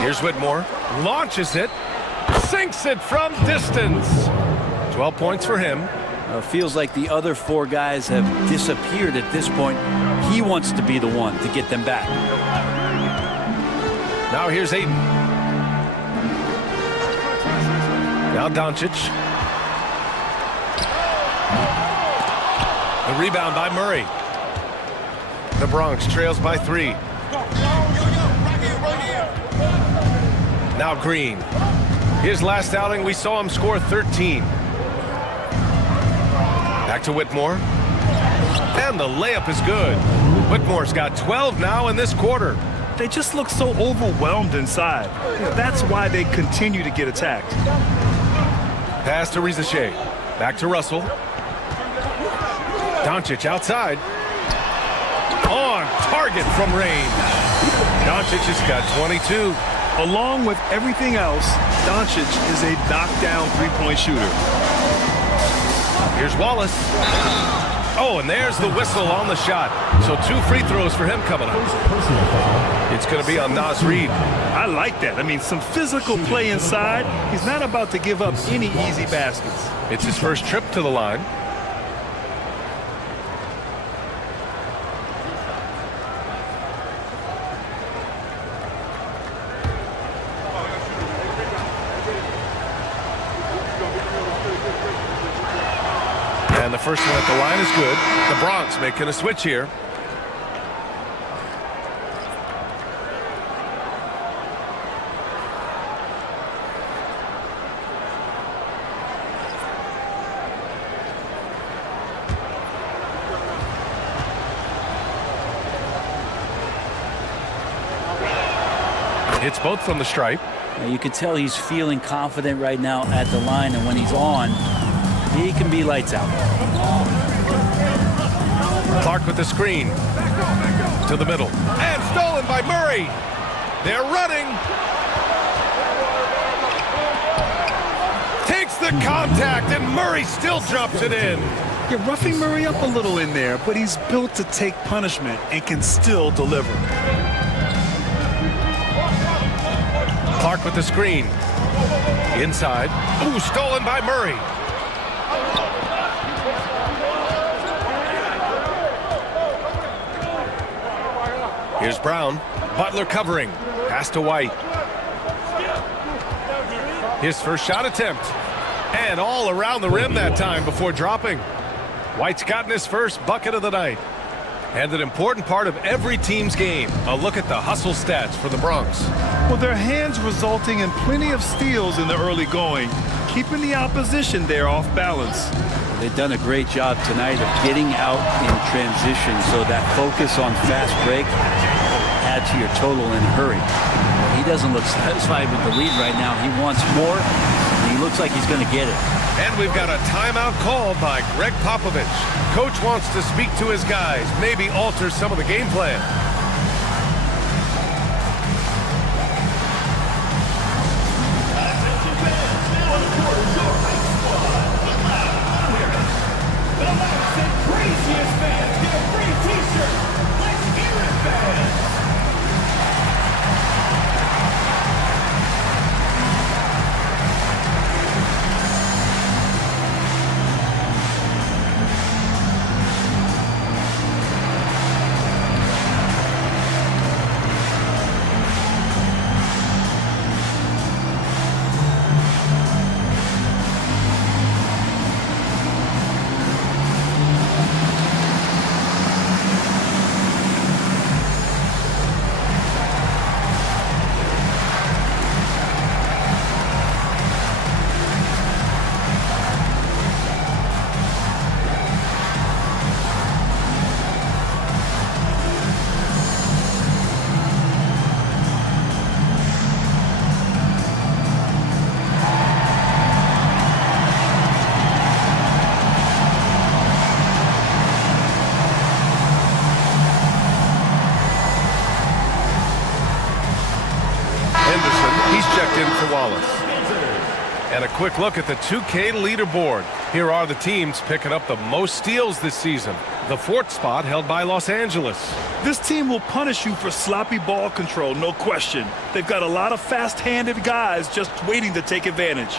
Here's Whitmore. Launches it. Sinks it from distance. 12 points for him. Feels like the other 4 guys have disappeared at this point. He wants to be the one to get them back. Now here's Ayton. Now Doncic. The rebound by Murray. The Bronx trails by 3. Now Green. His last outing, we saw him score 13. Back to Whitmore. And the layup is good. Whitmore's got 12 now in this quarter. They just look so overwhelmed inside. That's why they continue to get attacked. Pass to Rizachet. Back to Russell. Doncic outside. On target from range. Doncic has got 22. Along with everything else, Doncic is a knockdown three-point shooter. Here's Wallace. Oh, and there's the whistle on the shot. So 2 free throws for him coming up. It's going to be on Naz Reid. I like that. I mean, some physical play inside. He's not about to give up any easy baskets. It's his first trip to the line. And the first one at the line is good. The Bronx making a switch here. Hits both from the stripe. You can tell he's feeling confident right now at the line, and when he's on, he can be lights out. Clark with the screen. To the middle. And stolen by Murray. They're running. Takes the contact, and Murray still drops it in. You're roughing Murray up a little in there, but he's built to take punishment and can still deliver. Clark with the screen. Inside. Ooh, stolen by Murray. Here's Brown. Butler covering. Pass to White. His first shot attempt. And all around the rim that time before dropping. White's gotten his first bucket of the night. And an important part of every team's game. A look at the hustle stats for the Bronx. Well, their hands resulting in plenty of steals in the early going, keeping the opposition there off balance. They've done a great job tonight of getting out in transition, so that focus on fast break add to your total and hurry. He doesn't look satisfied with the lead right now. He wants more, and he looks like he's going to get it. And we've got a timeout called by Greg Popovich. Coach wants to speak to his guys, maybe alter some of the game plan. And a quick look at the 2K leaderboard. Here are the teams picking up the most steals this season. The fourth spot held by Los Angeles. This team will punish you for sloppy ball control, no question. They've got a lot of fast-handed guys just waiting to take advantage.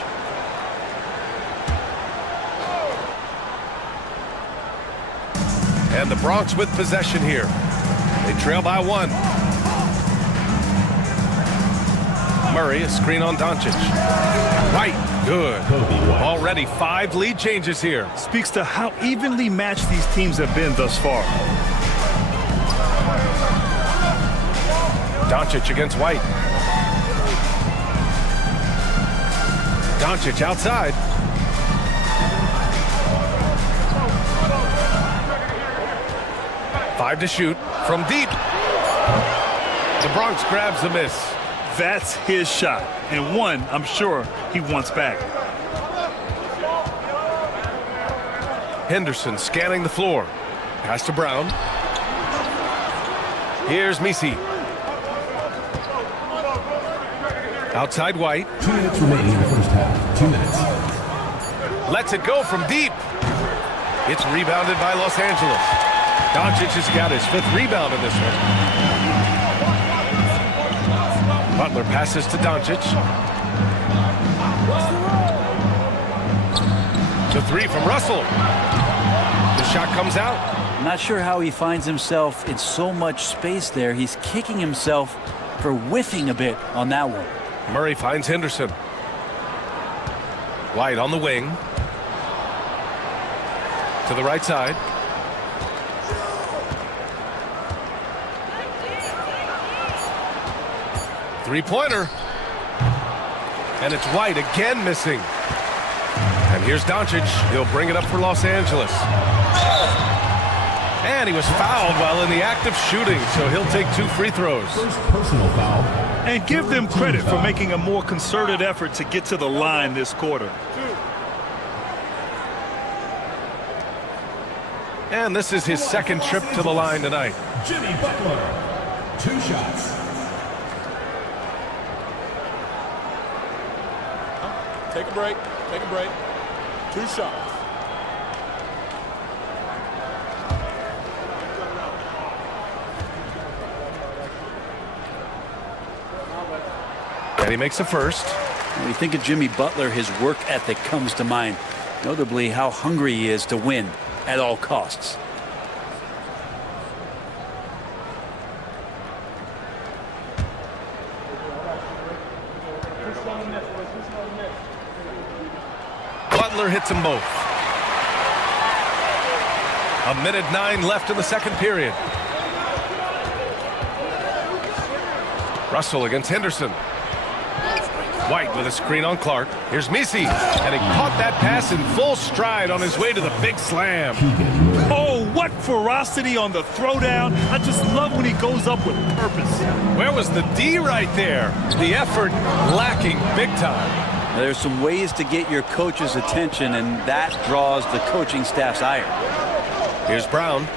And the Bronx with possession here. They trail by 1. Murray, a screen on Doncic. White, good. Already 5 lead changes here. Speaks to how evenly matched these teams have been thus far. Doncic against White. Doncic outside. Five to shoot from deep. The Bronx grabs a miss. That's his shot, and one I'm sure he wants back. Henderson scanning the floor. Pass to Brown. Here's Misi. Outside White. 2 minutes remaining in the first half. 2 minutes. Lets it go from deep. It's rebounded by Los Angeles. Doncic has got his 5th rebound in this one. Butler passes to Doncic. The 3 from Russell. The shot comes out. I'm not sure how he finds himself in so much space there. He's kicking himself for whiffing a bit on that one. Murray finds Henderson. White on the wing. To the right side. Three-pointer. And it's White again missing. And here's Doncic. He'll bring it up for Los Angeles. And he was fouled while in the act of shooting, so he'll take 2 free throws. First personal foul. And give them credit for making a more concerted effort to get to the line this quarter. And this is his second trip to the line tonight. Jimmy Butler, 2 shots. Take a break. Take a break. 2 shots. And he makes the first. When you think of Jimmy Butler, his work ethic comes to mind. Notably, how hungry he is to win at all costs. Butler hits them both. 1:09 left in the second period. Russell against Henderson. White with a screen on Clark. Here's Misi, and he caught that pass in full stride on his way to the big slam. Oh, what ferocity on the throwdown. I just love when he goes up with purpose. Where was the D right there? The effort lacking big time. There's some ways to get your coach's attention, and that draws the coaching staff's ire. Here's Brown.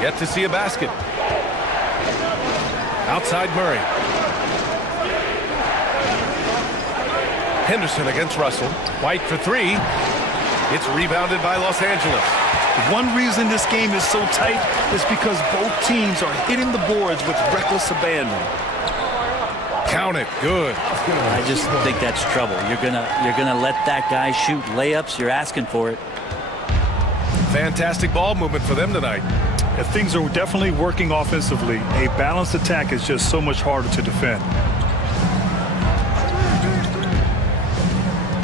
Yet to see a basket. Outside Murray. Henderson against Russell. White for 3. It's rebounded by Los Angeles. One reason this game is so tight is because both teams are hitting the boards with reckless abandon. Count it. Good. I just think that's trouble. You're gonna let that guy shoot layups. You're asking for it. Fantastic ball movement for them tonight. If things are definitely working offensively, a balanced attack is just so much harder to defend.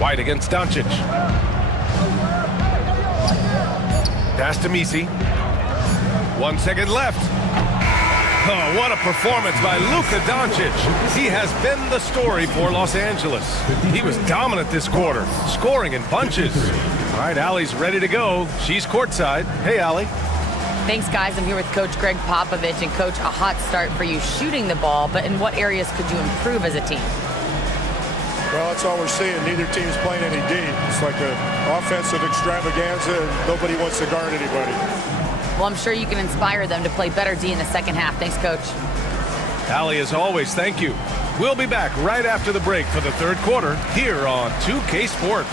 White against Doncic. Pass to Misi. 1 second left. Oh, what a performance by Luka Doncic. He has been the story for Los Angeles. He was dominant this quarter, scoring in bunches. All right, Allie's ready to go. She's courtside. Hey, Allie. Thanks, guys. I'm here with Coach Greg Popovich. And, Coach, a hot start for you shooting the ball, but in what areas could you improve as a team? Well, that's all we're seeing. Neither team's playing any D. It's like an offensive extravaganza, and nobody wants to guard anybody. Well, I'm sure you can inspire them to play better D in the second half. Thanks, Coach. Allie, as always, thank you. We'll be back right after the break for the third quarter here on 2K Sports.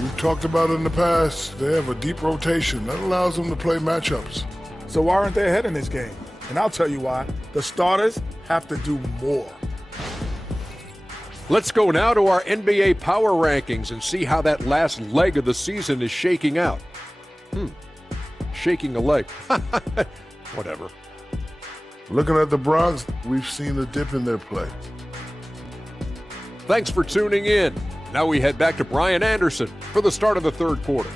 We've talked about it in the past. They have a deep rotation. That allows them to play matchups. So why aren't they ahead in this game? And I'll tell you why. The starters have to do more. Let's go now to our NBA power rankings and see how that last leg of the season is shaking out. Shaking a leg. Whatever. Looking at the Bronx, we've seen a dip in their play. Thanks for tuning in. Now we head back to Brian Anderson for the start of the third quarter.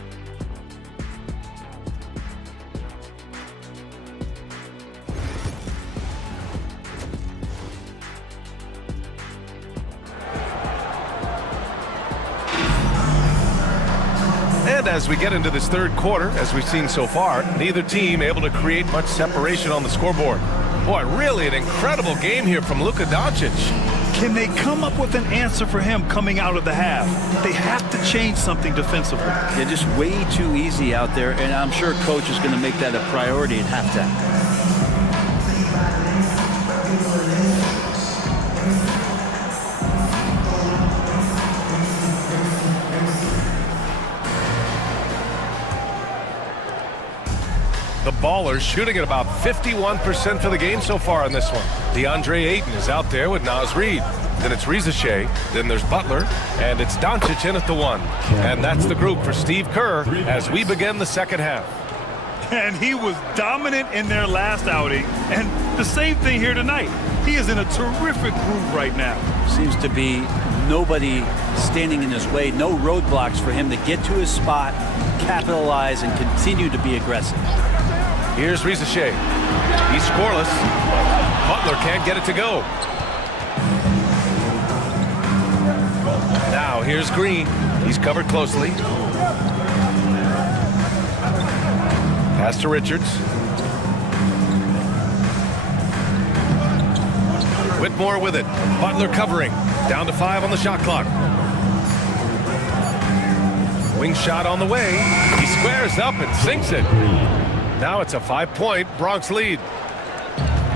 And as we get into this third quarter, as we've seen so far, neither team able to create much separation on the scoreboard. Boy, really an incredible game here from Luka Doncic. Can they come up with an answer for him coming out of the half? They have to change something defensively. They're just way too easy out there, and I'm sure Coach is going to make that a priority at halftime. The Ballers shooting at about 51% for the game so far in this one. DeAndre Ayton is out there with Naz Reid. Then it's Rizachet. Then there's Butler. And it's Doncic in at the 1. And that's the group for Steve Kerr as we begin the second half. And he was dominant in their last outing. And the same thing here tonight. He is in a terrific groove right now. Seems to be nobody standing in his way. No roadblocks for him to get to his spot, capitalize, and continue to be aggressive. Here's Rizachet. He's scoreless. Butler can't get it to go. Now here's Green. He's covered closely. Pass to Richards. Whitmore with it. Butler covering. Down to 5 on the shot clock. Wing shot on the way. He squares up and sinks it. Now it's a 5-point Bronx lead.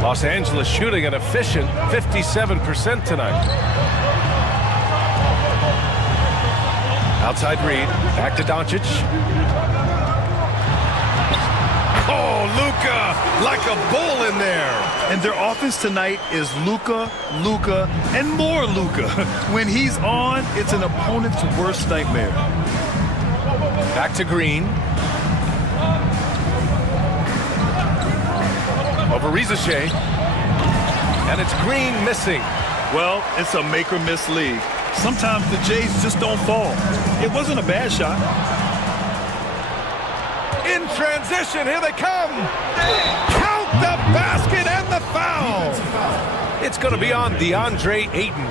Los Angeles shooting an efficient 57% tonight. Outside Reed. Back to Doncic. Oh, Luka, like a bull in there. And their offense tonight is Luka, and more Luka. When he's on, it's an opponent's worst nightmare. Back to Green. Over Rizachet. And it's Green missing. Well, it's a make or miss league. Sometimes the Jays just don't fall. It wasn't a bad shot. In transition, here they come. Count the basket and the foul. It's going to be on DeAndre Ayton.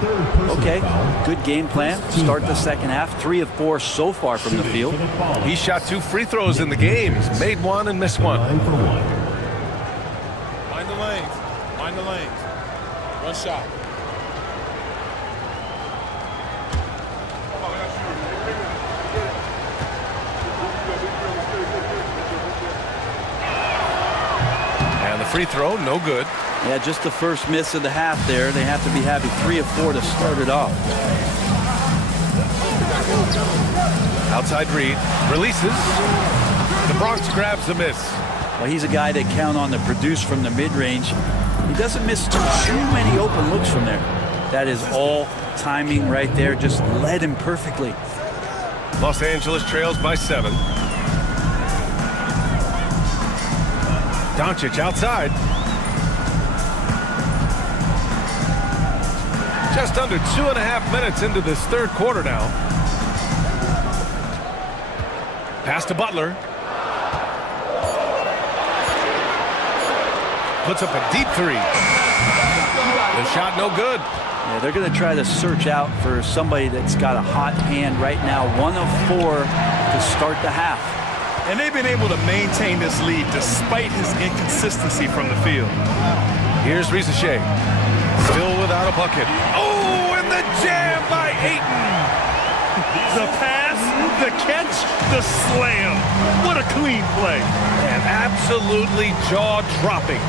Okay, good game plan. Start the second half. 3 of 4 so far from the field. He shot 2 free throws in the game. He's made 1 and missed 1. Mind the lanes. Mind the lanes. One shot. And the free throw, no good. Yeah, just the first miss of the half there. They have to be having 3 of 4 to start it off. Outside Reed. Releases. The Bronx grabs the miss. Well, he's a guy they count on to produce from the mid-range. He doesn't miss too many open looks from there. That is all timing right there. Just led him perfectly. Los Angeles trails by 7. Doncic outside. Just under 2.5 minutes into this third quarter now. Pass to Butler. Puts up a deep 3. The shot no good. Yeah, they're going to try to search out for somebody that's got a hot hand right now. 1 of 4 to start the half. And they've been able to maintain this lead despite his inconsistency from the field. Here's Rizachet. Still without a bucket. Oh, and the jam by Ayton. The pass, the catch, the slam. What a clean play. And absolutely jaw-dropping.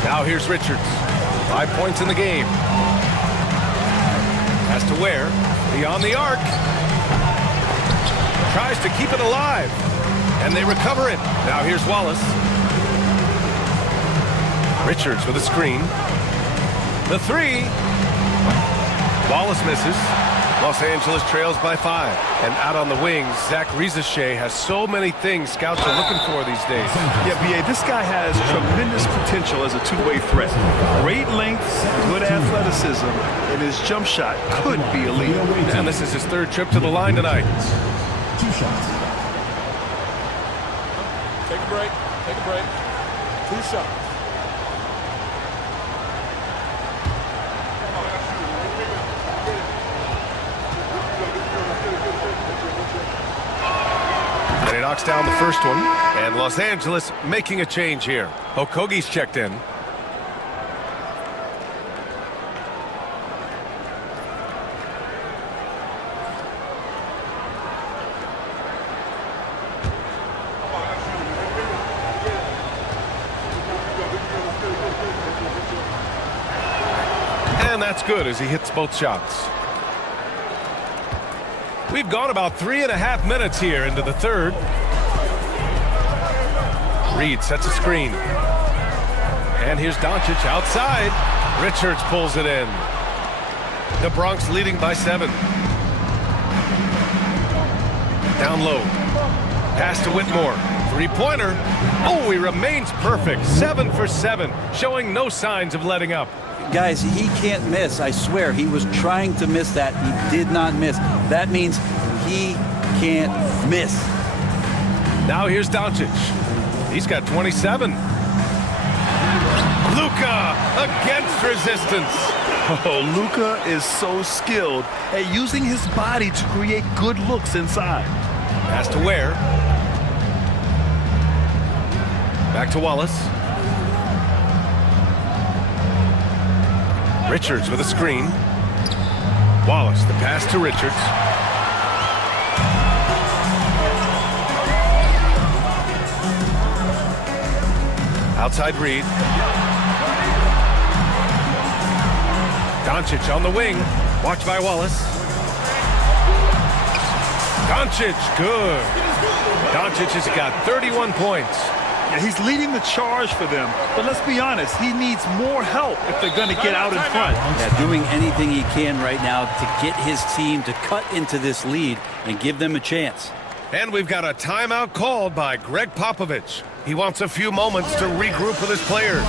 Now here's Richards. 5 points in the game. Has to Ware. Beyond the arc. Tries to keep it alive. And they recover it. Now here's Wallace. Richards with a screen. The 3. Wallace misses. Los Angeles trails by 5. And out on the wings, Zach Rizachet has so many things scouts are looking for these days. Yeah, B.A., this guy has tremendous potential as a two-way threat. Great length, good athleticism, and his jump shot could be elite. And this is his 3rd trip to the line tonight. 2 shots. Take a break. Take a break. 2 shots. And he knocks down the first one. And Los Angeles making a change here. Okogie's checked in. And that's good as he hits both shots. We've gone about 3.5 minutes here into the third. Reed sets a screen. And here's Doncic outside. Richards pulls it in. The Bronx leading by 7. Down low. Pass to Whitmore. 3-pointer. Oh, he remains perfect. 7 for 7. Showing no signs of letting up. Guys, he can't miss. I swear, he was trying to miss that. He did not miss. That means he can't miss. Now here's Doncic. He's got 27. Luka against resistance. Oh, Luka is so skilled at using his body to create good looks inside. Pass to Ware. Back to Wallace. Richards with a screen. Wallace, the pass to Richards. Outside Reed. Doncic on the wing. Watched by Wallace. Doncic, good. Doncic has got 31 points. Yeah, he's leading the charge for them. But let's be honest, he needs more help if they're going to get out in front. Yeah, doing anything he can right now to get his team to cut into this lead and give them a chance. And we've got a timeout called by Greg Popovich. He wants a few moments to regroup with his players.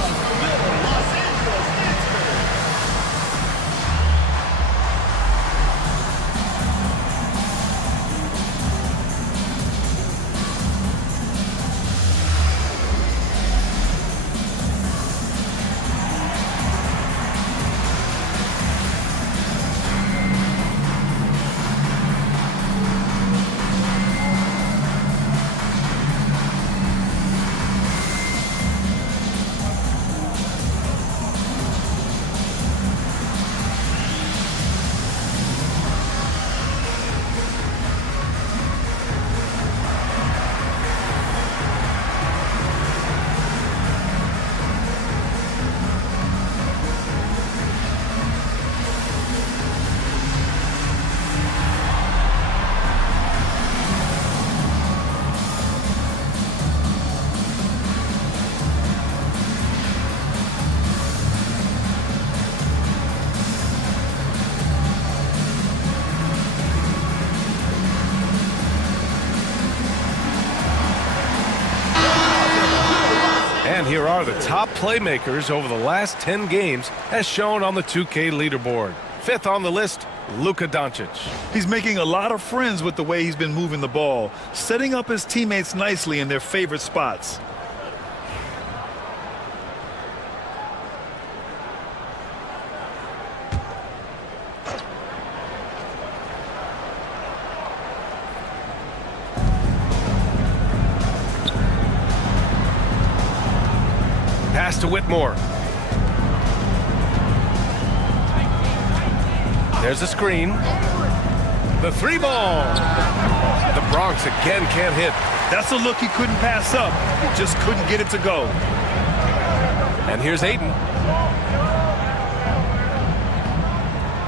And here are the top playmakers over the last 10 games as shown on the 2K leaderboard. Fifth on the list, Luka Doncic. He's making a lot of friends with the way he's been moving the ball, setting up his teammates nicely in their favorite spots. Pass to Whitmore. There's a screen. The three ball. The Bronx again can't hit. That's a look he couldn't pass up. He just couldn't get it to go. And here's Ayton.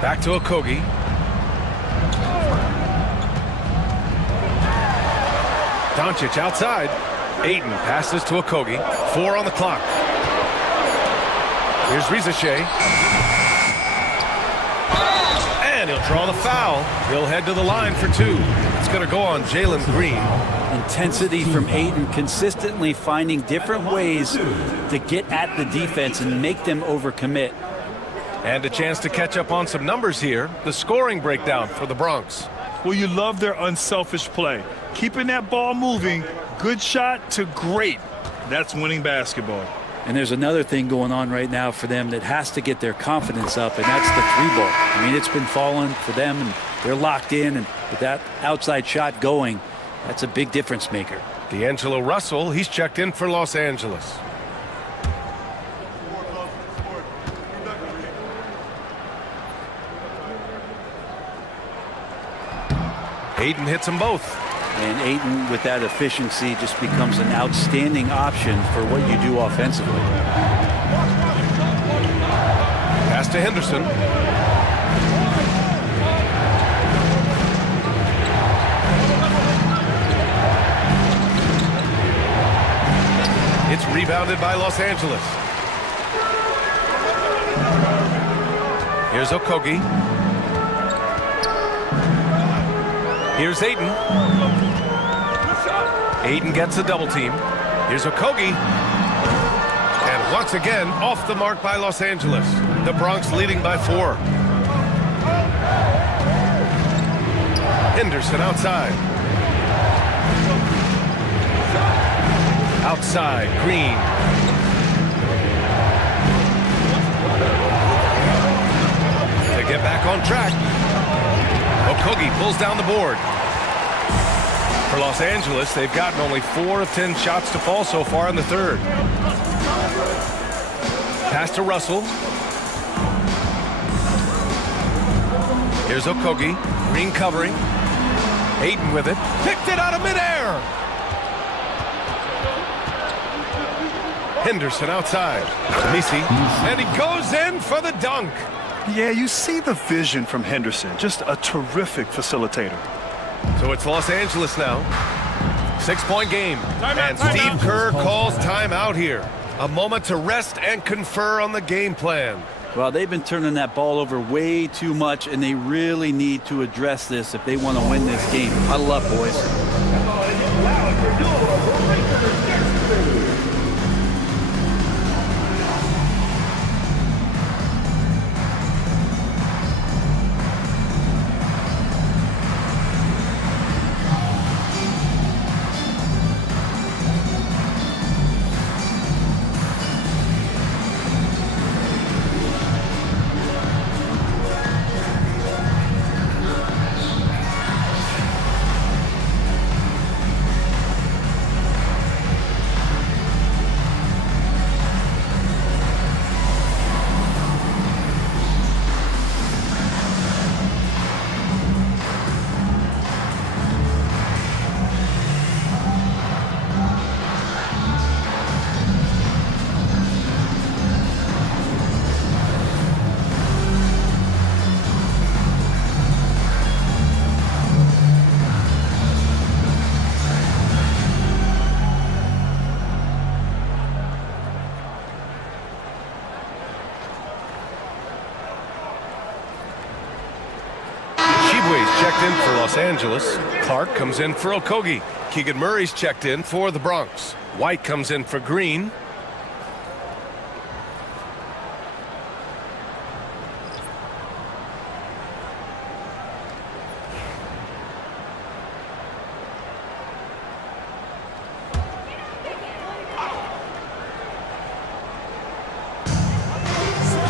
Back to Okogie. Doncic outside. Ayton passes to Okogie. 4 on the clock. Here's Rizashay. And he'll draw the foul. He'll head to the line for 2. It's going to go on Jalen Green. Intensity from Ayton, consistently finding different ways to get at the defense and make them overcommit. And a chance to catch up on some numbers here. The scoring breakdown for the Bronx. Well, you love their unselfish play. Keeping that ball moving, good shot to great. That's winning basketball. And there's another thing going on right now for them that has to get their confidence up, and that's the three ball. I mean, it's been falling for them, and they're locked in, and with that outside shot going, that's a big difference maker. D'Angelo Russell, he's checked in for Los Angeles. Ayton hits them both. And Ayton, with that efficiency, just becomes an outstanding option for what you do offensively. Pass to Henderson. It's rebounded by Los Angeles. Here's Okogie. Here's Ayton. Ayton gets a double team. Here's Okogie. And once again, off the mark by Los Angeles. The Bronx leading by 4. Henderson outside. Outside, Green. To get back on track. Okogie pulls down the board. For Los Angeles, they've gotten only 4 of 10 shots to fall so far in the third. Pass to Russell. Here's Okogie. Green covering. Hayden with it. Picked it out of midair. Henderson outside. Misi. And he goes in for the dunk. Yeah, you see the vision from Henderson. Just a terrific facilitator. So it's Los Angeles now. 6-point game. And Steve Kerr calls timeout here. A moment to rest and confer on the game plan. Well, they've been turning that ball over way too much, and they really need to address this if they want to win this game. Huddle up, boys. Checked in for Los Angeles. Clark comes in for Okogie. Keegan Murray's checked in for the Bronx. White comes in for Green.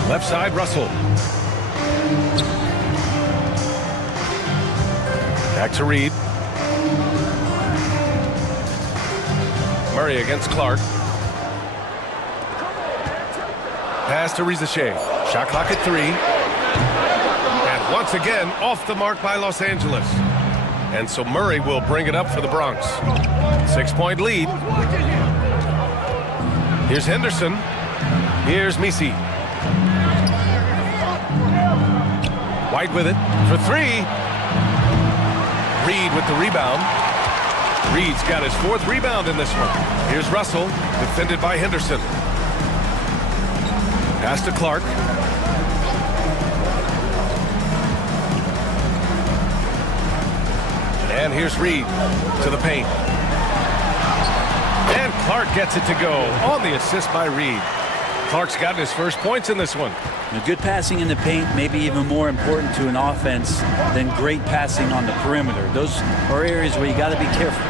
Left side, Russell. Back to Reed. Murray against Clark. Pass to Rizachet. Shot clock at 3. And once again, off the mark by Los Angeles. And so Murray will bring it up for the Bronx. 6-point lead. Here's Henderson. Here's Misi. White with it for 3. Reed with the rebound. Reed's got his 4th rebound in this one. Here's Russell, defended by Henderson. Pass to Clark. And here's Reed to the paint. And Clark gets it to go on the assist by Reed. Clark's gotten his first points in this one. Good passing in the paint may be even more important to an offense than great passing on the perimeter. Those are areas where you got to be careful.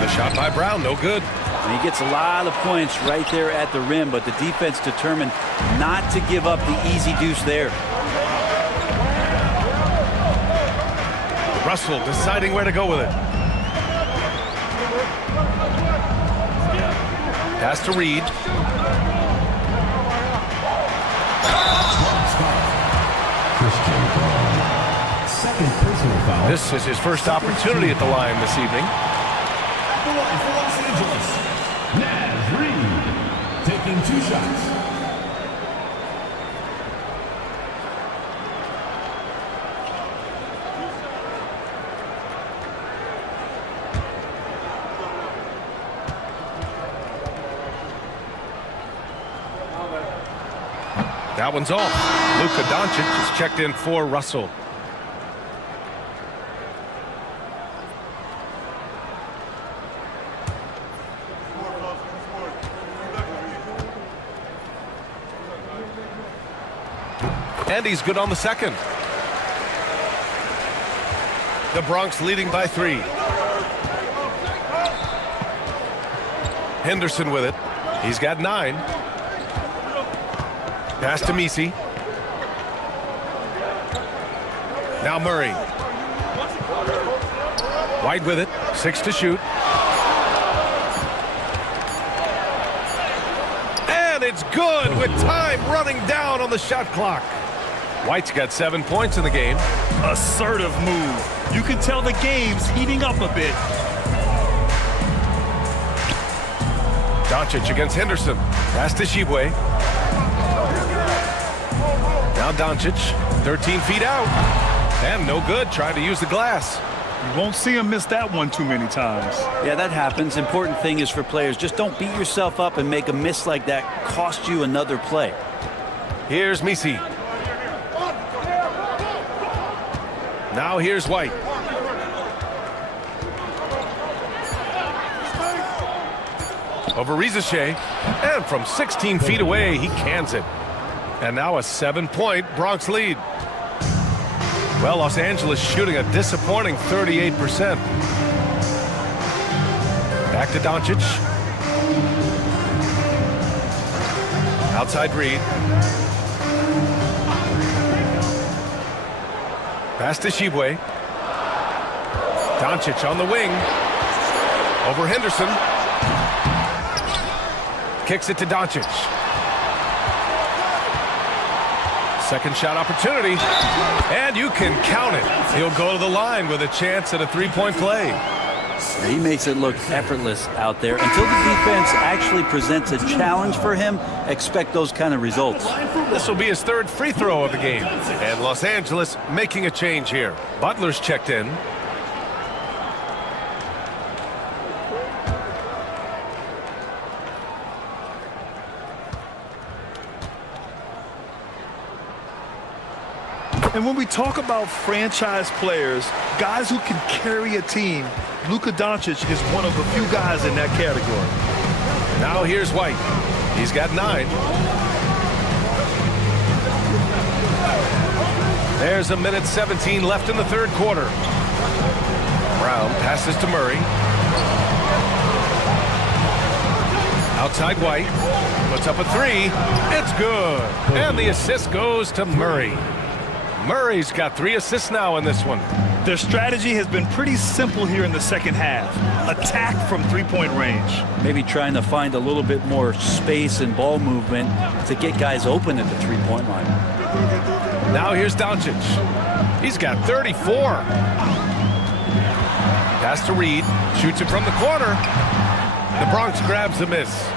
The shot by Brown, no good. And he gets a lot of points right there at the rim, but the defense determined not to give up the easy deuce there. Russell deciding where to go with it. Pass to Reed. This is his first opportunity at the line this evening. At the line for Los Angeles, Naz Reed, taking 2 shots. That one's off. Luka Doncic is checked in for Russell. And he's good on the second. The Bronx leading by 3. Henderson with it. He's got 9. Pass to Misi. Now Murray. White with it, 6 to shoot. And it's good with time running down on the shot clock. White's got 7 points in the game. Assertive move. You can tell the game's heating up a bit. Doncic against Henderson. Pass to Shibwe. Now Doncic, 13 feet out. And no good, trying to use the glass. You won't see him miss that one too many times. Yeah, that happens. Important thing is for players, just don't beat yourself up and make a miss like that cost you another play. Here's Misi. Now here's White. Over Rizachet, and from 16 feet away, he cans it. And now a 7-point Bronx lead. Well, Los Angeles shooting a disappointing 38%. Back to Doncic. Outside Reed. Pass to Shibwe. Doncic on the wing. Over Henderson. Kicks it to Doncic. Second shot opportunity. And you can count it. He'll go to the line with a chance at a three-point play. He makes it look effortless out there. Until the defense actually presents a challenge for him, expect those kind of results. This will be his third free throw of the game. And Los Angeles making a change here. Butler's checked in. And when we talk about franchise players, guys who can carry a team, Luka Doncic is one of the few guys in that category. Now here's White. He's got 9. There's a minute 17 left in the third quarter. Brown passes to Murray. Outside White. Puts up a 3. It's good. And the assist goes to Murray. Murray's got 3 assists now in this one. Their strategy has been pretty simple here in the second half. Attack from three-point range. Maybe trying to find a little bit more space and ball movement to get guys open at the three-point line. Now here's Doncic. He's got 34. Pass to Reed. Shoots it from the corner. The Bronx grabs the miss.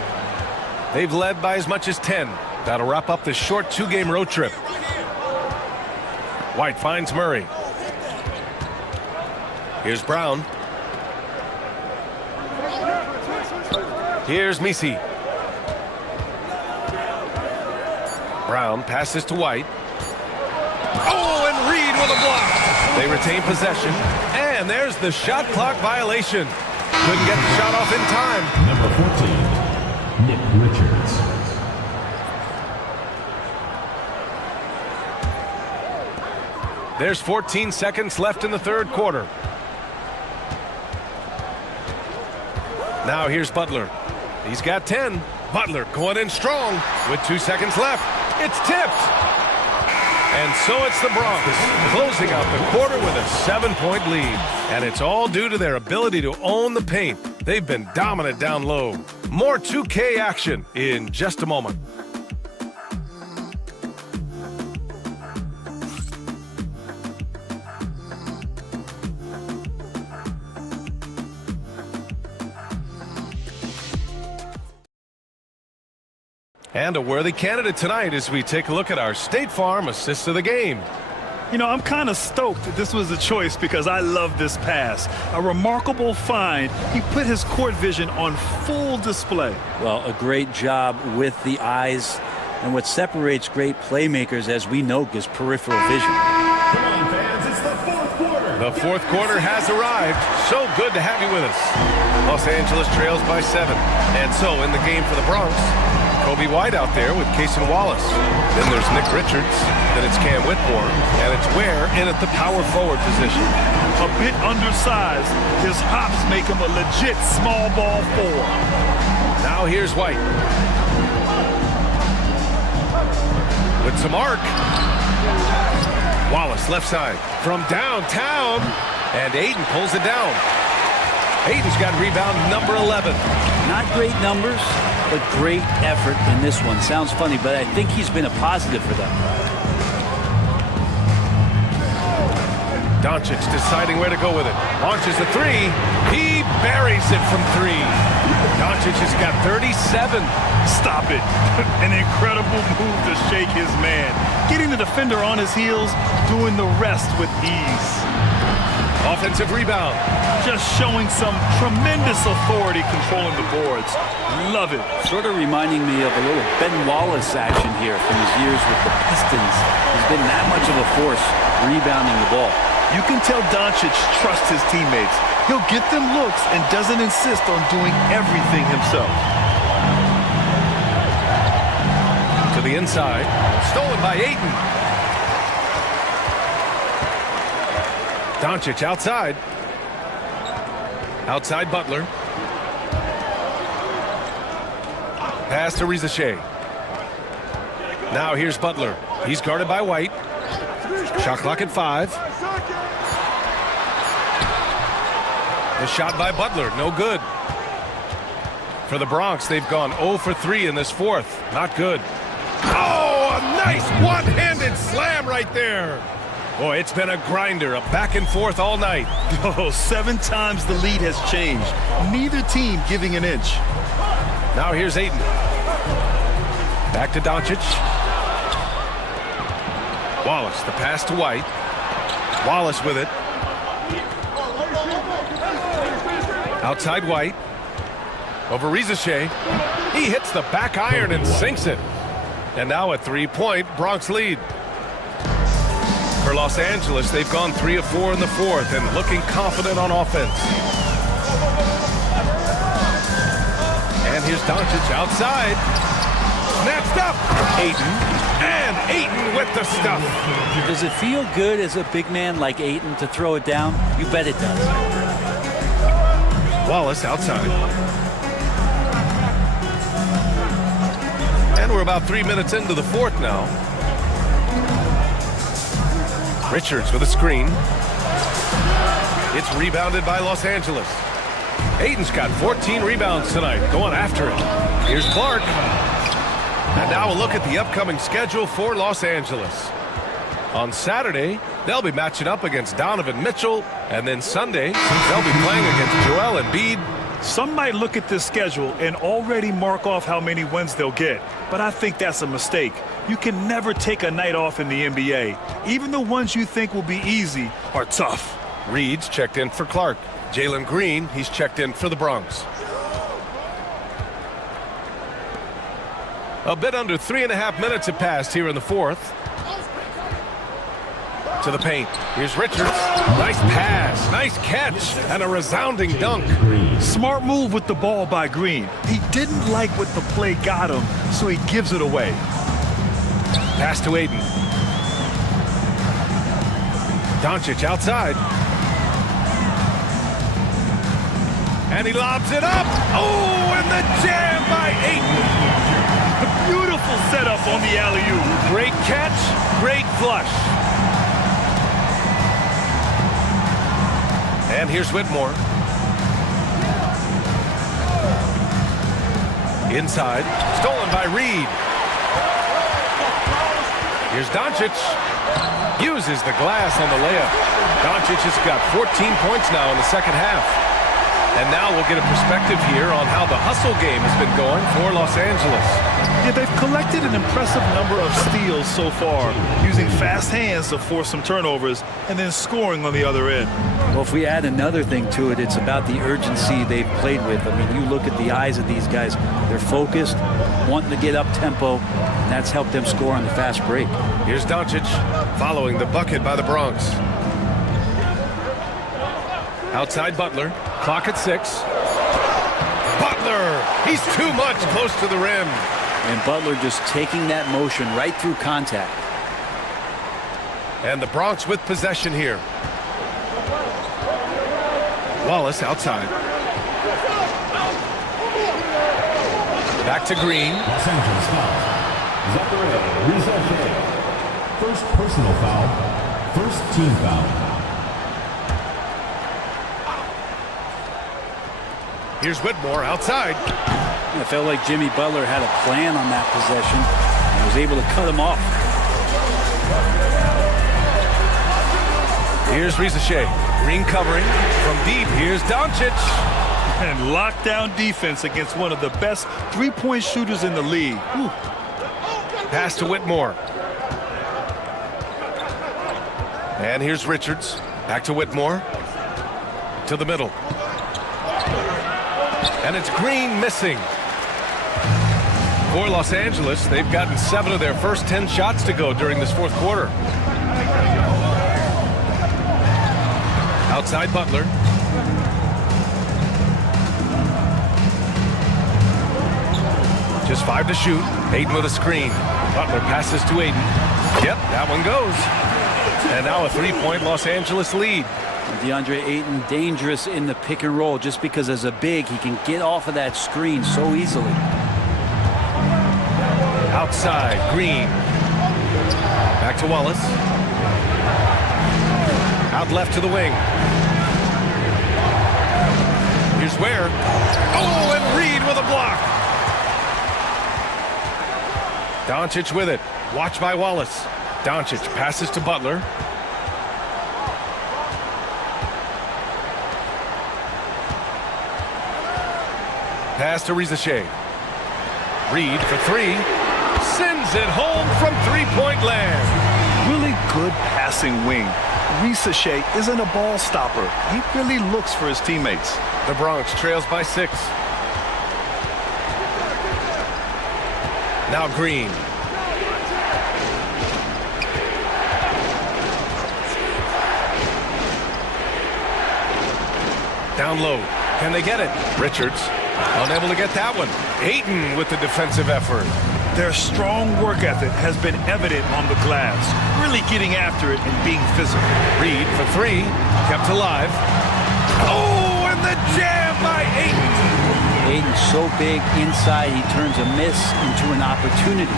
They've led by as much as 10. That'll wrap up this short 2-game road trip. White finds Murray. Here's Brown. Here's Misi. Brown passes to White. Oh, and Reed with a block. They retain possession. And there's the shot clock violation. Couldn't get the shot off in time. Number 14, Nick Richards. There's 14 seconds left in the third quarter. Now here's Butler. He's got 10. Butler going in strong with 2 seconds left. It's tipped. And so it's the Bronx closing out the quarter with a 7-point lead. And it's all due to their ability to own the paint. They've been dominant down low. More 2K action in just a moment. And a worthy candidate tonight as we take a look at our State Farm assists of the game. You know, I'm kind of stoked that this was a choice because I love this pass. A remarkable find. He put his court vision on full display. Well, a great job with the eyes. And what separates great playmakers, as we know, is peripheral vision. Come on, fans, it's the fourth quarter. The fourth quarter has arrived. So good to have you with us. Los Angeles trails by 7. And so in the game for the Bronx, Kobe White out there with Cason Wallace. Then there's Nick Richards. Then it's Cam Whitmore. And it's Ware in at the power forward position. A bit undersized. His hops make him a legit small ball 4. Now here's White. With some arc. Wallace left side. From downtown. And Ayton pulls it down. Ayton's got rebound number 11. Not great numbers, but great effort in this one. Sounds funny, but I think he's been a positive for them. Doncic deciding where to go with it. Launches a three. He buries it from three. Doncic has got 37. Stop it. An incredible move to shake his man. Getting the defender on his heels, doing the rest with ease. Offensive rebound. Just showing some tremendous authority controlling the boards. Love it. Sort of reminding me of a little Ben Wallace action here from his years with the Pistons. He's been that much of a force rebounding the ball. You can tell Doncic trusts his teammates. He'll get them looks and doesn't insist on doing everything himself. To the inside. Stolen by Ayton. Doncic outside. Outside Butler. Pass to Rizachet. Now here's Butler. He's guarded by White. Shot clock at 5. The shot by Butler, no good. For the Bronx, they've gone 0 for 3 in this fourth. Not good. Oh, a nice one-handed slam right there. Boy, it's been a grinder, a back and forth all night. Oh, 7 times the lead has changed. Neither team giving an inch. Now here's Ayton. Back to Doncic. Wallace, the pass to White. Wallace with it. Outside White. Over Rizachet. He hits the back iron and sinks it. And now a 3-point Bronx lead. For Los Angeles, they've gone 3 of 4 in the fourth and looking confident on offense. And here's Doncic outside. Snatched up. Ayton. And Ayton with the stuff. Does it feel good as a big man like Ayton to throw it down? You bet it does. Wallace outside. And we're about 3 minutes into the fourth now. Richards with a screen. It's rebounded by Los Angeles. Ayton's got 14 rebounds tonight, going after it. Here's Clark. And now a look at the upcoming schedule for Los Angeles. On Saturday, they'll be matching up against Donovan Mitchell, and then Sunday, they'll be playing against Joel Embiid. Some might look at this schedule and already mark off how many wins they'll get, but I think that's a mistake. You can never take a night off in the NBA. Even the ones you think will be easy are tough. Reed's checked in for Clark. Jalen Green, he's checked in for the Bronx. A bit under 3.5 minutes have passed here in the fourth. To the paint. Here's Richards. Nice pass, nice catch, and a resounding dunk. Smart move with the ball by Green. He didn't like what the play got him, so he gives it away. Pass to Ayton. Doncic outside. And he lobs it up. Oh, and the jam by Ayton. Beautiful setup on the alley-oop. Great catch, great flush. And here's Whitmore. Inside, stolen by Reed. Here's Doncic. Uses the glass on the layup. Doncic has got 14 points now in the second half. And now we'll get a perspective here on how the hustle game has been going for Los Angeles. Yeah, they've collected an impressive number of steals so far, using fast hands to force some turnovers and then scoring on the other end. Well, if we add another thing to it, it's about the urgency they've played with. I mean, you look at the eyes of these guys. They're focused, wanting to get up tempo, and that's helped them score on the fast break. Here's Doncic following the bucket by the Bronx. Outside Butler. Clock at 6. Butler! He's too much close to the rim. And Butler just taking that motion right through contact. And the Bronx with possession here. Wallace outside. Back to Green. Los Angeles foul. Zachary Rizachet. First personal foul. First team foul. Here's Whitmore outside. I felt like Jimmy Butler had a plan on that possession and was able to cut him off. Here's Rizachet. Green covering. From deep, here's Doncic. And lockdown defense against one of the best three-point shooters in the league. Whew. Pass to Whitmore. And here's Richards. Back to Whitmore. To the middle. And it's Green missing. For Los Angeles, they've gotten 7 of their first 10 shots to go during this fourth quarter. Outside Butler. Just 5 to shoot. Ayton with a screen. Butler passes to Ayton. Yep, that one goes. And now a 3-point Los Angeles lead. DeAndre Ayton dangerous in the pick and roll just because as a big he can get off of that screen so easily. Outside, Green. Back to Wallace. Out left to the wing. Here's Ware. Oh, and Reed with a block. Doncic with it. Watch by Wallace. Doncic passes to Butler. Pass to Rizachet. Reed for 3. Sends it home from three-point land. Really good passing wing. Rizachet isn't a ball stopper. He really looks for his teammates. The Bronx trails by 6. Now Green. Down low. Can they get it? Richards unable to get that one. Ayton with the defensive effort. Their strong work ethic has been evident on the glass, really getting after it and being physical. Reed for 3, kept alive. Oh, and the jam by Ayton. Ayton's so big inside, he turns a miss into an opportunity.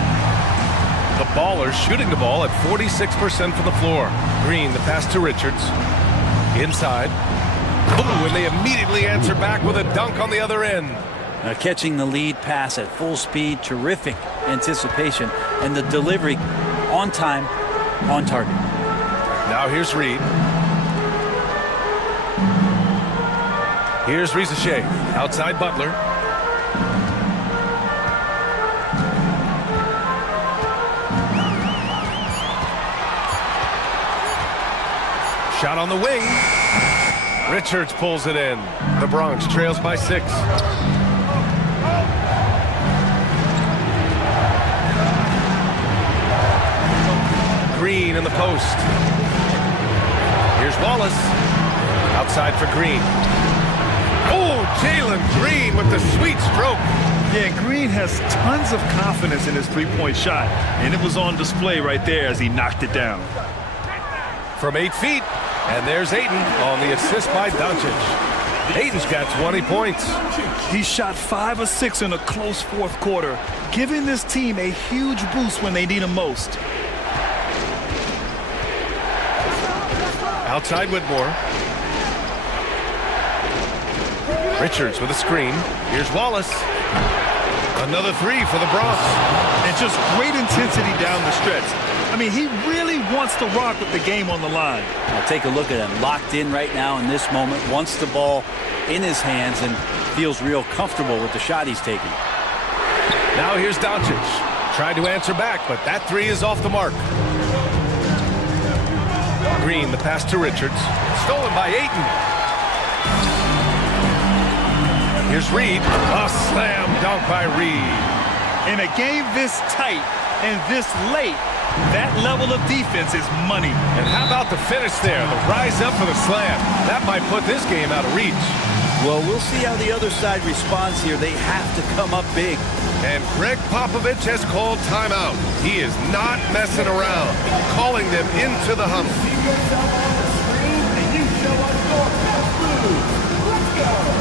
The Ballers shooting the ball at 46% from the floor. Green, the pass to Richards. Inside. Ooh, and they immediately answer back with a dunk on the other end. Catching the lead pass at full speed, terrific anticipation, and the delivery on time, on target. Now here's Reed. Here's Rizachet, outside Butler. Shot on the wing. Richards pulls it in. The Bronx trails by 6. Green in the post. Here's Wallace. Outside for Green. Oh, Jalen Green with the sweet stroke. Yeah, Green has tons of confidence in his three-point shot, and it was on display right there as he knocked it down. From 8 feet, and there's Ayton on the assist by Doncic. Ayton's got 20 points. He shot 5 of 6 in a close fourth quarter, giving this team a huge boost when they need him most. Outside Whitmore. Richards with a screen. Here's Wallace. Another 3 for the Bronx. And just great intensity down the stretch. I mean, he really wants to rock with the game on the line. Now take a look at him. Locked in right now in this moment. Wants the ball in his hands and feels real comfortable with the shot he's taking. Now here's Doncic. Tried to answer back, but that 3 is off the mark. Green, the pass to Richards. Stolen by Ayton. Here's Reed. A slam dunk by Reed. In a game this tight and this late, that level of defense is money. And how about the finish there? The rise up for the slam. That might put this game out of reach. Well, we'll see how the other side responds here. They have to come up big. And Greg Popovich has called timeout. He is not messing around, calling them into the huddle. Let's go.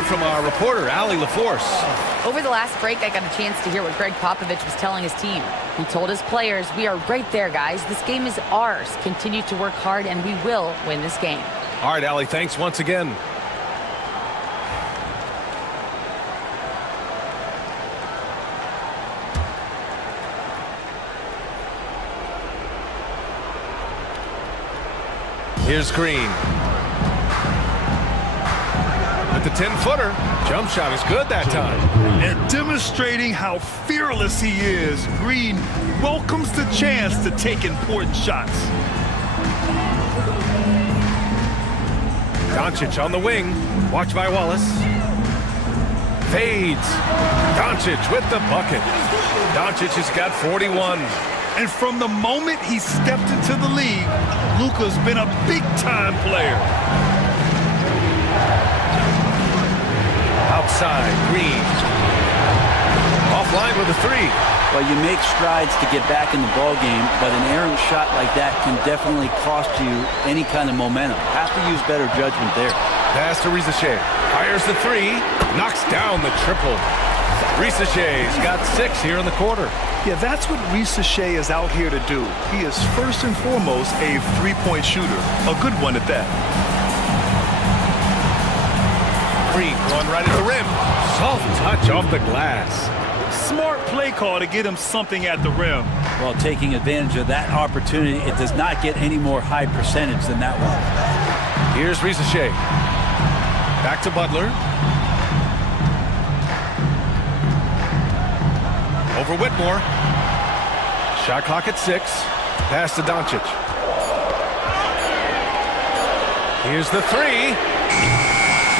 hear from our reporter, Allie LaForce. Over the last break, I got a chance to hear what Greg Popovich was telling his team. He told his players, "We are right there, guys. This game is ours. Continue to work hard, and we will win this game." All right, Allie, thanks once again. Here's Green. With the 10-footer. Jump shot is good that time. And demonstrating how fearless he is, Green welcomes the chance to take important shots. Doncic on the wing. Watch by Wallace. Fades. Doncic with the bucket. Doncic has got 41. And from the moment he stepped into the league, Luka's been a big-time player. Outside, Green. Offline with a three. Well, you make strides to get back in the ball game, but an errant shot like that can definitely cost you any kind of momentum. Have to use better judgment there. Pass to Risacher. Fires the three. Knocks down the triple. Risacher's got 6 here in the quarter. Yeah, that's what Risacher is out here to do. He is first and foremost a three-point shooter. A good one at that. Green going right at the rim. Soft touch off the glass. Smart play call to get him something at the rim. Well, taking advantage of that opportunity, it does not get any more high percentage than that one. Here's Risacher. Back to Butler. Over Whitmore. Shot clock at 6. Pass to Doncic. Here's the three.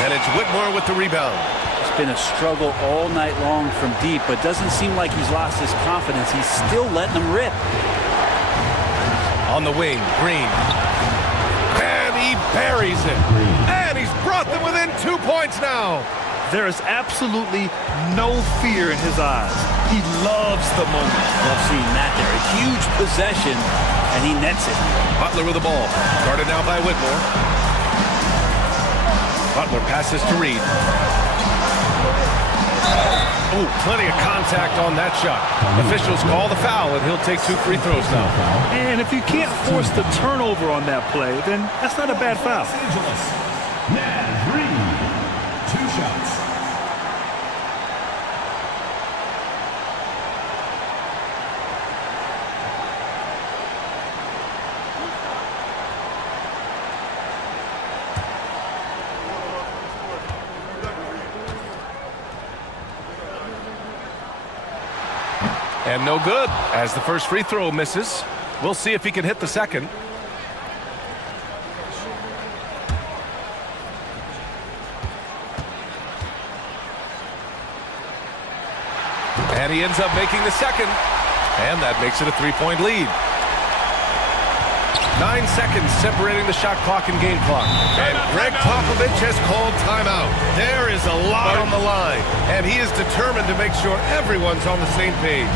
And it's Whitmore with the rebound. It's been a struggle all night long from deep, but doesn't seem like he's lost his confidence. He's still letting them rip. On the wing, Green. And he buries it. And he's brought them within 2 points now. There is absolutely no fear in his eyes. He loves the moment. Love seeing that there. A huge possession, and he nets it. Butler with the ball. Guarded now by Whitmore. Butler passes to Reed. Oh, plenty of contact on that shot. Officials call the foul, and he'll take 2 free throws now. And if you can't force the turnover on that play, then that's not a bad foul. Los Angeles, Naz Reid, 2 shots. And no good, as the first free throw misses. We'll see if he can hit the second. And he ends up making the second. And that makes it a 3-point lead. 9 seconds separating the shot clock and game clock. And Greg Popovich has called timeout. There is a lot on the line, and he is determined to make sure everyone's on the same page.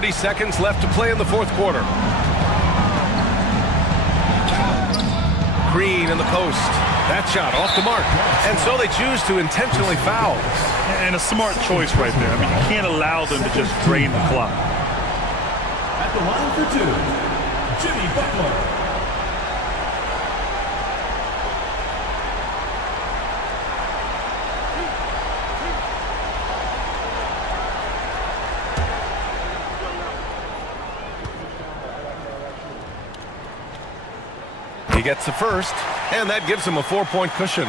30 seconds left to play in the fourth quarter. Green in the post. That shot off the mark. And so they choose to intentionally foul. And a smart choice right there. I mean, you can't allow them to just drain the clock. At the line for two, Jimmy Butler. He gets the first, and that gives him a 4-point cushion.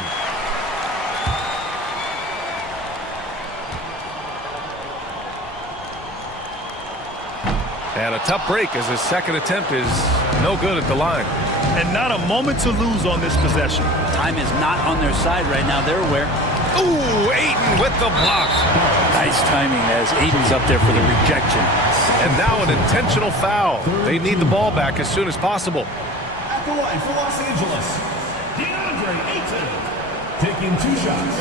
And a tough break as his second attempt is no good at the line. And not a moment to lose on this possession. Time is not on their side right now. They're aware. Ooh, Ayton with the block. Nice timing as Ayton's up there for the rejection. And now an intentional foul. They need the ball back as soon as possible. At the line for Los Angeles, DeAndre Ayton, taking 2 shots.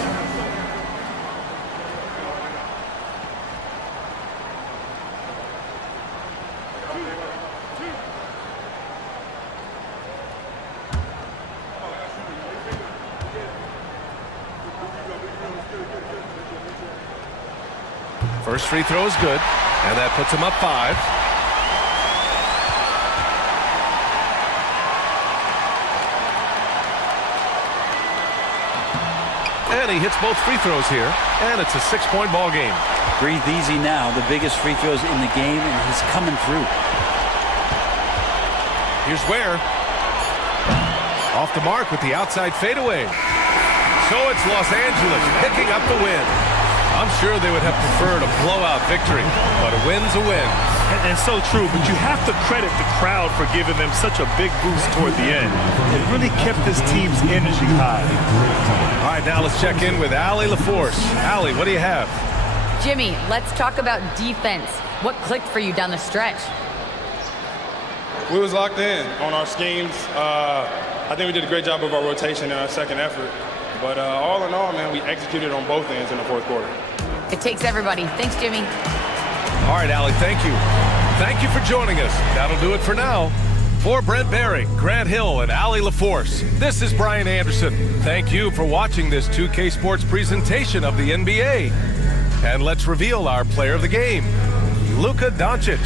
First free throw is good, and that puts him up 5. And he hits both free throws here, and it's a 6-point ball game. Breathe easy now. The biggest free throws in the game, and he's coming through. Here's Ware. Off the mark with the outside fadeaway. So it's Los Angeles picking up the win. I'm sure they would have preferred a blowout victory, but a win's a win. And so true, but you have to credit the crowd for giving them such a big boost toward the end. It really kept this team's energy high. All right, now let's check in with Allie LaForce. Allie, what do you have? Jimmy, let's talk about defense. What clicked for you down the stretch? We was locked in on our schemes. I think we did a great job of our rotation in our second effort. But all in all, man, we executed on both ends in the fourth quarter. It takes everybody. Thanks, Jimmy. All right, Allie, thank you. Thank you for joining us. That'll do it for now. For Brent Barry, Grant Hill, and Allie LaForce, this is Brian Anderson. Thank you for watching this 2K Sports presentation of the NBA. And let's reveal our player of the game, Luka Doncic.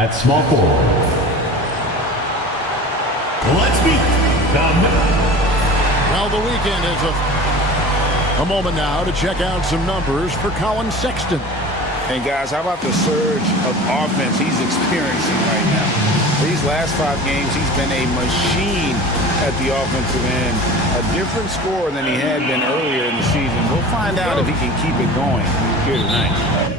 At small forward. Let's meet Well, the weekend is a moment now to check out some numbers for Colin Sexton. And guys, how about the surge of offense he's experiencing right now? These last 5 games, he's been a machine at the offensive end. A different score than he had been earlier in the season. We'll find out if he can keep it going here tonight.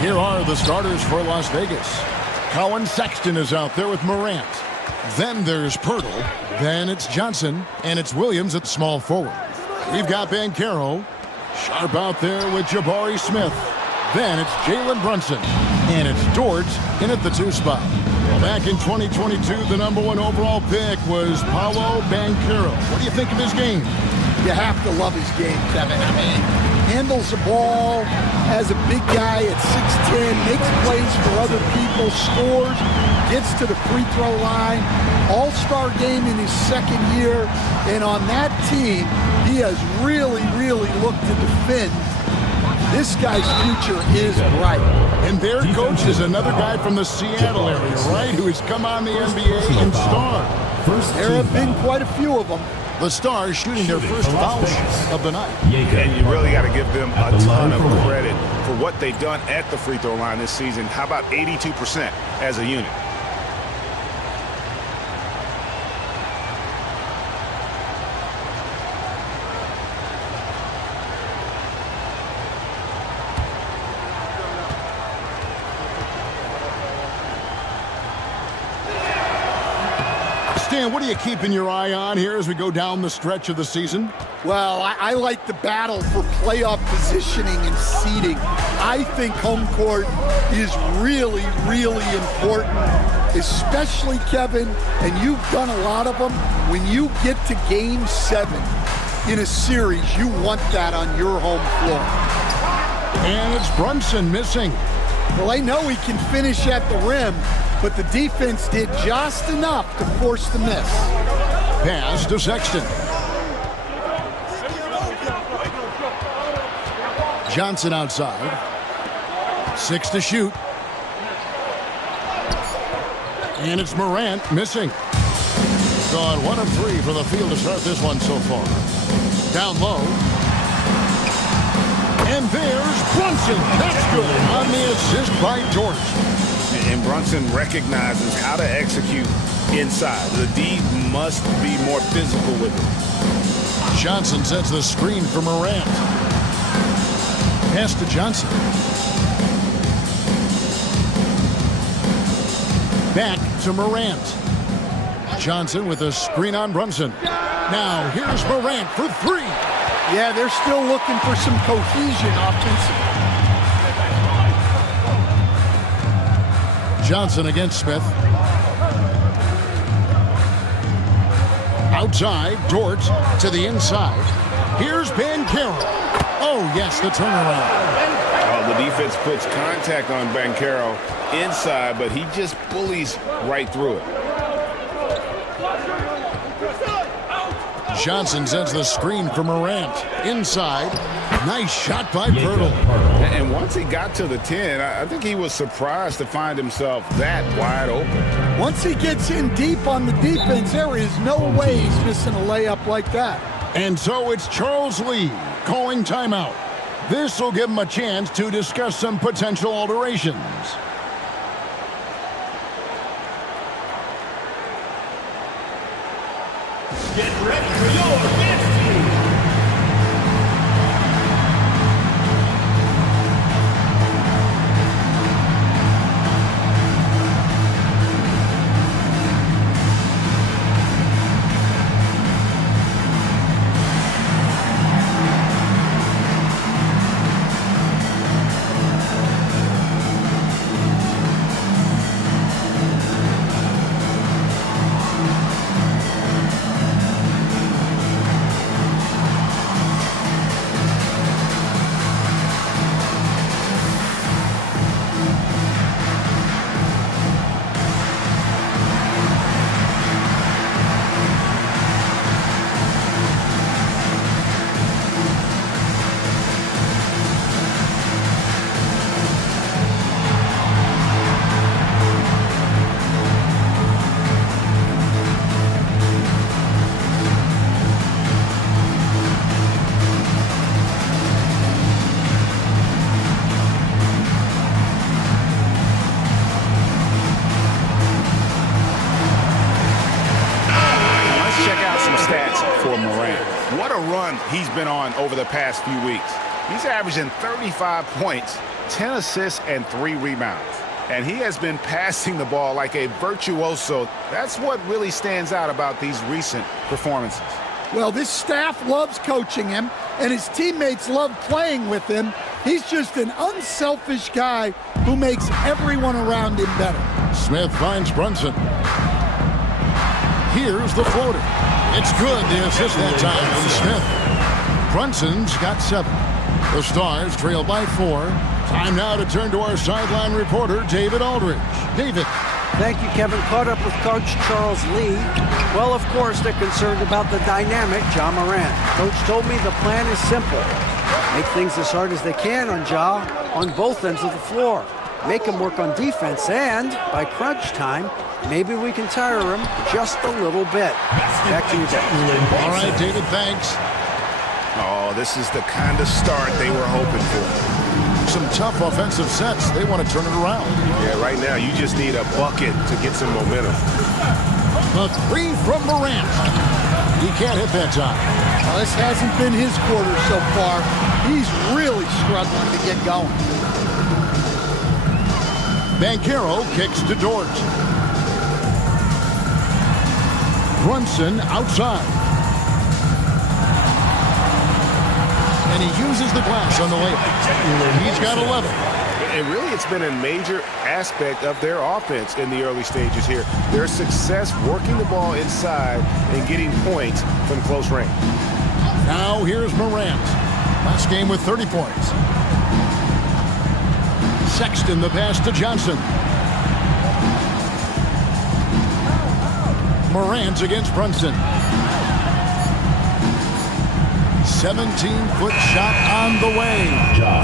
Here are the starters for Las Vegas. Colin Sexton is out there with Morant. Then there's Pirtle. Then it's Johnson. And it's Williams at small forward. We've got Banchero. Sharp out there with Jabari Smith. Then it's Jalen Brunson. And it's Dort in at the 2 spot. Well, back in 2022, the #1 overall pick was Paolo Banchero. What do you think of his game? You have to love his game, Kevin. I mean, handles the ball as a big guy at 6'10", makes plays for other people, scores, gets to the free throw line. All-star game in his 2nd year, and on that team, he has really, really looked to defend. This guy's future is bright. And their coach is another guy from the Seattle area, right, who has come on the NBA and starred. There have been quite a few of them. The Stars shooting their first foul shot of the night. And you really got to give them a ton of credit for what they've done at the free throw line this season. How about 82% as a unit? Stan, what are you keeping your eye on here as we go down the stretch of the season? Well, I like the battle for playoff positioning and seeding. I think home court is really, really important, especially, Kevin, and you've done a lot of them. When you get to Game 7 in a series, you want that on your home floor. And it's Brunson missing. Well, I know he can finish at the rim, but the defense did just enough to force the miss. Pass to Sexton. Johnson outside. 6 to shoot. And it's Morant missing. Gone 1 of 3 for the field to start this one so far. Down low. And there's Brunson. That's good on the assist by Dort. And Brunson recognizes how to execute inside. The D must be more physical with him. Johnson sets the screen for Morant. Pass to Johnson. Back to Morant. Johnson with a screen on Brunson. Now here's Morant for 3. Yeah, they're still looking for some cohesion offensively. Johnson against Smith. Outside, Dort to the inside. Here's Banchero. Oh, yes, the turnaround. The defense puts contact on Banchero inside, but he just bullies right through it. Johnson sends the screen for Morant. Inside. Nice shot by Pirtle. And once he got to the 10, I think he was surprised to find himself that wide open. Once he gets in deep on the defense, there is no way he's missing a layup like that. And so it's Charles Lee calling timeout. This will give him a chance to discuss some potential alterations. Get ready for your best team. he's been on over the past few weeks. He's averaging 35 points, 10 assists, and 3 rebounds. And he has been passing the ball like a virtuoso. That's what really stands out about these recent performances. Well, this staff loves coaching him, and his teammates love playing with him. He's just an unselfish guy who makes everyone around him better. Smith finds Brunson. Here's the floater. It's good, the assist that time from Smith. Brunson's got 7. The Stars trail by 4. Time now to turn to our sideline reporter, David Aldridge. David. Thank you, Kevin. Caught up with Coach Charles Lee. Well, of course, they're concerned about the dynamic Ja Morant. Coach told me the plan is simple. Make things as hard as they can on Ja on both ends of the floor. Make him work on defense, and by crunch time, maybe we can tire him just a little bit. Back to you, David. All right, David, thanks. Oh, this is the kind of start they were hoping for. Some tough offensive sets. They want to turn it around. Yeah, right now you just need a bucket to get some momentum. The 3 from Morant. He can't hit that time. Well, this hasn't been his quarter so far. He's really struggling to get going. Banchero kicks to Dort. Brunson outside. And he uses the glass on the layup. He's got 11. And really, it's been a major aspect of their offense in the early stages here. Their success working the ball inside and getting points from close range. Now here's Morant. Last game with 30 points. Sexton the pass to Johnson. Morant against Brunson. 17-foot shot on the way.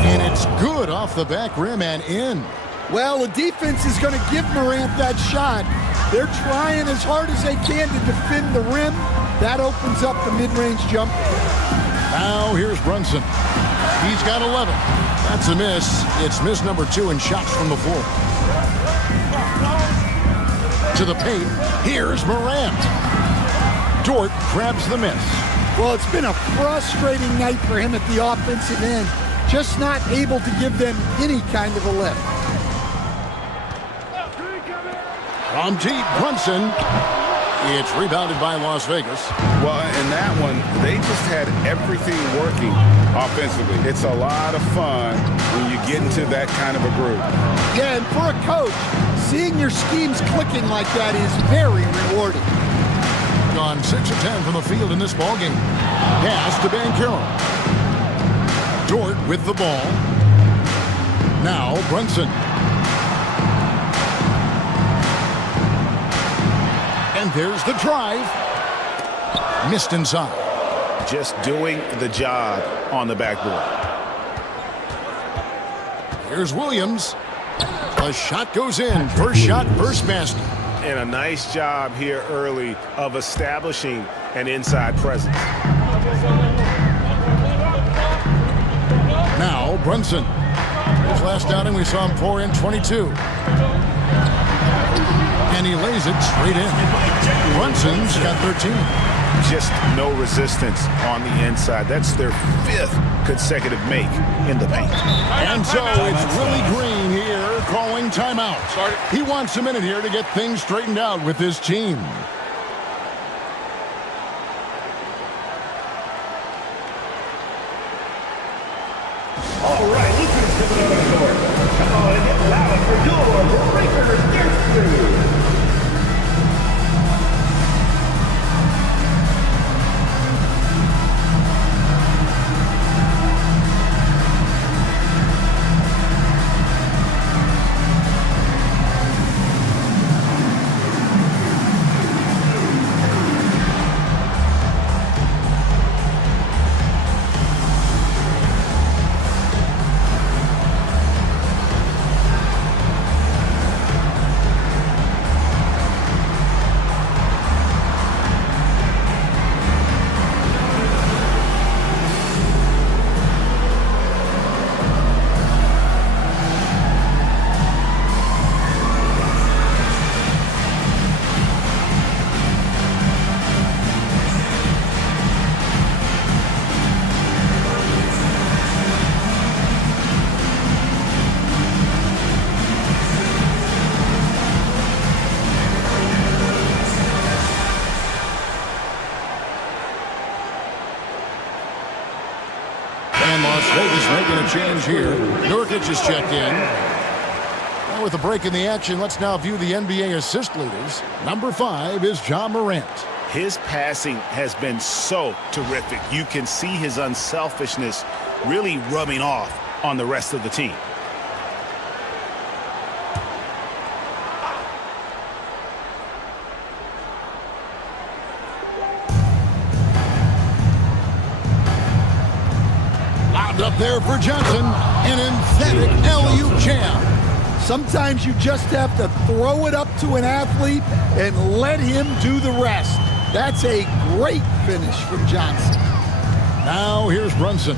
And it's good off the back rim and in. Well, the defense is going to give Morant that shot. They're trying as hard as they can to defend the rim. That opens up the mid-range jumper. Now here's Brunson. He's got 11. That's a miss. It's miss number 2 in shots from the floor. To the paint. Here's Morant. Dort grabs the miss. Well, it's been a frustrating night for him at the offensive end. Just not able to give them any kind of a lift. From deep, Brunson. It's rebounded by Las Vegas. Well, in that one, they just had everything working offensively. It's a lot of fun when you get into that kind of a group. Yeah, and for a coach, seeing your schemes clicking like that is very rewarding. Gone 6 of 10 from the field in this ballgame. Pass to Banchero. Dort with the ball. Now Brunson. And there's the drive. Missed inside. Just doing the job on the backboard. Here's Williams. A shot goes in. First shot, first basket. And a nice job here early of establishing an inside presence. Now Brunson. His last outing we saw him pour in 22. And he lays it straight in. Brunson's got 13. Just no resistance on the inside. That's their 5th consecutive make in the paint. And so it's Willie Green here calling timeout. He wants a minute here to get things straightened out with his team. All right, Lucas coming out of the court. Come on and get loud for your Breakers Dance Crew. making a change here. Nurkic is checked in. Now with a break in the action, let's now view the NBA assist leaders. Number 5 is Ja Morant. His passing has been so terrific. You can see his unselfishness really rubbing off on the rest of the team. Lobbed up there for Johnson. An emphatic alley-oop jam. Sometimes you just have to throw it up to an athlete and let him do the rest. That's a great finish from Johnson. Now here's Brunson.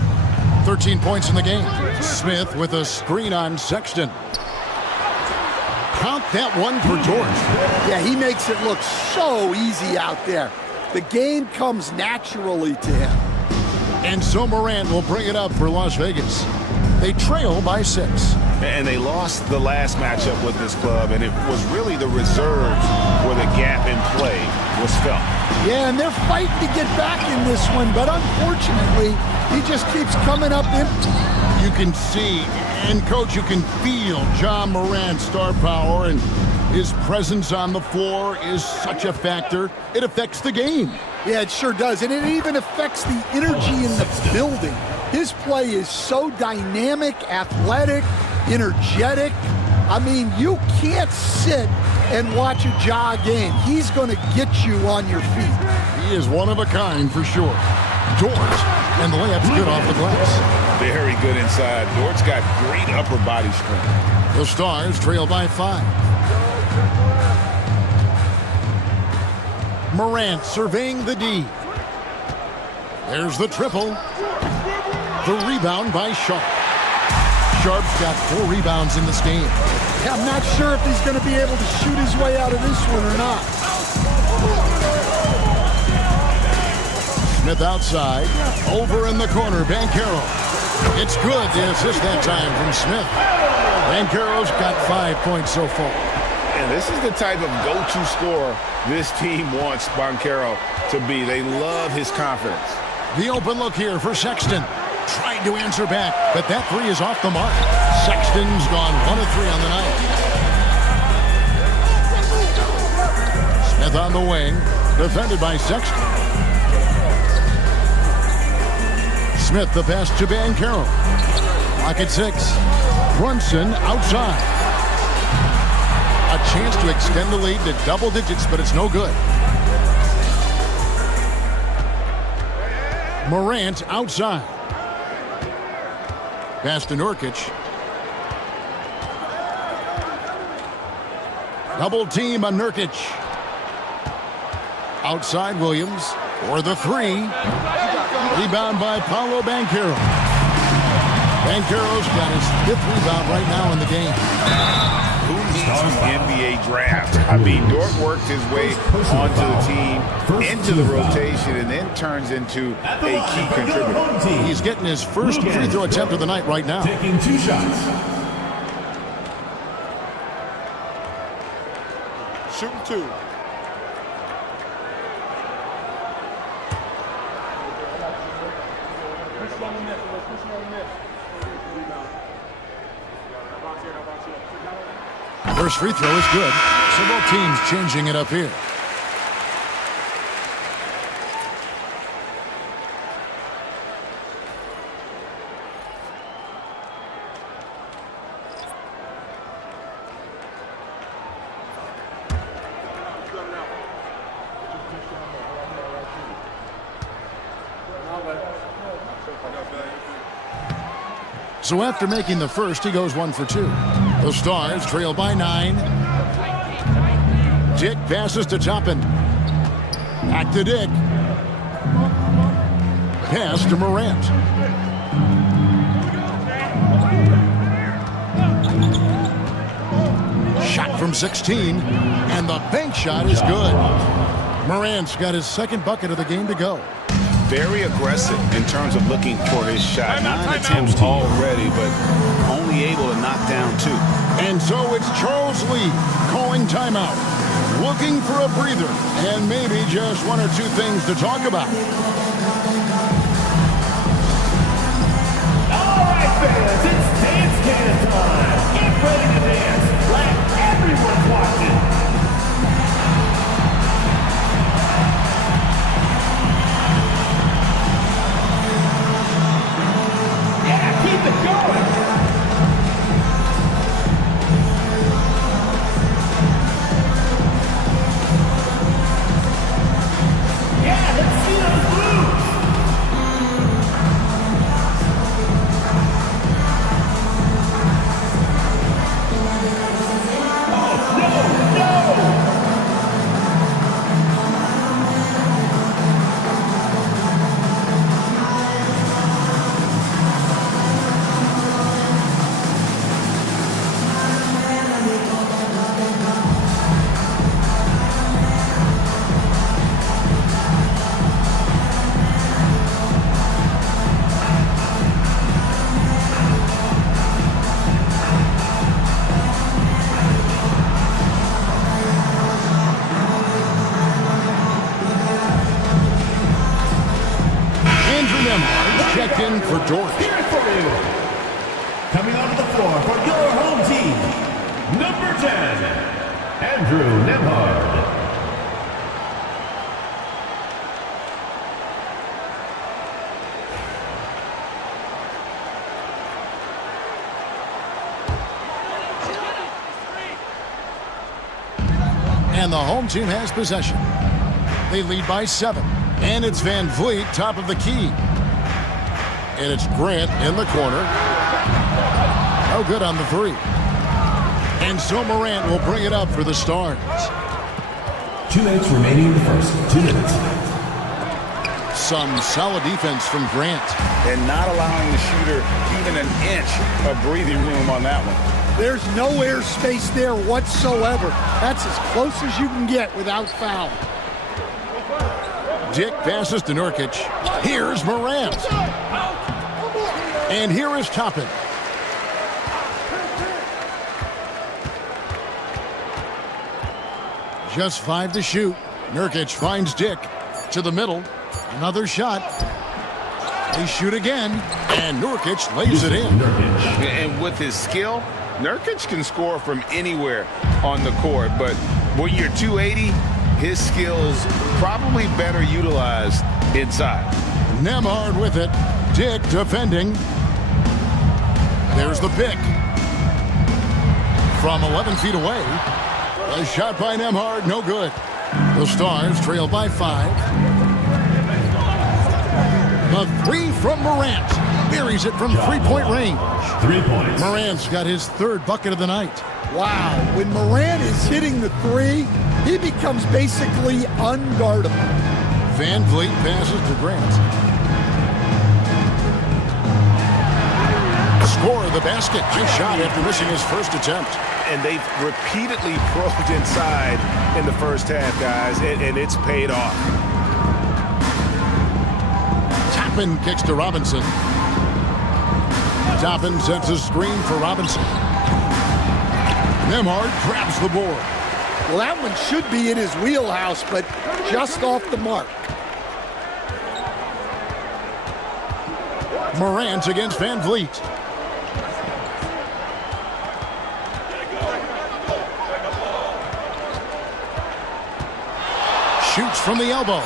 13 points in the game. Smith with a screen on Sexton. Count that one for George. Yeah, he makes it look so easy out there. The game comes naturally to him. And so Morant will bring it up for Las Vegas. They trail by 6. And they lost the last matchup with this club, and it was really the reserves where the gap in play was felt. Yeah, and they're fighting to get back in this one, but unfortunately, he just keeps coming up empty. You can see, and Coach, you can feel Ja Morant's star power, and his presence on the floor is such a factor. It affects the game. Yeah, it sure does, and it even affects the energy in the building. His play is so dynamic, athletic, energetic. I mean, you can't sit and watch a Ja game. He's going to get you on your feet. He is one of a kind for sure. Dort, and the layup's good off the glass. Very good inside. Dort's got great upper body strength. The Stars trail by 5. Morant surveying the D. There's the triple. The rebound by Sharp. Sharp's got 4 rebounds in this game. Yeah, I'm not sure if he's going to be able to shoot his way out of this one or not. Smith outside. Over in the corner, Banchero. It's good, the assist that time from Smith. Banchero's got 5 points so far. And this is the type of go-to scorer this team wants Banchero to be. They love his confidence. The open look here for Sexton. Tried to answer back, but that 3 is off the mark. Sexton's gone 1 of 3 on the night. Smith on the wing, defended by Sexton. Smith the pass to Banchero. Lock at 6. Brunson outside. A chance to extend the lead to double digits, but it's no good. Morant outside. Pass to Nurkic. Double team on Nurkic. Outside Williams for the 3. Rebound by Paolo Banchero. Banchero's got his 5th rebound right now in the game. Who needs the NBA draft? I mean, Dort worked his way onto the team, into the rotation, and then turns into a key contributor. He's getting his first free throw attempt of the night right now. Taking 2 shots. Shooting 2. First free throw is good. So both teams changing it up here. So after making the first, he goes 1 for 2. The Stars trail by 9. Dick passes to Toppin. Back to Dick. Pass to Morant. Shot from 16, and the bank shot is good. Morant's got his 2nd bucket of the game to go. Very aggressive in terms of looking for his shot. 9 attempts already, but only able to knock down 2. And so it's Charles Lee calling timeout, looking for a breather, and maybe just 1 or 2 things to talk about. All right, fans, it's dance can time. Get ready to dance like everyone's watching. Yeah, keep it going. Yeah, let's see those moves. Checked in for George. Here for you. Coming onto the floor for your home team, number 10, Andrew Nemhard. And the home team has possession. They lead by 7. And it's Van Vliet, top of the key. And it's Grant in the corner. No good on the 3. And so Morant will bring it up for the Stars. 2 minutes remaining in the first. 2 minutes. Some solid defense from Grant. And not allowing the shooter even an inch of breathing room on that one. There's no air space there whatsoever. That's as close as you can get without foul. Dick passes to Nurkic. Here's Morant. And here is Toppin. Just 5 to shoot. Nurkic finds Dick to the middle. Another shot. They shoot again. And Nurkic lays it in. And with his skill, Nurkic can score from anywhere on the court. But when you're 280, his skills probably better utilized inside. Nemhard with it. Dick defending. There's the pick. From 11 feet away. A shot by Nemhard, no good. The Stars trail by 5. The 3 from Morant. Buries it from 3-point range. 3 points. Morant's got his 3rd bucket of the night. Wow, when Morant is hitting the 3, he becomes basically unguardable. Van Vliet passes to Grant. Score the basket. Nice shot after missing his first attempt. And they've repeatedly probed inside in the first half, guys, and it's paid off. Toppin kicks to Robinson. Toppin sets a screen for Robinson. Nemhard grabs the board. Well, that one should be in his wheelhouse, but just off the mark. Morant against Van Vliet. Shoots from the elbow.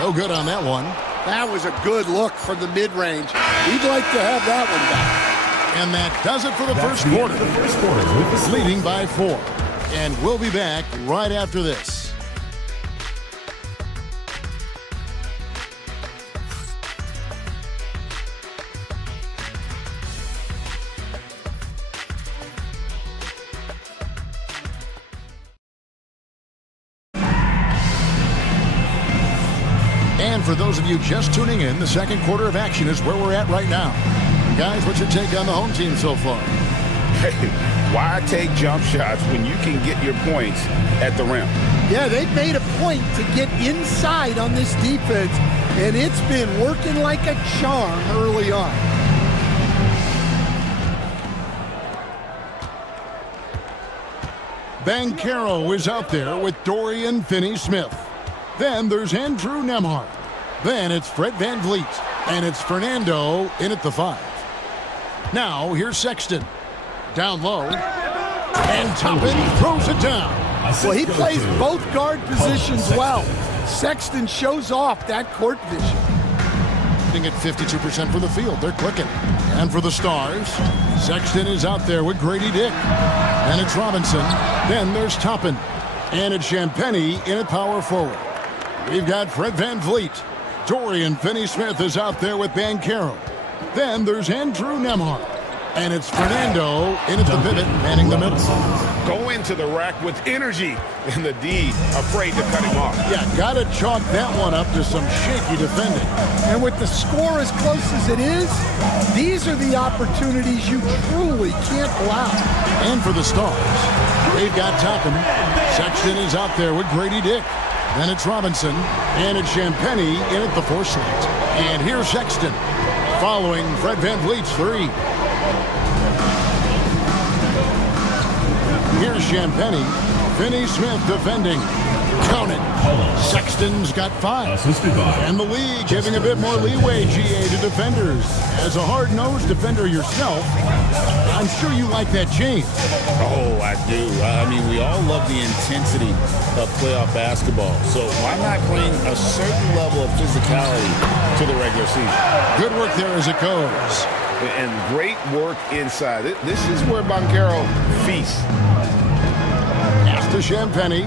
No good on that one. That was a good look from the mid-range. We'd like to have that one back. And that does it for the first quarter. Leading by 4. And we'll be back right after this. And for those of you just tuning in, the second quarter of action is where we're at right now. Guys, what's your take on the home team so far? Hey, why take jump shots when you can get your points at the rim? Yeah, they've made a point to get inside on this defense, and it's been working like a charm early on. Banchero is out there with Dorian Finney-Smith. Then there's Andrew Nemhard. Then it's Fred Van Vliet. And it's Fernando in at the 5. Now, here's Sexton. Down low. And Toppin throws it down. Well, he plays both guard positions well. Sexton shows off that court vision. At 52% for the field. They're clicking. And for the Stars, Sexton is out there with Grady Dick. And it's Robinson. Then there's Toppin. And it's Champagnie in at power forward. We've got Fred VanVleet. Dorian Finney-Smith is out there with Banchero. Then there's Andrew Nembhard. And it's Fernando in at the pivot, manning the middle. Go into the rack with energy, and the D afraid to cut him off. Yeah, got to chalk that one up to some shaky defending. And with the score as close as it is, these are the opportunities you truly can't allow. And for the Stars, they've got Toppin. Sexton is out there with Grady Dick. Then it's Robinson, and it's Champagnie in at the 4 slot. And here's Sexton, following Fred VanVleet's 3. Here's Champagnie. Finney-Smith defending. Count it. Sexton's got 5. And the league giving a bit more leeway, GA, to defenders. As a hard-nosed defender yourself, I'm sure you like that change. Oh, I do. I mean, we all love the intensity of playoff basketball. So why not bring a certain level of physicality to the regular season? Good work there as it goes. And great work inside. This is where Banchero feasts. Pass to Champagnie.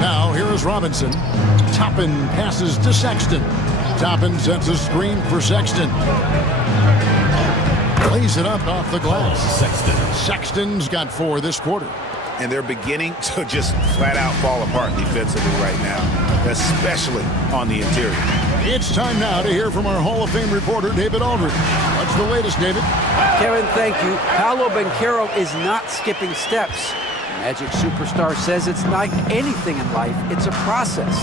Now here is Robinson. Toppin passes to Sexton. Toppin sets a screen for Sexton. Plays it up off the glass. Sexton's got 4 this quarter. And they're beginning to just flat out fall apart defensively right now, especially on the interior. It's time now to hear from our Hall of Fame reporter, David Aldridge. What's the latest, David? Kevin, thank you. Paolo Banchero is not skipping steps. Magic Superstar says it's like anything in life, it's a process.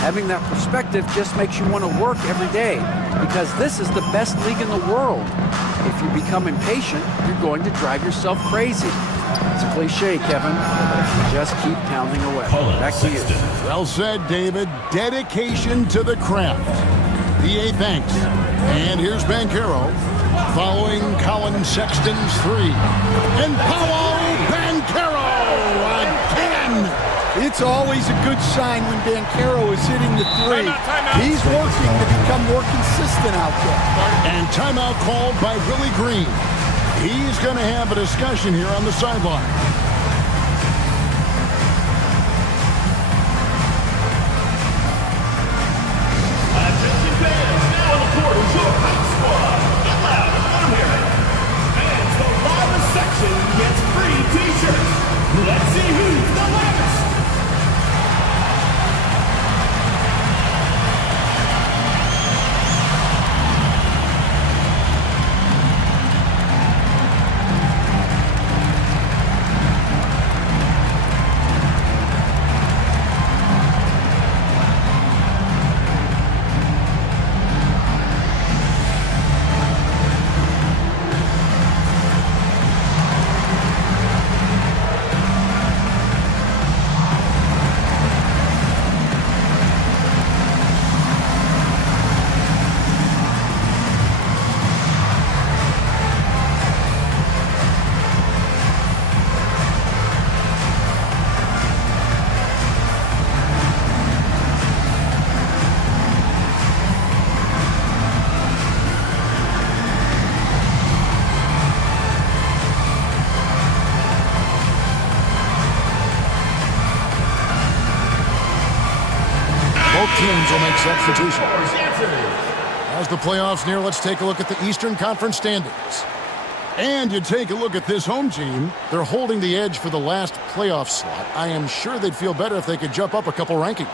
Having that perspective just makes you want to work every day, because this is the best league in the world. If you become impatient, you're going to drive yourself crazy. It's a cliche, Kevin. Just keep pounding away. Back to you. Well said, David. Dedication to the craft. PA thanks. And here's Banchero, following Colin Sexton's 3. And Paolo Banchero again! It's always a good sign when Banchero is hitting the 3. He's working to become more consistent out there. And timeout called by Willie Green. He's going to have a discussion here on the sideline. Attention fans, now on the court is your hot squad. Get loud, I'm hearing. Fans, the loudest section gets free t-shirts. Let's see who's the loudest. Both teams will make substitutions. As the playoffs near, let's take a look at the Eastern Conference standings. And you take a look at this home team. They're holding the edge for the last playoff slot. I am sure they'd feel better if they could jump up a couple rankings.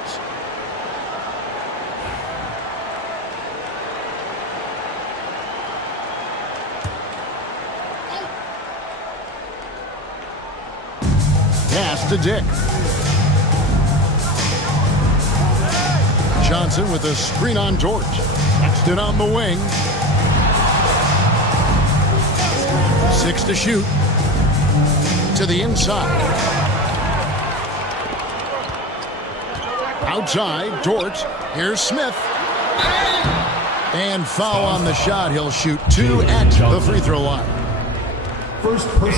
Pass to Dick. Johnson with a screen on George. Sexton on the wing. 6 to shoot. To the inside. Outside, Dort. Here's Smith. And foul on the shot. He'll shoot 2 at the free throw line.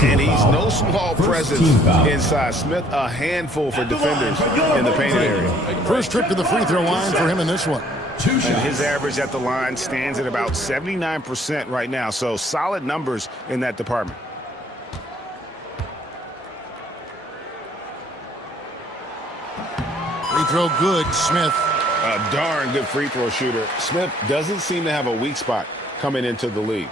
And he's no small presence inside. Smith, a handful for defenders in the painted area. First trip to the free throw line for him in this one. And his average at the line stands at about 79% right now, so solid numbers in that department. Free throw good, Smith. A darn good free throw shooter. Smith doesn't seem to have a weak spot coming into the league.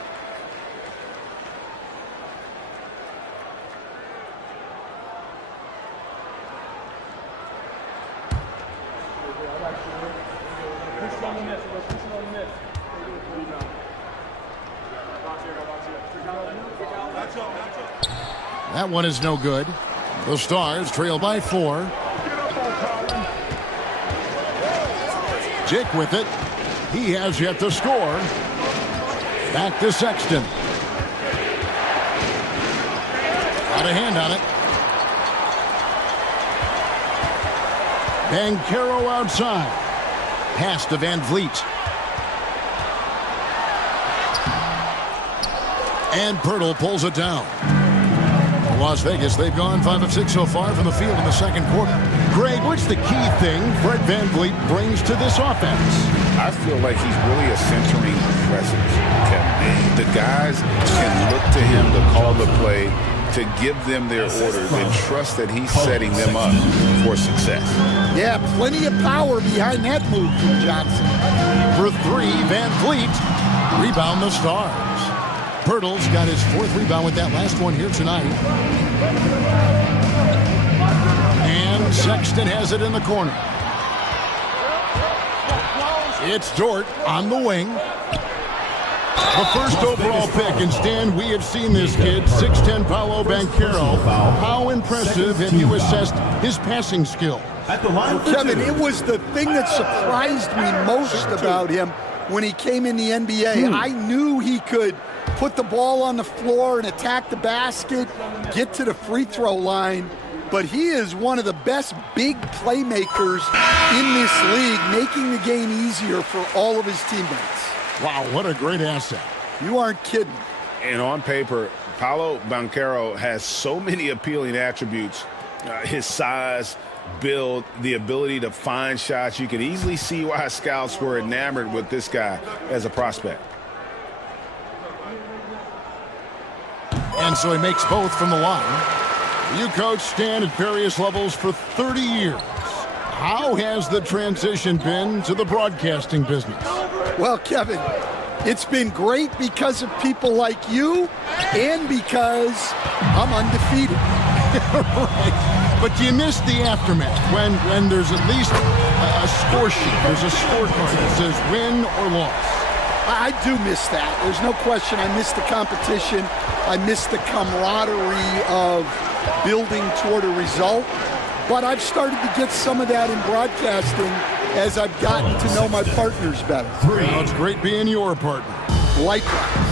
That one is no good. The Stars trail by 4. Jake with it. He has yet to score. Back to Sexton. Got a hand on it. Banchero outside. Pass to Van Vliet. And Pirtle pulls it down. Las Vegas, they've gone 5 of 6 so far from the field in the second quarter. Greg, what's the key thing Fred VanVleet brings to this offense? I feel like he's really a centering presence, Kevin. The guys can look to him to call the play, to give them their orders, and trust that he's setting them up for success. Yeah, plenty of power behind that move from Johnson. For 3, VanVleet. Rebound the Stars. Pirtle's got his 4th rebound with that last one here tonight. And Sexton has it in the corner. It's Dort on the wing. The first overall pick, and Stan, we have seen this kid, 6'10" Paolo Banchero. How impressive have you assessed his passing skill? Well, Kevin, it was the thing that surprised me most about him when he came in the NBA. I knew he could put the ball on the floor and attack the basket, get to the free throw line. But he is one of the best big playmakers in this league, making the game easier for all of his teammates. Wow, what a great asset. You aren't kidding. And on paper, Paolo Banchero has so many appealing attributes. His size, build, the ability to find shots. You can easily see why scouts were enamored with this guy as a prospect. And so he makes both from the line. You coach Stan at various levels for 30 years. How has the transition been to the broadcasting business? Well, Kevin, it's been great because of people like you and because I'm undefeated. Right. But you miss the aftermath when there's at least a score sheet. There's a scorecard that says win or loss. I do miss that. There's no question. I miss the competition. I miss the camaraderie of building toward a result. But I've started to get some of that in broadcasting as I've gotten to know my partners better. Well, it's great being your partner. Likewise.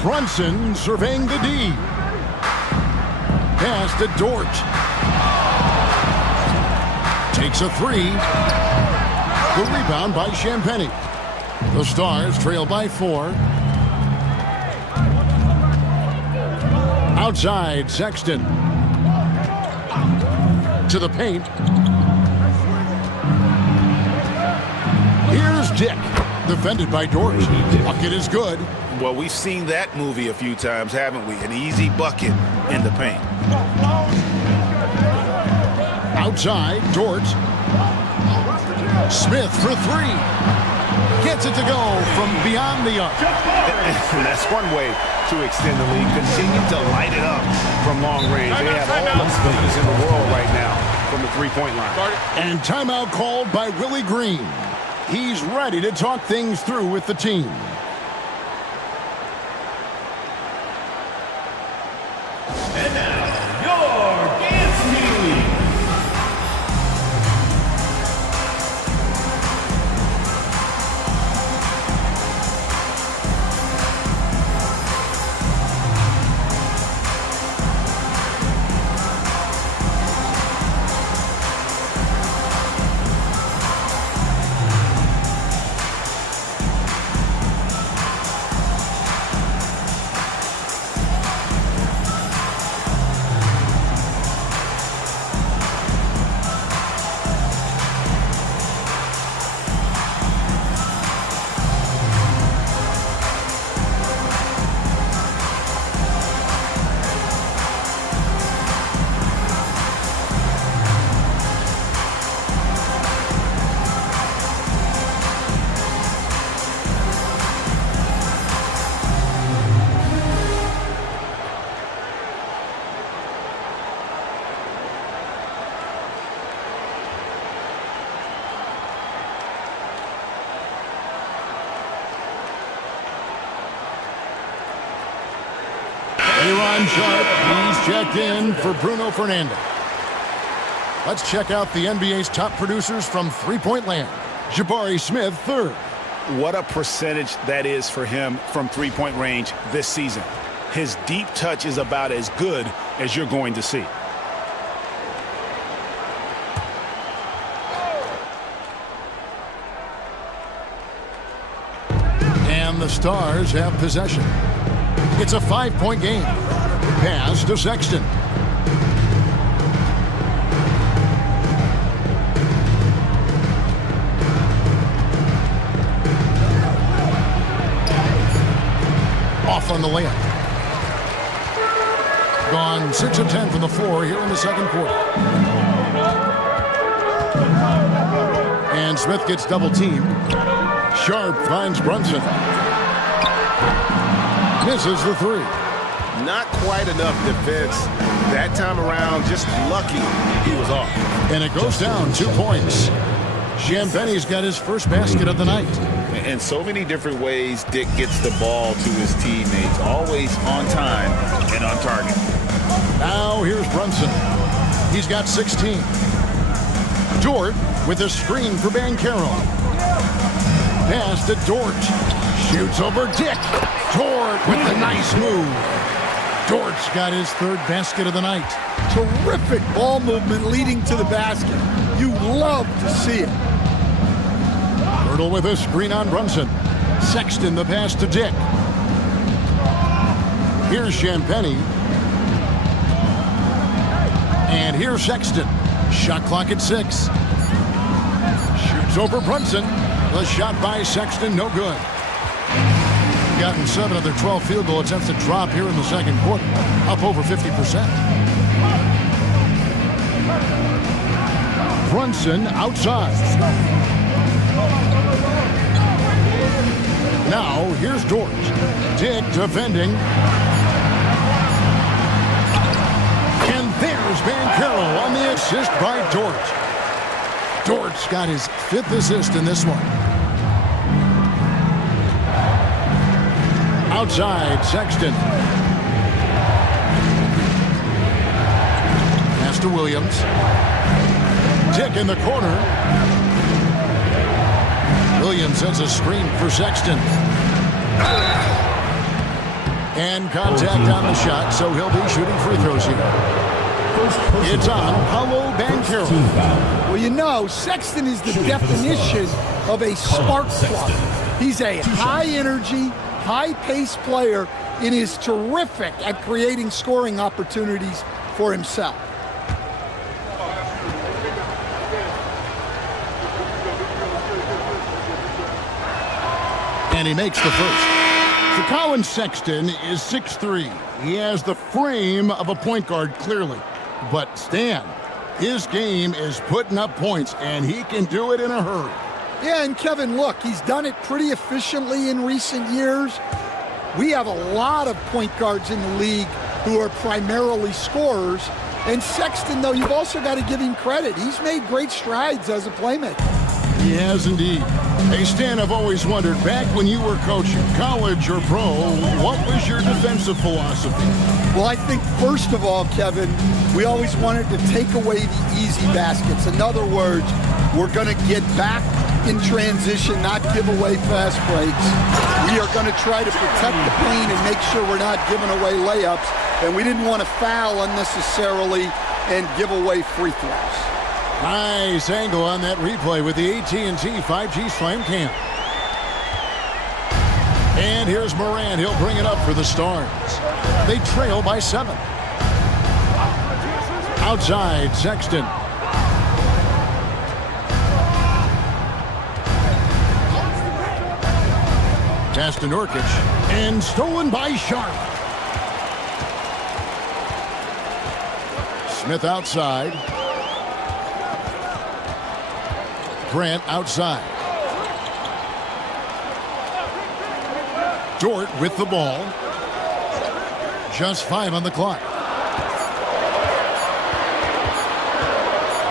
Brunson surveying the D. Pass to Dort. Takes a 3. The rebound by Champagny. The Stars trail by 4. Outside, Sexton. To the paint. Here's Dick. Defended by Dort. Bucket is good. Well, we've seen that movie a few times, haven't we? An easy bucket in the paint. Outside, Dort. Smith for 3. Gets it to go from beyond the arc. And that's one way to extend the lead. Continue to light it up from long range. They have all the things in the world right now from the three-point line. And timeout called by Willie Green. He's ready to talk things through with the team. And now, your dance team. Aaron Sharp, he's checked in for Bruno Fernando. Let's check out the NBA's top producers from three-point land. Jabari Smith, third. What a percentage that is for him from three-point range this season. His deep touch is about as good as you're going to see. And the Stars have possession. It's a 5-point game. Pass to Sexton. Off on the layup. Gone 6 of 10 from the floor here in the second quarter. And Smith gets double teamed. Sharp finds Brunson. Misses the three. Not quite enough defense that time around. Just lucky he was off. And it goes down 2 points. Champagne's got his first basket of the night. In so many different ways, Dick gets the ball to his teammates. Always on time and on target. Now here's Brunson. He's got 16. Dort with a screen for Banchero. Pass to Dort. Shoots over Dick. Dort with the nice move. Dort's got his third basket of the night. Terrific ball movement leading to the basket. You love to see it. Hurdle with a screen on Brunson. Sexton the pass to Dick. Here's Champagne. And here's Sexton. Shot clock at 6. Shoots over Brunson. The shot by Sexton, no good. Gotten 7 of their 12 field goal attempts to drop here in the second quarter. Up over 50%. Brunson outside. Now here's Dort. Dick defending. And there's Banchero on the assist by Dort. Dort's got his 5th assist in this one. Outside, Sexton. Pass to Williams. Dick in the corner. Williams sends a screen for Sexton. And contact on the shot, so he'll be shooting free throws here. It's on Paolo Banchero. Well, you know, Sexton is the definition of a spark plug. He's a high-energy, high-paced player and is terrific at creating scoring opportunities for himself. And he makes the first. So Colin Sexton is 6'3". He has the frame of a point guard, clearly. But Stan, his game is putting up points, and he can do it in a hurry. Yeah, and Kevin, look, he's done it pretty efficiently in recent years. We have a lot of point guards in the league who are primarily scorers. And Sexton, though, you've also got to give him credit. He's made great strides as a playmaker. He has indeed. Hey, Stan, I've always wondered, back when you were coaching, college or pro, what was your defensive philosophy? Well, I think, first of all, Kevin, we always wanted to take away the easy baskets. In other words, we're going to get back in transition, not give away fast breaks. We are going to try to protect the paint and make sure we're not giving away layups. And we didn't want to foul unnecessarily and give away free throws. Nice angle on that replay with the AT&T 5G Slam Cam. And here's Morant. He'll bring it up for the Stars. They trail by 7. Outside, Sexton. Pass to Nurkic. And stolen by Sharp. Smith outside. Grant outside. Dort with the ball. Just 5 on the clock.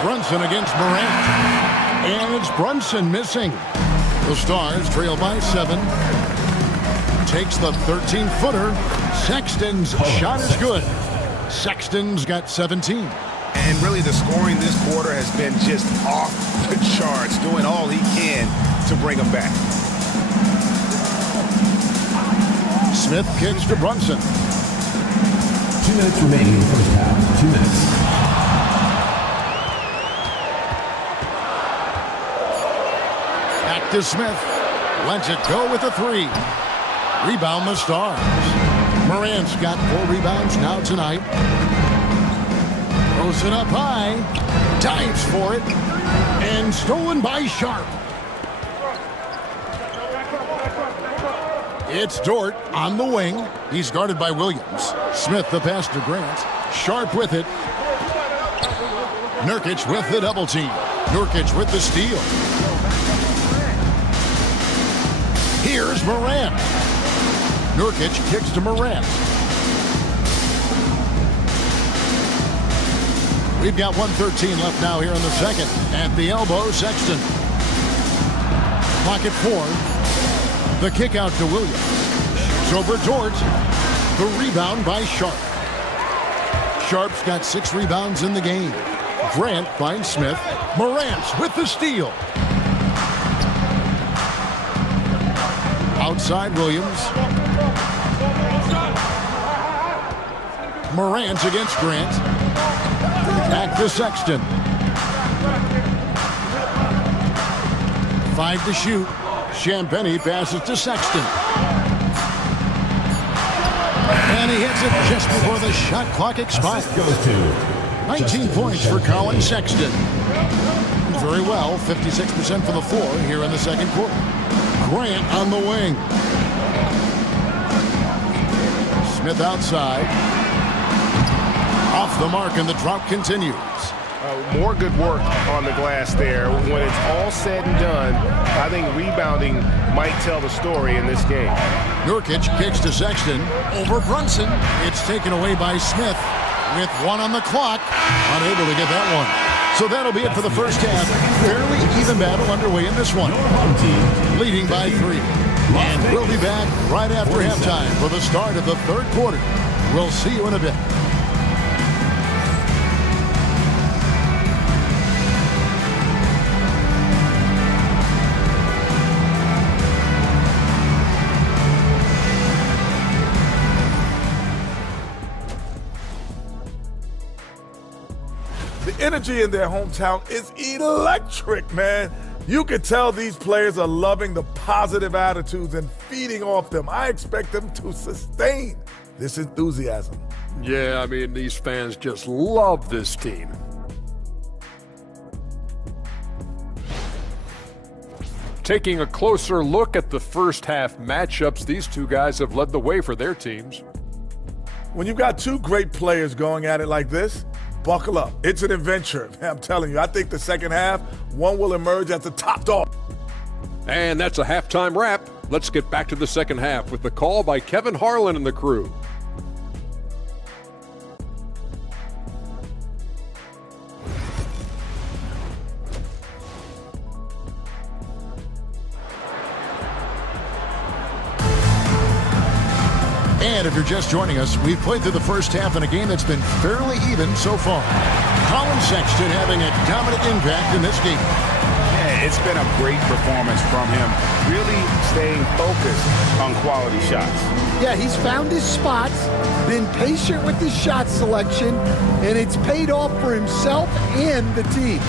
Brunson against Morant. And it's Brunson missing. The Stars trail by 7. takes the 13-footer. Sexton's shot is good. Sexton's got 17. And really the scoring this quarter has been just off the charts, doing all he can to bring them back. Smith kicks to Brunson. 2 minutes remaining in the first half. 2 minutes. Back to Smith. Lets it go with a 3. Rebound the Stars. Morant's got 4 rebounds now tonight. Throws it up high. Dives for it. And stolen by Sharp. It's Dort on the wing. He's guarded by Williams. Smith the pass to Grant. Sharp with it. Nurkic with the double team. Nurkic with the steal. Here's Morant. Nurkic kicks to Morant. We've got 1:13 left now here in the second. At the elbow, Sexton. Clock at 4. The kick out to Williams. Shoots over Dort. The rebound by Sharp. Sharp's got 6 rebounds in the game. Grant finds Smith. Morant with the steal. Outside Williams. Morant against Grant. Back to Sexton. 5 to shoot. Champagnie passes to Sexton. And he hits it just before the shot clock expires. 19 points for Colin Sexton. Very well, 56% from the floor here in the second quarter. Grant on the wing. Smith outside. Off the mark, and the drop continues. More good work on the glass there. When it's all said and done, I think rebounding might tell the story in this game. Nurkic kicks to Sexton. Over Brunson. It's taken away by Smith with 1 on the clock. Unable to get that one. So that'll be it for the first half. Fairly even battle underway in this one. Leading by 3. And we'll be back right after halftime for the start of the third quarter. We'll see you in a bit. The energy in their hometown is electric, man. You can tell these players are loving the positive attitudes and feeding off them. I expect them to sustain this enthusiasm. Yeah, I mean, these fans just love this team. Taking a closer look at the first half matchups, these two guys have led the way for their teams. When you've got 2 great players going at it like this, buckle up. It's an adventure. I'm telling you, I think the second half, one will emerge as the top dog. And that's a halftime wrap. Let's get back to the second half with the call by Kevin Harlan and the crew. And if you're just joining us, we've played through the first half in a game that's been fairly even so far. Colin Sexton having a dominant impact in this game. Yeah, it's been a great performance from him. Really staying focused on quality shots. Yeah, he's found his spots, been patient with his shot selection, and it's paid off for himself and the team.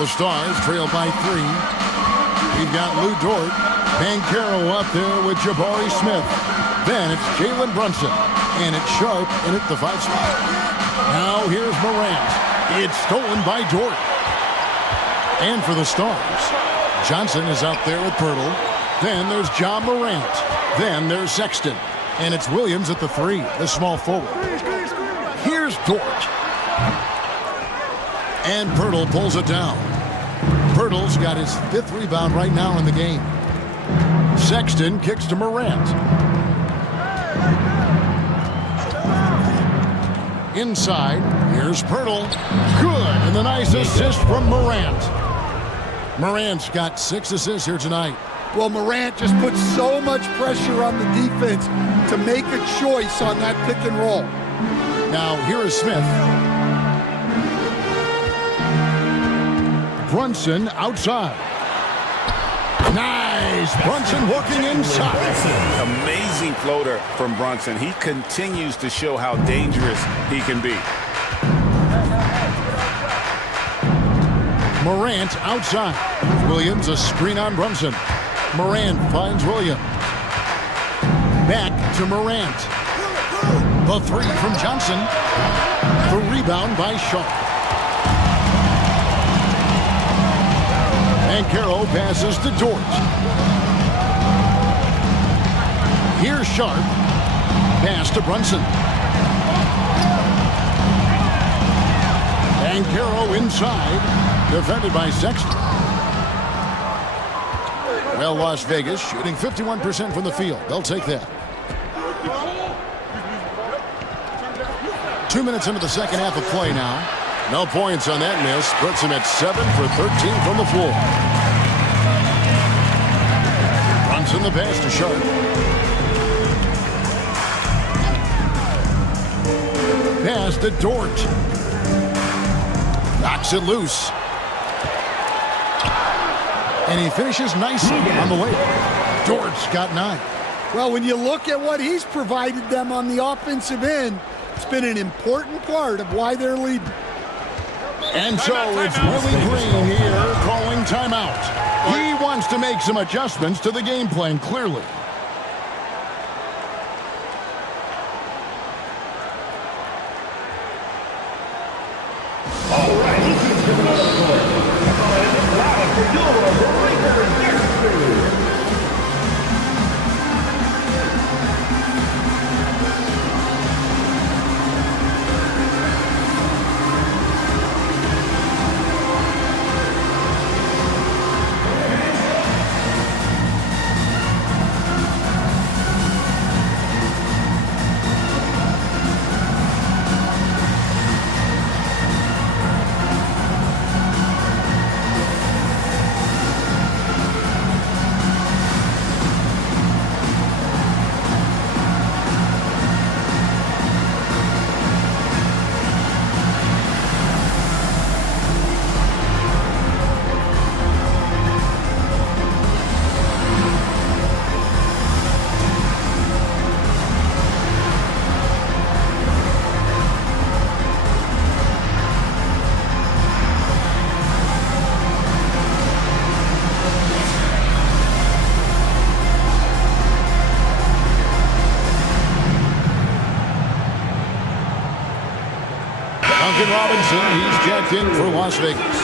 The Stars trail by 3. We've got Lou Dort. Banchero up there with Jabari Smith. Then it's Jalen Brunson. And it's Sharp in at the 5 spot. Now here's Morant. It's stolen by Dort. And for the Stars, Johnson is out there with Pirtle. Then there's John Morant. Then there's Sexton. And it's Williams at the 3, the small forward. Here's Dort. And Pirtle pulls it down. Pirtle's got his 5th rebound right now in the game. Sexton kicks to Morant. Inside, here's Pirtle. Good, and a nice assist from Morant. Morant's got 6 assists here tonight. Well, Morant just puts so much pressure on the defense to make a choice on that pick and roll. Now, here is Smith. Brunson outside. Nice! Brunson working inside. Amazing floater from Brunson. He continues to show how dangerous he can be. Morant outside. Williams a screen on Brunson. Morant finds Williams. Back to Morant. The 3 from Johnson. The rebound by Shaw. And Carroll passes to Dort. Here's Sharp. Pass to Brunson. And Carroll inside. Defended by Sexton. Well, Las Vegas shooting 51% from the field. They'll take that. 2 minutes into the second half of play now. No points on that miss. Puts him at 7 for 13 from the floor. Brunson the pass to Sharp. Pass to Dort. Knocks it loose. And he finishes nicely on the way. Dort's got 9. Well, when you look at what he's provided them on the offensive end, it's been an important part of why they're leading. And so it's Willie Green here calling timeout. He wants to make some adjustments to the game plan, clearly. All right, this is coming out of the court. For your breaker next period. Robinson, he's jacked in for Las Vegas.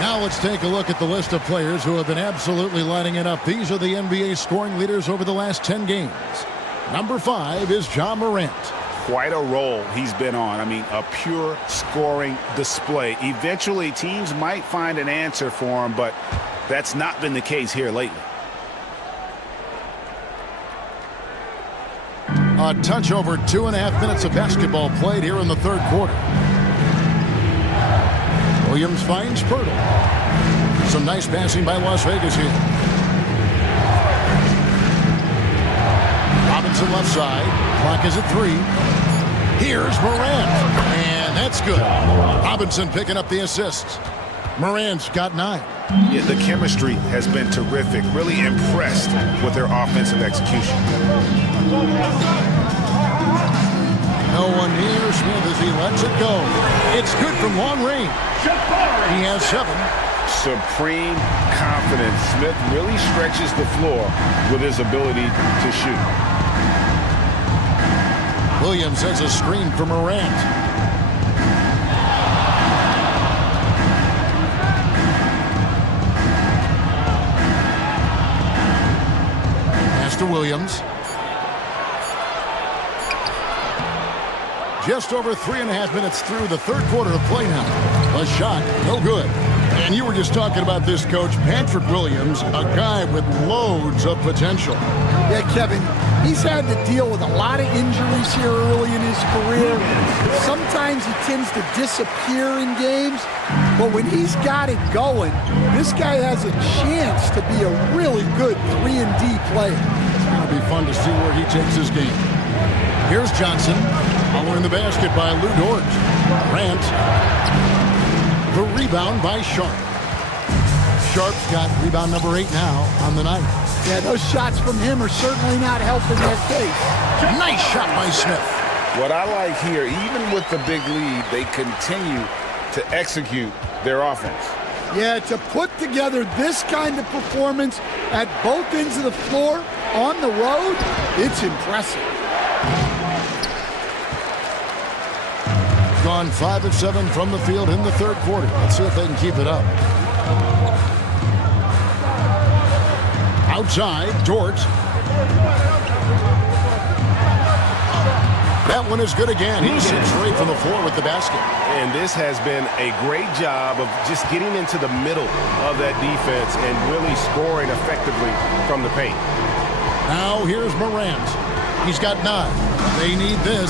Now let's take a look at the list of players who have been absolutely lighting it up. These are the NBA scoring leaders over the last 10 games. Number 5 is Ja Morant. Quite a role he's been on. I mean, a pure scoring display. Eventually, teams might find an answer for him, but that's not been the case here lately. A touch over 2.5 minutes of basketball played here in the third quarter. Williams finds Pirtle. Some nice passing by Las Vegas here. Robinson left side. Clock is at 3. Here's Morant. And that's good. Robinson picking up the assists. Morant's got 9. Yeah, the chemistry has been terrific. Really impressed with their offensive execution. No one near Smith as he lets it go. It's good from long range. He has 7. Supreme confidence. Smith really stretches the floor with his ability to shoot. Williams has a screen for Morant. Pass to Williams. Just over 3.5 minutes through the third quarter of play now. A shot, no good. And you were just talking about this, Coach. Patrick Williams, a guy with loads of potential. Yeah, Kevin, He's had to deal with a lot of injuries here early in his career. Sometimes he tends to disappear in games, but when he's got it going, this guy has a chance to be a really good 3-and-D player. It's going to be fun to see where he takes his game. Here's Johnson, following the basket by Lou Dort. Morant, the rebound by Sharp. Sharp's got rebound number 8 now on the night. Yeah, those shots from him are certainly not helping their case. Nice shot by Smith. What I like here, even with the big lead, they continue to execute their offense. Yeah, to put together this kind of performance at both ends of the floor on the road, it's impressive. Gone 5 of 7 from the field in the third quarter. Let's see if they can keep it up. Outside, Dort. That one is good again. He shoots straight from the floor with the basket. And this has been a great job of just getting into the middle of that defense and really scoring effectively from the paint. Now here's Morant. He's got 9. They need this.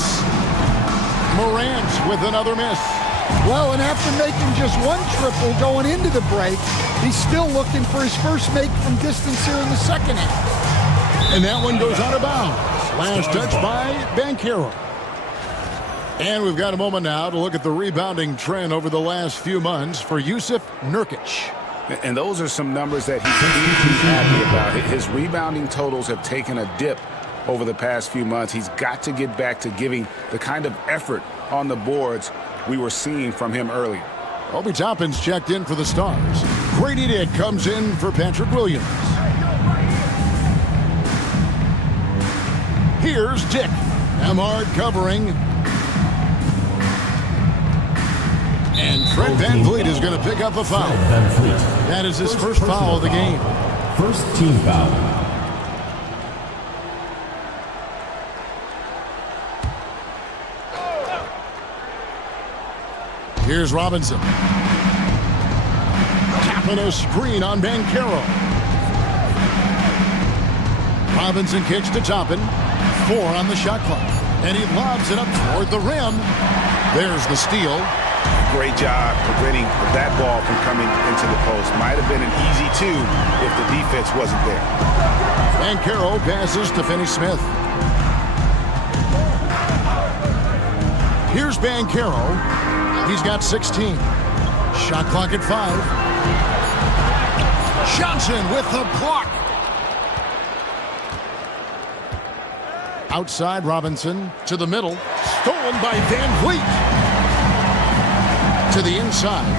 Morant with another miss. Well, and after making just one triple going into the break, he's still looking for his first make from distance here in the second half. And that one goes out of bounds. Last touch by Banchero. And we've got a moment now to look at the rebounding trend over the last few months for Jusuf Nurkic. And those are some numbers that he can be happy about. His rebounding totals have taken a dip over the past few months. He's got to get back to giving the kind of effort on the boards we were seeing from him earlier. Obi Toppin's checked in for the Stars. Grady Dick comes in for Patrick Williams. Here's Dick. Amard covering. And Fred VanVleet is going to pick up a foul. That is his first foul of the game. First team foul. Here's Robinson. Tapping a screen on Banchero. Robinson kicks to Toppin. 4 on the shot clock. And he lobs it up toward the rim. There's the steal. Great job preventing that ball from coming into the post. Might have been an easy 2 if the defense wasn't there. Banchero passes to Finney-Smith. Here's Banchero. He's got 16. Shot clock at 5. Johnson with the block. Outside Robinson to the middle. Stolen by VanVleet. To the inside.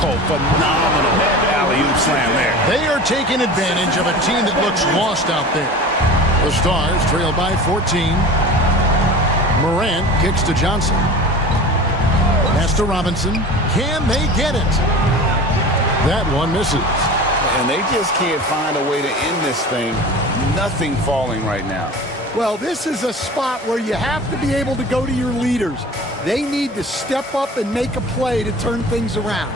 Oh, phenomenal alley-oop slam there. They are taking advantage of a team that looks lost out there. The Stars trail by 14. Morant kicks to Johnson. Pass to Robinson. Can they get it? That one misses. And they just can't find a way to end this thing. Nothing falling right now. Well, this is a spot where you have to be able to go to your leaders. They need to step up and make a play to turn things around.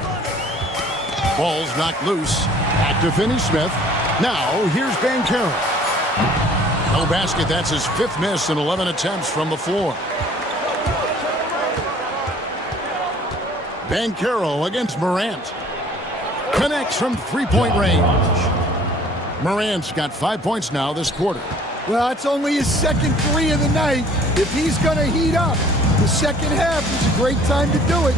Ball's knocked loose. Back to Finney-Smith. Now, here's Banchero. No basket. That's his 5th miss in 11 attempts from the floor. Banchero against Morant. Connects from 3-point range. Morant's got 5 points now this quarter. Well, it's only his second 3 of the night. If he's going to heat up, the second half is a great time to do it.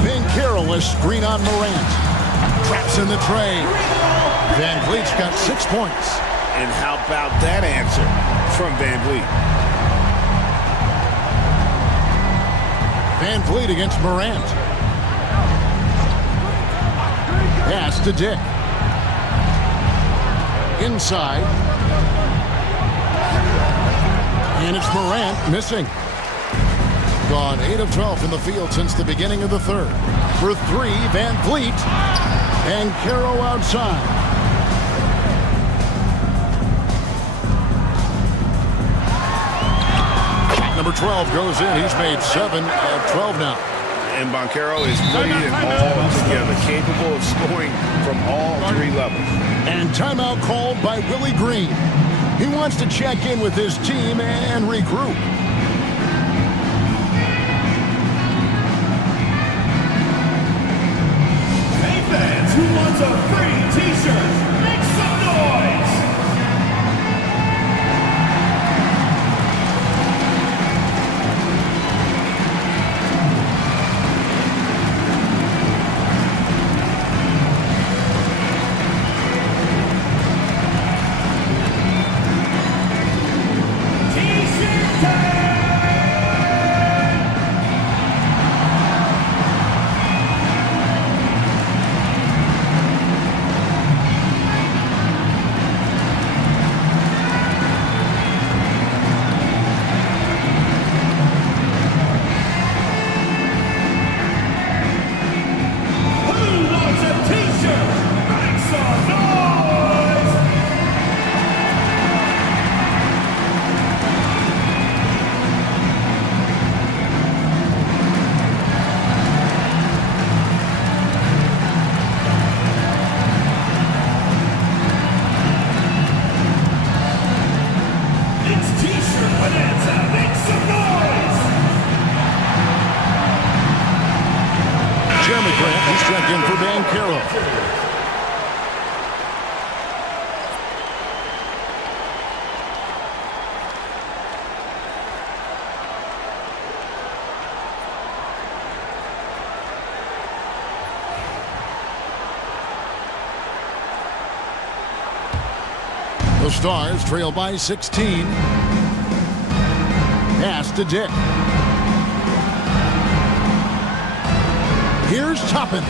Banchero is screen on Morant. Traps in the tray. VanVleet's got 6 points. And how about that answer from VanVleet? VanVleet against Morant. Pass to Dick. Inside. And it's Morant missing. Gone 8 of 12 from the field since the beginning of the third. For 3, VanVleet. Banchero outside. Number 12 goes in. He's made 7 of 12 now. And Banchero is putting it all together, capable of scoring from all 3 levels. And timeout called by Willie Green. He wants to check in with his team and regroup. Hey fans, who wants a free t-shirt? Make some noise! He's checked in for Bancaro. The Stars trail by 16. Pass to Dick. Here's Toppin.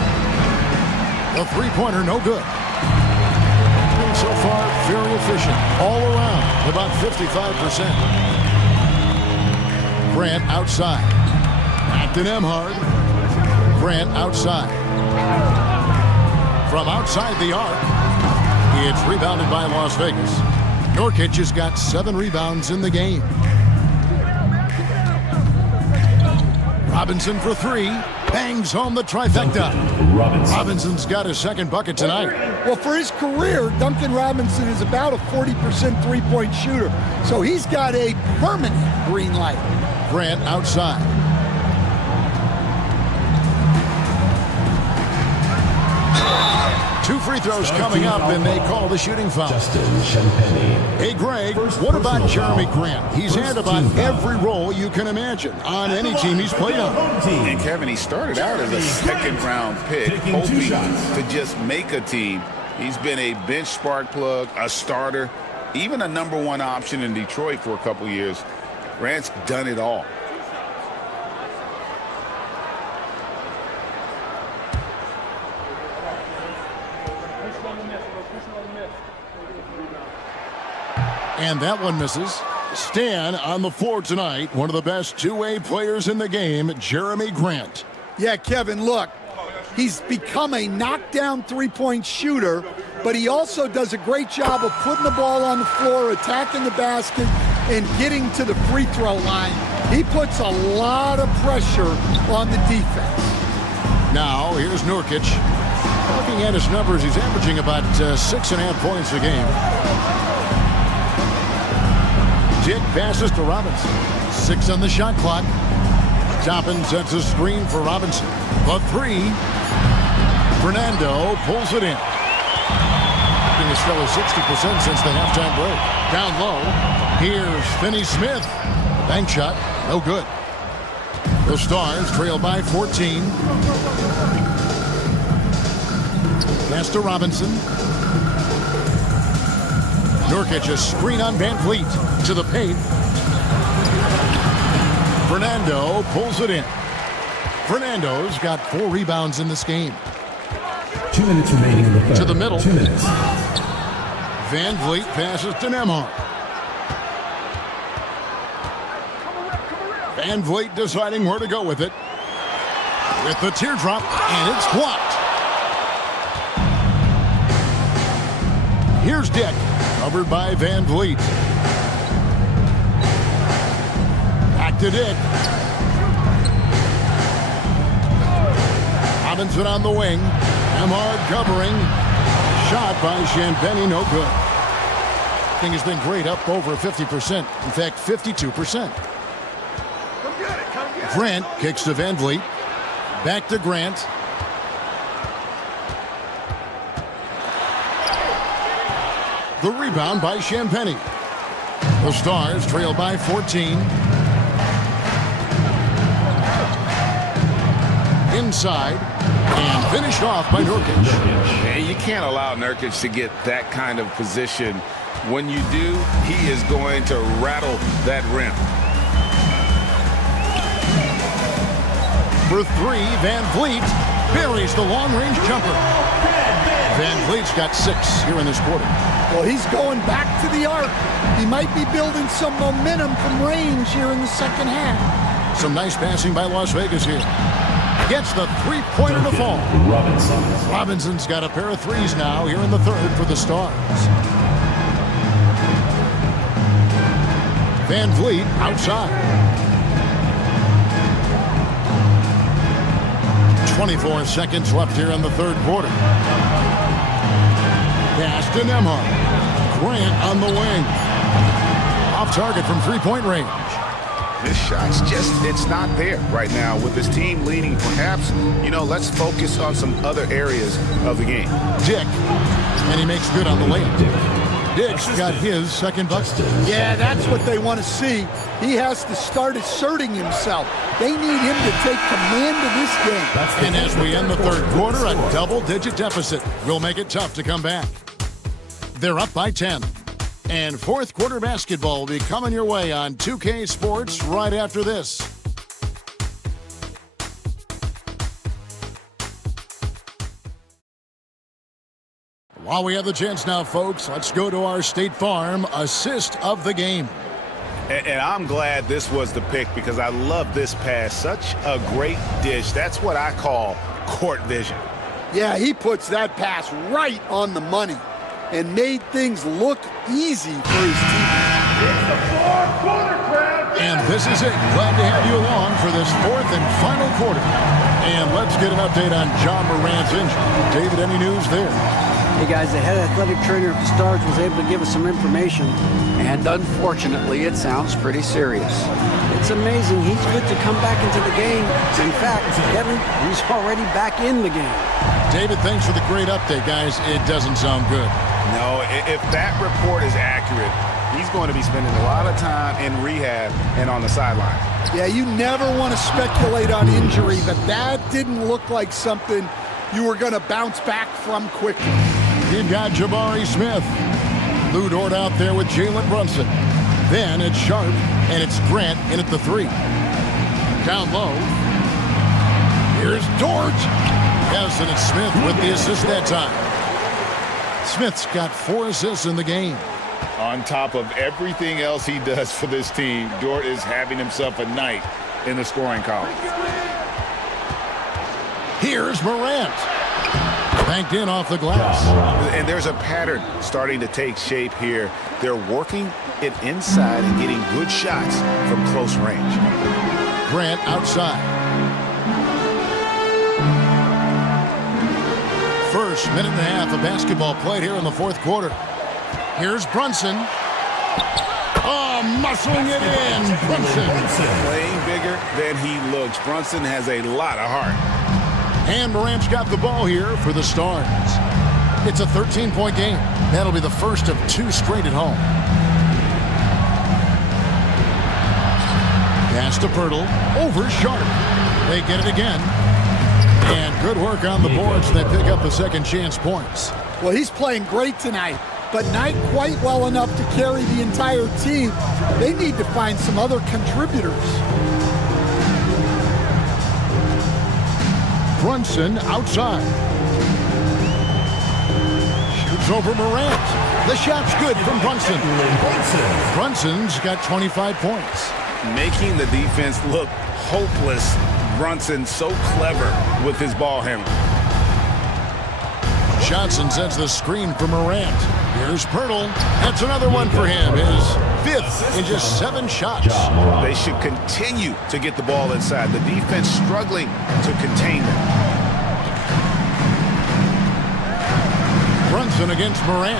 The three-pointer, no good. And so far, very efficient. All around, about 55%. Grant outside. Back to Nemhard. Grant outside. From outside the arc, it's rebounded by Las Vegas. Nurkic has got 7 rebounds in the game. Robinson for 3. Bangs home the trifecta. Robinson's got his second bucket tonight. Well, for his career, Duncan Robinson is about a 40% three-point shooter. So he's got a permanent green light. Grant outside. Two free throws coming up, and they call the shooting foul. Hey, Greg, what about Jeremy Grant? He's had about every role you can imagine on any team he's played on. And Kevin, he started out as a second-round pick, hoping to just make a team. He's been a bench spark plug, a starter, even a #1 option in Detroit for a couple years. Grant's done it all. And that one misses. Stan on the floor tonight, one of the best two-way players in the game, Jeremy Grant. Yeah, Kevin, look, he's become a knockdown three-point shooter, but he also does a great job of putting the ball on the floor, attacking the basket, and getting to the free throw line. He puts a lot of pressure on the defense. Now, here's Nurkic. Looking at his numbers, he's averaging about 6.5 points a game. Dick passes to Robinson. 6 on the shot clock. Toppin sets a screen for Robinson. The 3. Fernando pulls it in. He was still at 60% since the halftime break. Down low. Here's Finney-Smith. Bank shot. No good. The Stars trail by 14. Pass to Robinson. Nurkic a screen on Van Vliet to the paint. Fernando pulls it in. Fernando's got 4 rebounds in this game. 2 minutes remaining in the third. To the middle. 2 minutes. Van Vliet passes to Nemhard. Van Vliet deciding where to go with it. With the teardrop, and it's blocked. Here's Dick. Covered by Van Vliet. Back to Dick. Robinson on the wing. Nemhard covering. Shot by Champagny, no good. shooting has been great, up over 50%. In fact, 52%. Grant kicks to Van Vliet. Back to Grant. The rebound by Champagnie. The Stars trail by 14. Inside. And finished off by Nurkic. And you can't allow Nurkic to get that kind of position. When you do, he is going to rattle that rim. For three, Van Vliet buries the long-range jumper. Van Vliet's got 6 here in this quarter. Well, he's going back to the arc. He might be building some momentum from range here in the second half. Some nice passing by Las Vegas here. Gets the three-pointer to fall. Robinson's got a pair of threes now here in the third for the Stars. Van Vliet outside. 24 seconds left here in the third quarter. Pass to Nembhard. Grant on the wing. Off target from three-point range. This shot's it's not there right now with this team leading. Perhaps, let's focus on some other areas of the game. Dick, and he makes good on the layup. Dick's got his second bucket. Yeah, that's what they want to see. He has to start asserting himself. They need him to take command of this game. And as we end the third quarter, a double-digit deficit will make it tough to come back. They're up by 10. And fourth quarter basketball will be coming your way on 2K Sports right after this. While we have the chance now, folks, let's go to our State Farm assist of the game. And I'm glad this was the pick because I love this pass. Such a great dish. That's what I call court vision. Yeah, he puts that pass right on the money and made things look easy for his team. It's the fourth quarter, crowd. And this is it. Glad to have you along for this fourth and final quarter. And let's get an update on John Morant's injury. David, any news there? Hey guys, the head athletic trainer of the Stars was able to give us some information, and unfortunately it sounds pretty serious. It's amazing he's good to come back into the game. In fact, Kevin, he's already back in the game. David, thanks for the great update, guys. It doesn't sound good. No, if that report is accurate, he's going to be spending a lot of time in rehab and on the sideline. Yeah, you never want to speculate on injury, but that didn't look like something you were going to bounce back from quickly. You've got Jabari Smith. Lou Dort out there with Jalen Brunson. Then it's Sharp, and it's Grant in at the 3. Down low. Here's Dort. Yes, and it's Smith with the assist that time. Smith's got 4 assists in the game. On top of everything else he does for this team, Dort is having himself a night in the scoring column. Here's Morant. Banked in off the glass. And there's a pattern starting to take shape here. They're working it inside and getting good shots from close range. Grant outside. First minute and a half of basketball played here in the fourth quarter. Here's Brunson. Oh, muscling it in. Brunson. Playing bigger than he looks. Brunson has a lot of heart. And Morant's got the ball here for the Stars. It's a 13-point game. That'll be the first of 2 straight at home. Pass to Pirtle. Over Sharp. They get it again. And good work on the boards. They pick up the second chance points. Well, he's playing great tonight, but not quite well enough to carry the entire team. They need to find some other contributors. Brunson outside. Shoots over Morant. The shot's good from Brunson. Brunson's got 25 points. Making the defense look hopeless. Brunson so clever with his ball handling. Johnson sets the screen for Morant. Here's Pirtle. That's another one for him. His 5th in just 7 shots. They should continue to get the ball inside. The defense struggling to contain them. Brunson against Morant.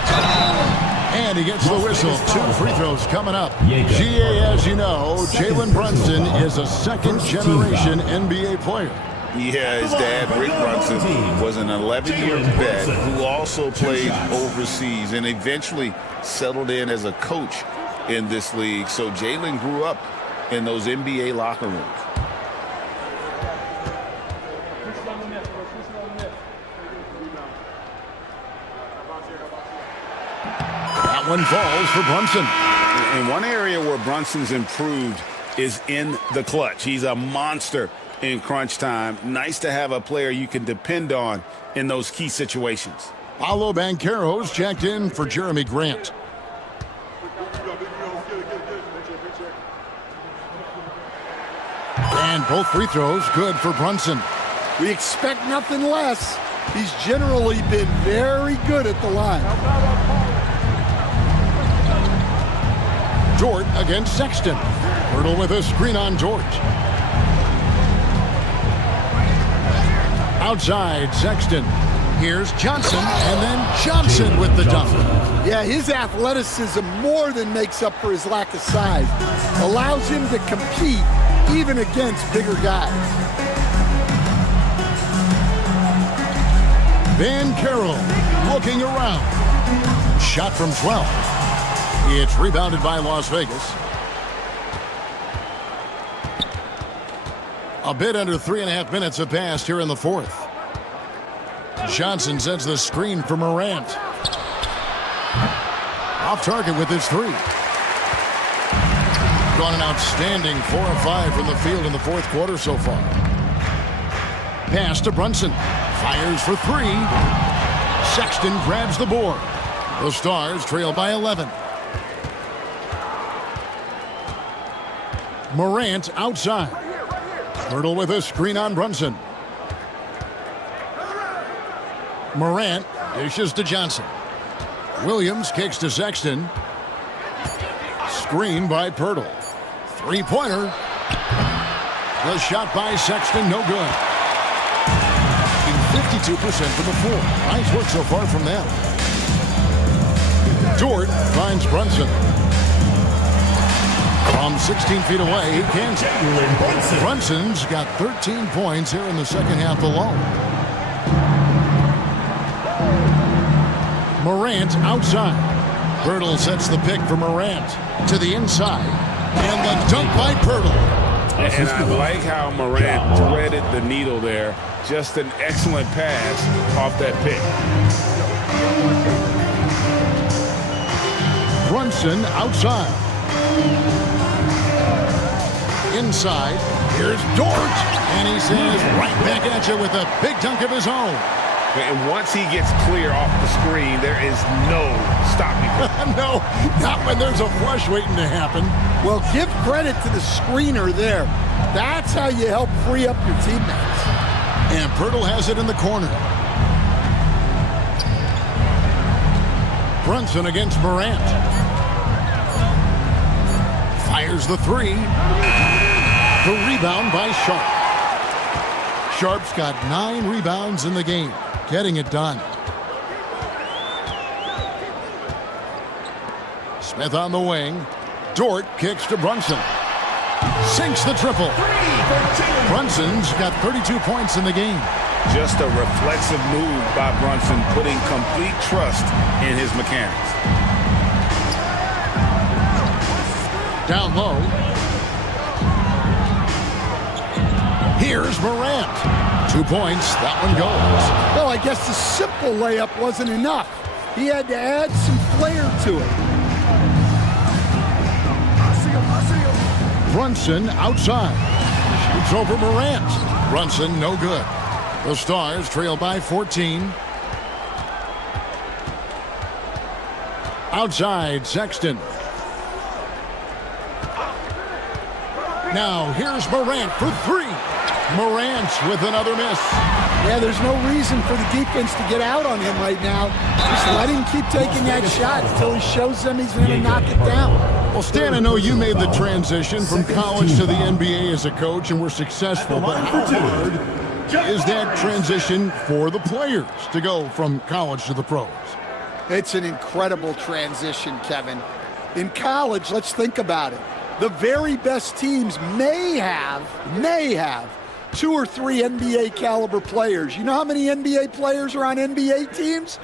And he gets the whistle. 2 free throws coming up. GA, as you know, Jalen Brunson is a second-generation NBA player. Yeah, his dad, Rick Brunson, was an 11-year vet who also played overseas and eventually settled in as a coach in this league. So Jalen grew up in those NBA locker rooms. That one falls for Brunson. And one area where Brunson's improved is in the clutch. He's a monster in crunch time. Nice to have a player you can depend on in those key situations. Paolo Banchero's checked in for Jeremy Grant. And both free throws good for Brunson. We expect nothing less. He's generally been very good at the line. Dort against Sexton. Hurdle with a screen on Dort. Outside, Sexton. Here's Johnson, and then Johnson with the dunk. Yeah, his athleticism more than makes up for his lack of size. Allows him to compete even against bigger guys. Banchero looking around. Shot from 12. It's rebounded by Las Vegas. A bit under 3.5 minutes have passed here in the fourth. Johnson sets the screen for Morant. Off target with his 3. Gone an outstanding 4 of 5 from the field in the fourth quarter so far. Pass to Brunson. Fires for 3. Sexton grabs the board. The Stars trail by 11. Morant outside. Hurdle with a screen on Brunson. Morant dishes to Johnson. Williams kicks to Sexton. Screen by Pirtle. 3-pointer. The shot by Sexton, no good. 52% from the floor. Nice work so far from them. Dort finds Brunson. From 16 feet away, he can't. Brunson's got 13 points here in the second half alone. Morant outside. Pirtle sets the pick for Morant to the inside. And the dunk by Pirtle. And I like how Morant threaded the needle there. Just an excellent pass off that pick. Brunson outside. Inside, here's Dort, and he says right back at you with a big dunk of his own. And once he gets clear off the screen, there is no stopping him. No, not when there's a flush waiting to happen. Well, give credit to the screener there. That's how you help free up your teammates. And Pirtle has it in the corner. Brunson against Morant. Fires the 3. The rebound by Sharp. Sharp's got 9 rebounds in the game, getting it done. Smith on the wing. Dort kicks to Brunson. Sinks the triple. Brunson's got 32 points in the game. Just a reflexive move by Brunson, putting complete trust in his mechanics. Down low. Here's Morant. 2 points. That one goes. Well, I guess the simple layup wasn't enough. He had to add some flair to it. Brunson outside. Shoots over Morant. Brunson no good. The Stars trail by 14. Outside, Sexton. Now here's Morant for 3. Morant with another miss. Yeah, there's no reason for the defense to get out on him right now. Just let him keep taking that shot until he shows them he's going to knock it down. Well, Stan, I know you made the transition from college to the NBA as a coach and were successful, but how hard is that transition for the players to go from college to the pros? It's an incredible transition, Kevin. In college, let's think about it. The very best teams may have 2 or 3 NBA caliber players. You know how many NBA players are on NBA teams?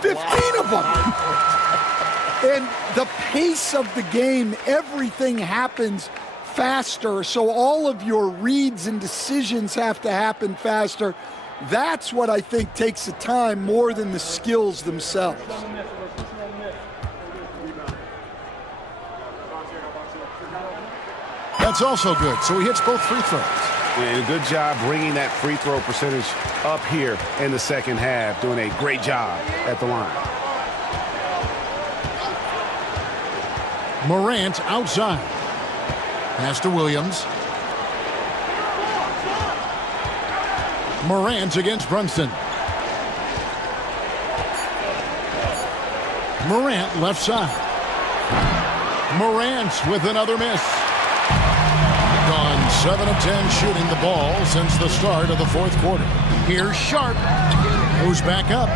15 of them. And the pace of the game, everything happens faster, so all of your reads and decisions have to happen faster. That's what I think takes the time more than the skills themselves. That's also good, so he hits both free throws. And a good job bringing that free throw percentage up here in the second half, doing a great job at the line. Morant outside. Pass to Williams. Morant against Brunson. Morant left side. Morant with another miss. Gone 7 of 10 shooting the ball since the start of the fourth quarter. Here's Sharp. Goes back up.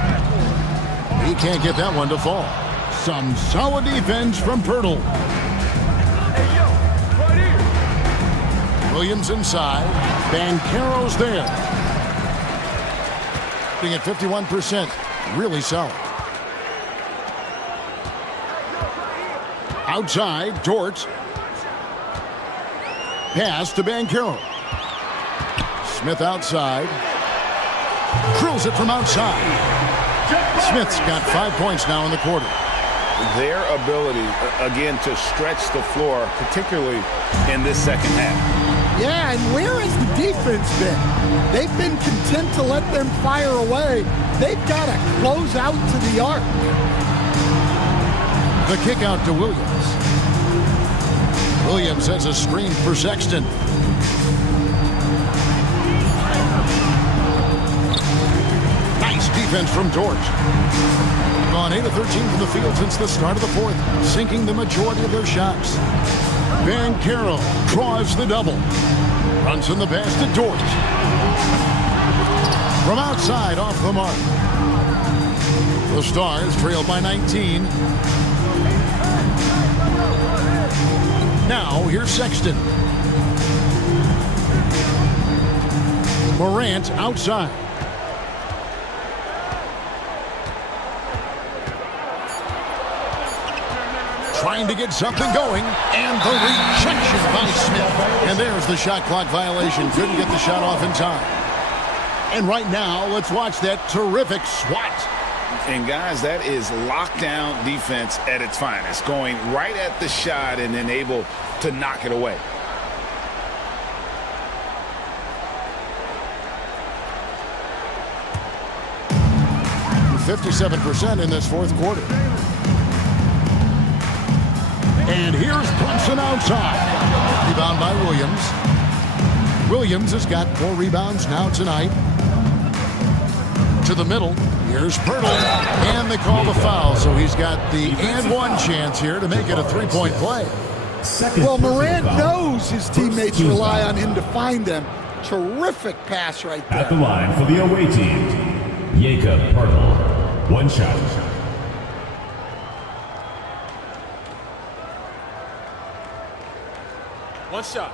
He can't get that one to fall. Some solid defense from Pirtle. Williams inside. Banchero's there. Being at 51%. Really solid. Outside, Dort. Pass to Banchero. Smith outside. Drills it from outside. Smith's got 5 points now in the quarter. Their ability, again, to stretch the floor, particularly in this second half. Yeah, and where has the defense been? They've been content to let them fire away. They've got to close out to the arc. The kick out to Williams. Williams has a screen for Sexton. Nice defense from Dort. Gone 8 of 13 from the field since the start of the fourth, sinking the majority of their shots. Banchero draws the double. Runs in the pass to Dort. From outside, off the mark. The Stars trail by 19. Now, here's Sexton. Morant outside. Trying to get something going, and the rejection by Smith. And there's the shot clock violation. Couldn't get the shot off in time. And right now, let's watch that terrific swat. And guys, that is lockdown defense at its finest. Going right at the shot and then able to knock it away. .57% in this fourth quarter. And here's Brunson outside. Rebound by Williams. Williams has got 4 rebounds now tonight. To the middle. Here's Pirtle. And they call the foul, so he's got the and one chance here to make it a 3-point play. Well, Morant knows his teammates rely on him to find them. Terrific pass right there. At the line for the away team, Jakob Pirtle. 1 shot. One shot.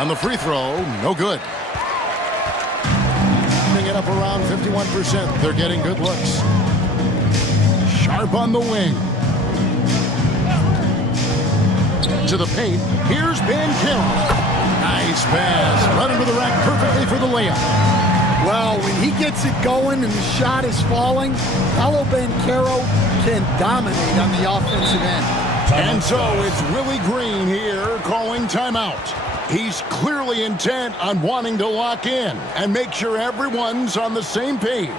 On the free throw, no good. Bring it up around 51%. They're getting good looks. Sharp on the wing. To the paint. Here's Banchero. Nice pass. Right under the rack perfectly for the layup. Well, when he gets it going and the shot is falling, Paolo Banchero can dominate on the offensive end. And so it's Willie Green here calling timeout. He's clearly intent on wanting to lock in and make sure everyone's on the same page.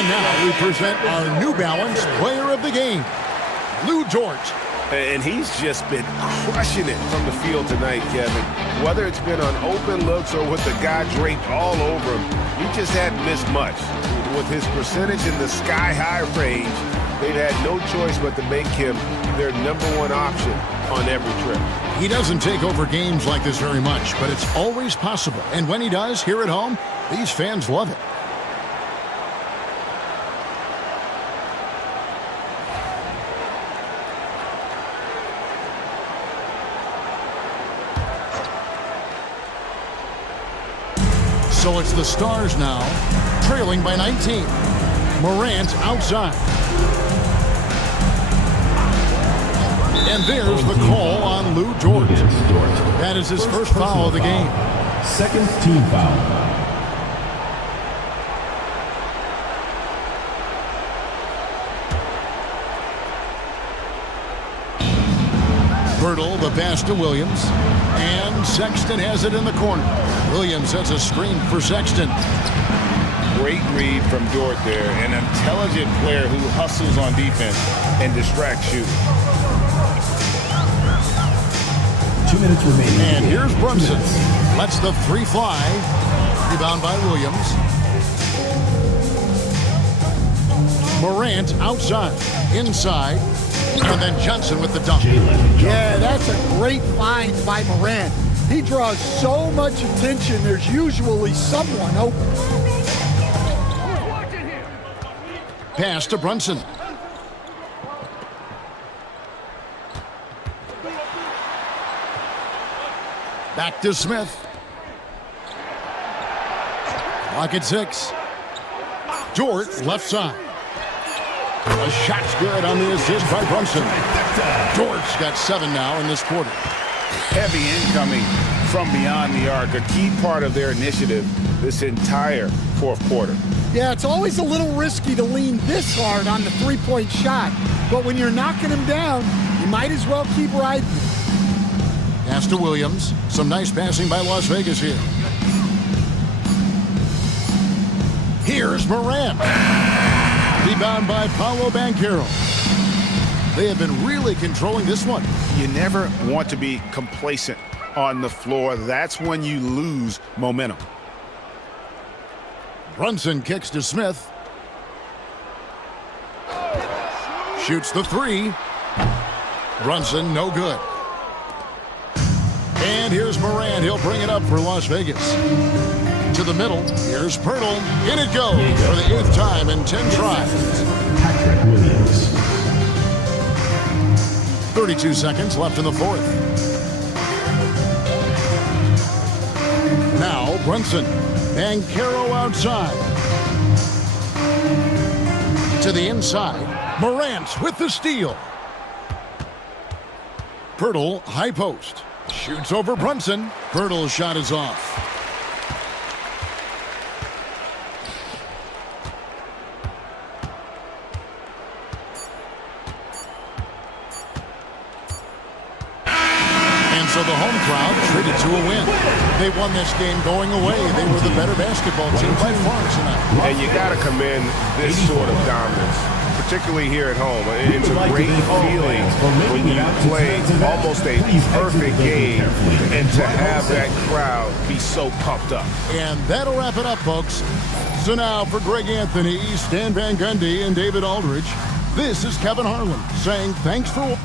And now we present our New Balance Player of the Game, Lou George. And he's just been crushing it from the field tonight, Kevin. Whether it's been on open looks or with the guy draped all over him, he just hadn't missed much. With his percentage in the sky-high range, they've had no choice but to make him their #1 option on every trip. He doesn't take over games like this very much, but it's always possible. And when he does, here at home, these fans love it. So it's the Stars now, trailing by 19. Morant outside. And there's the call on Lou George. That is his first foul of the game. Second team foul. Bertle, the pass to Williams. And Sexton has it in the corner. Williams sets a screen for Sexton. Great read from Dort there. An intelligent player who hustles on defense and distracts shooters. 2 minutes remaining. And here's Brunson. Lets the three fly. Rebound by Williams. Morant outside. Inside. And then Johnson with the dunk. Yeah, that's a great find by Morant. He draws so much attention, there's usually someone open. Pass to Brunson. Back to Smith. Clock at 6. Dort left side. A shot's good on the assist by Brunson. Dort's got 7 now in this quarter. Heavy incoming from beyond the arc, a key part of their initiative this entire fourth quarter. Yeah, it's always a little risky to lean this hard on the three-point shot, but when you're knocking him down, you might as well keep riding. Pass to Williams. Some nice passing by Las Vegas here. Here's Morant. Rebound by Paolo Banchero. They have been really controlling this one. You never want to be complacent on the floor. That's when you lose momentum. Brunson kicks to Smith. Shoots the three. Brunson, no good. And here's Morant. He'll bring it up for Las Vegas. To the middle. Here's Pirtle. In it goes for the 8th time in 10 tries. Patrick Williams. 32 seconds left in the fourth. Now Brunson. Banchero outside. To the inside. Morant with the steal. Pirtle, high post. Shoots over Brunson. Pirtle's shot is off. So the home crowd treated to a win. They won this game going away. They were the better basketball team by far tonight. And you got to commend this sort of dominance, particularly here at home. It's a great feeling when you play almost a perfect game and to have that crowd be so pumped up. And that'll wrap it up, folks. So now for Greg Anthony, Stan Van Gundy, and David Aldridge, this is Kevin Harlan saying thanks for watching.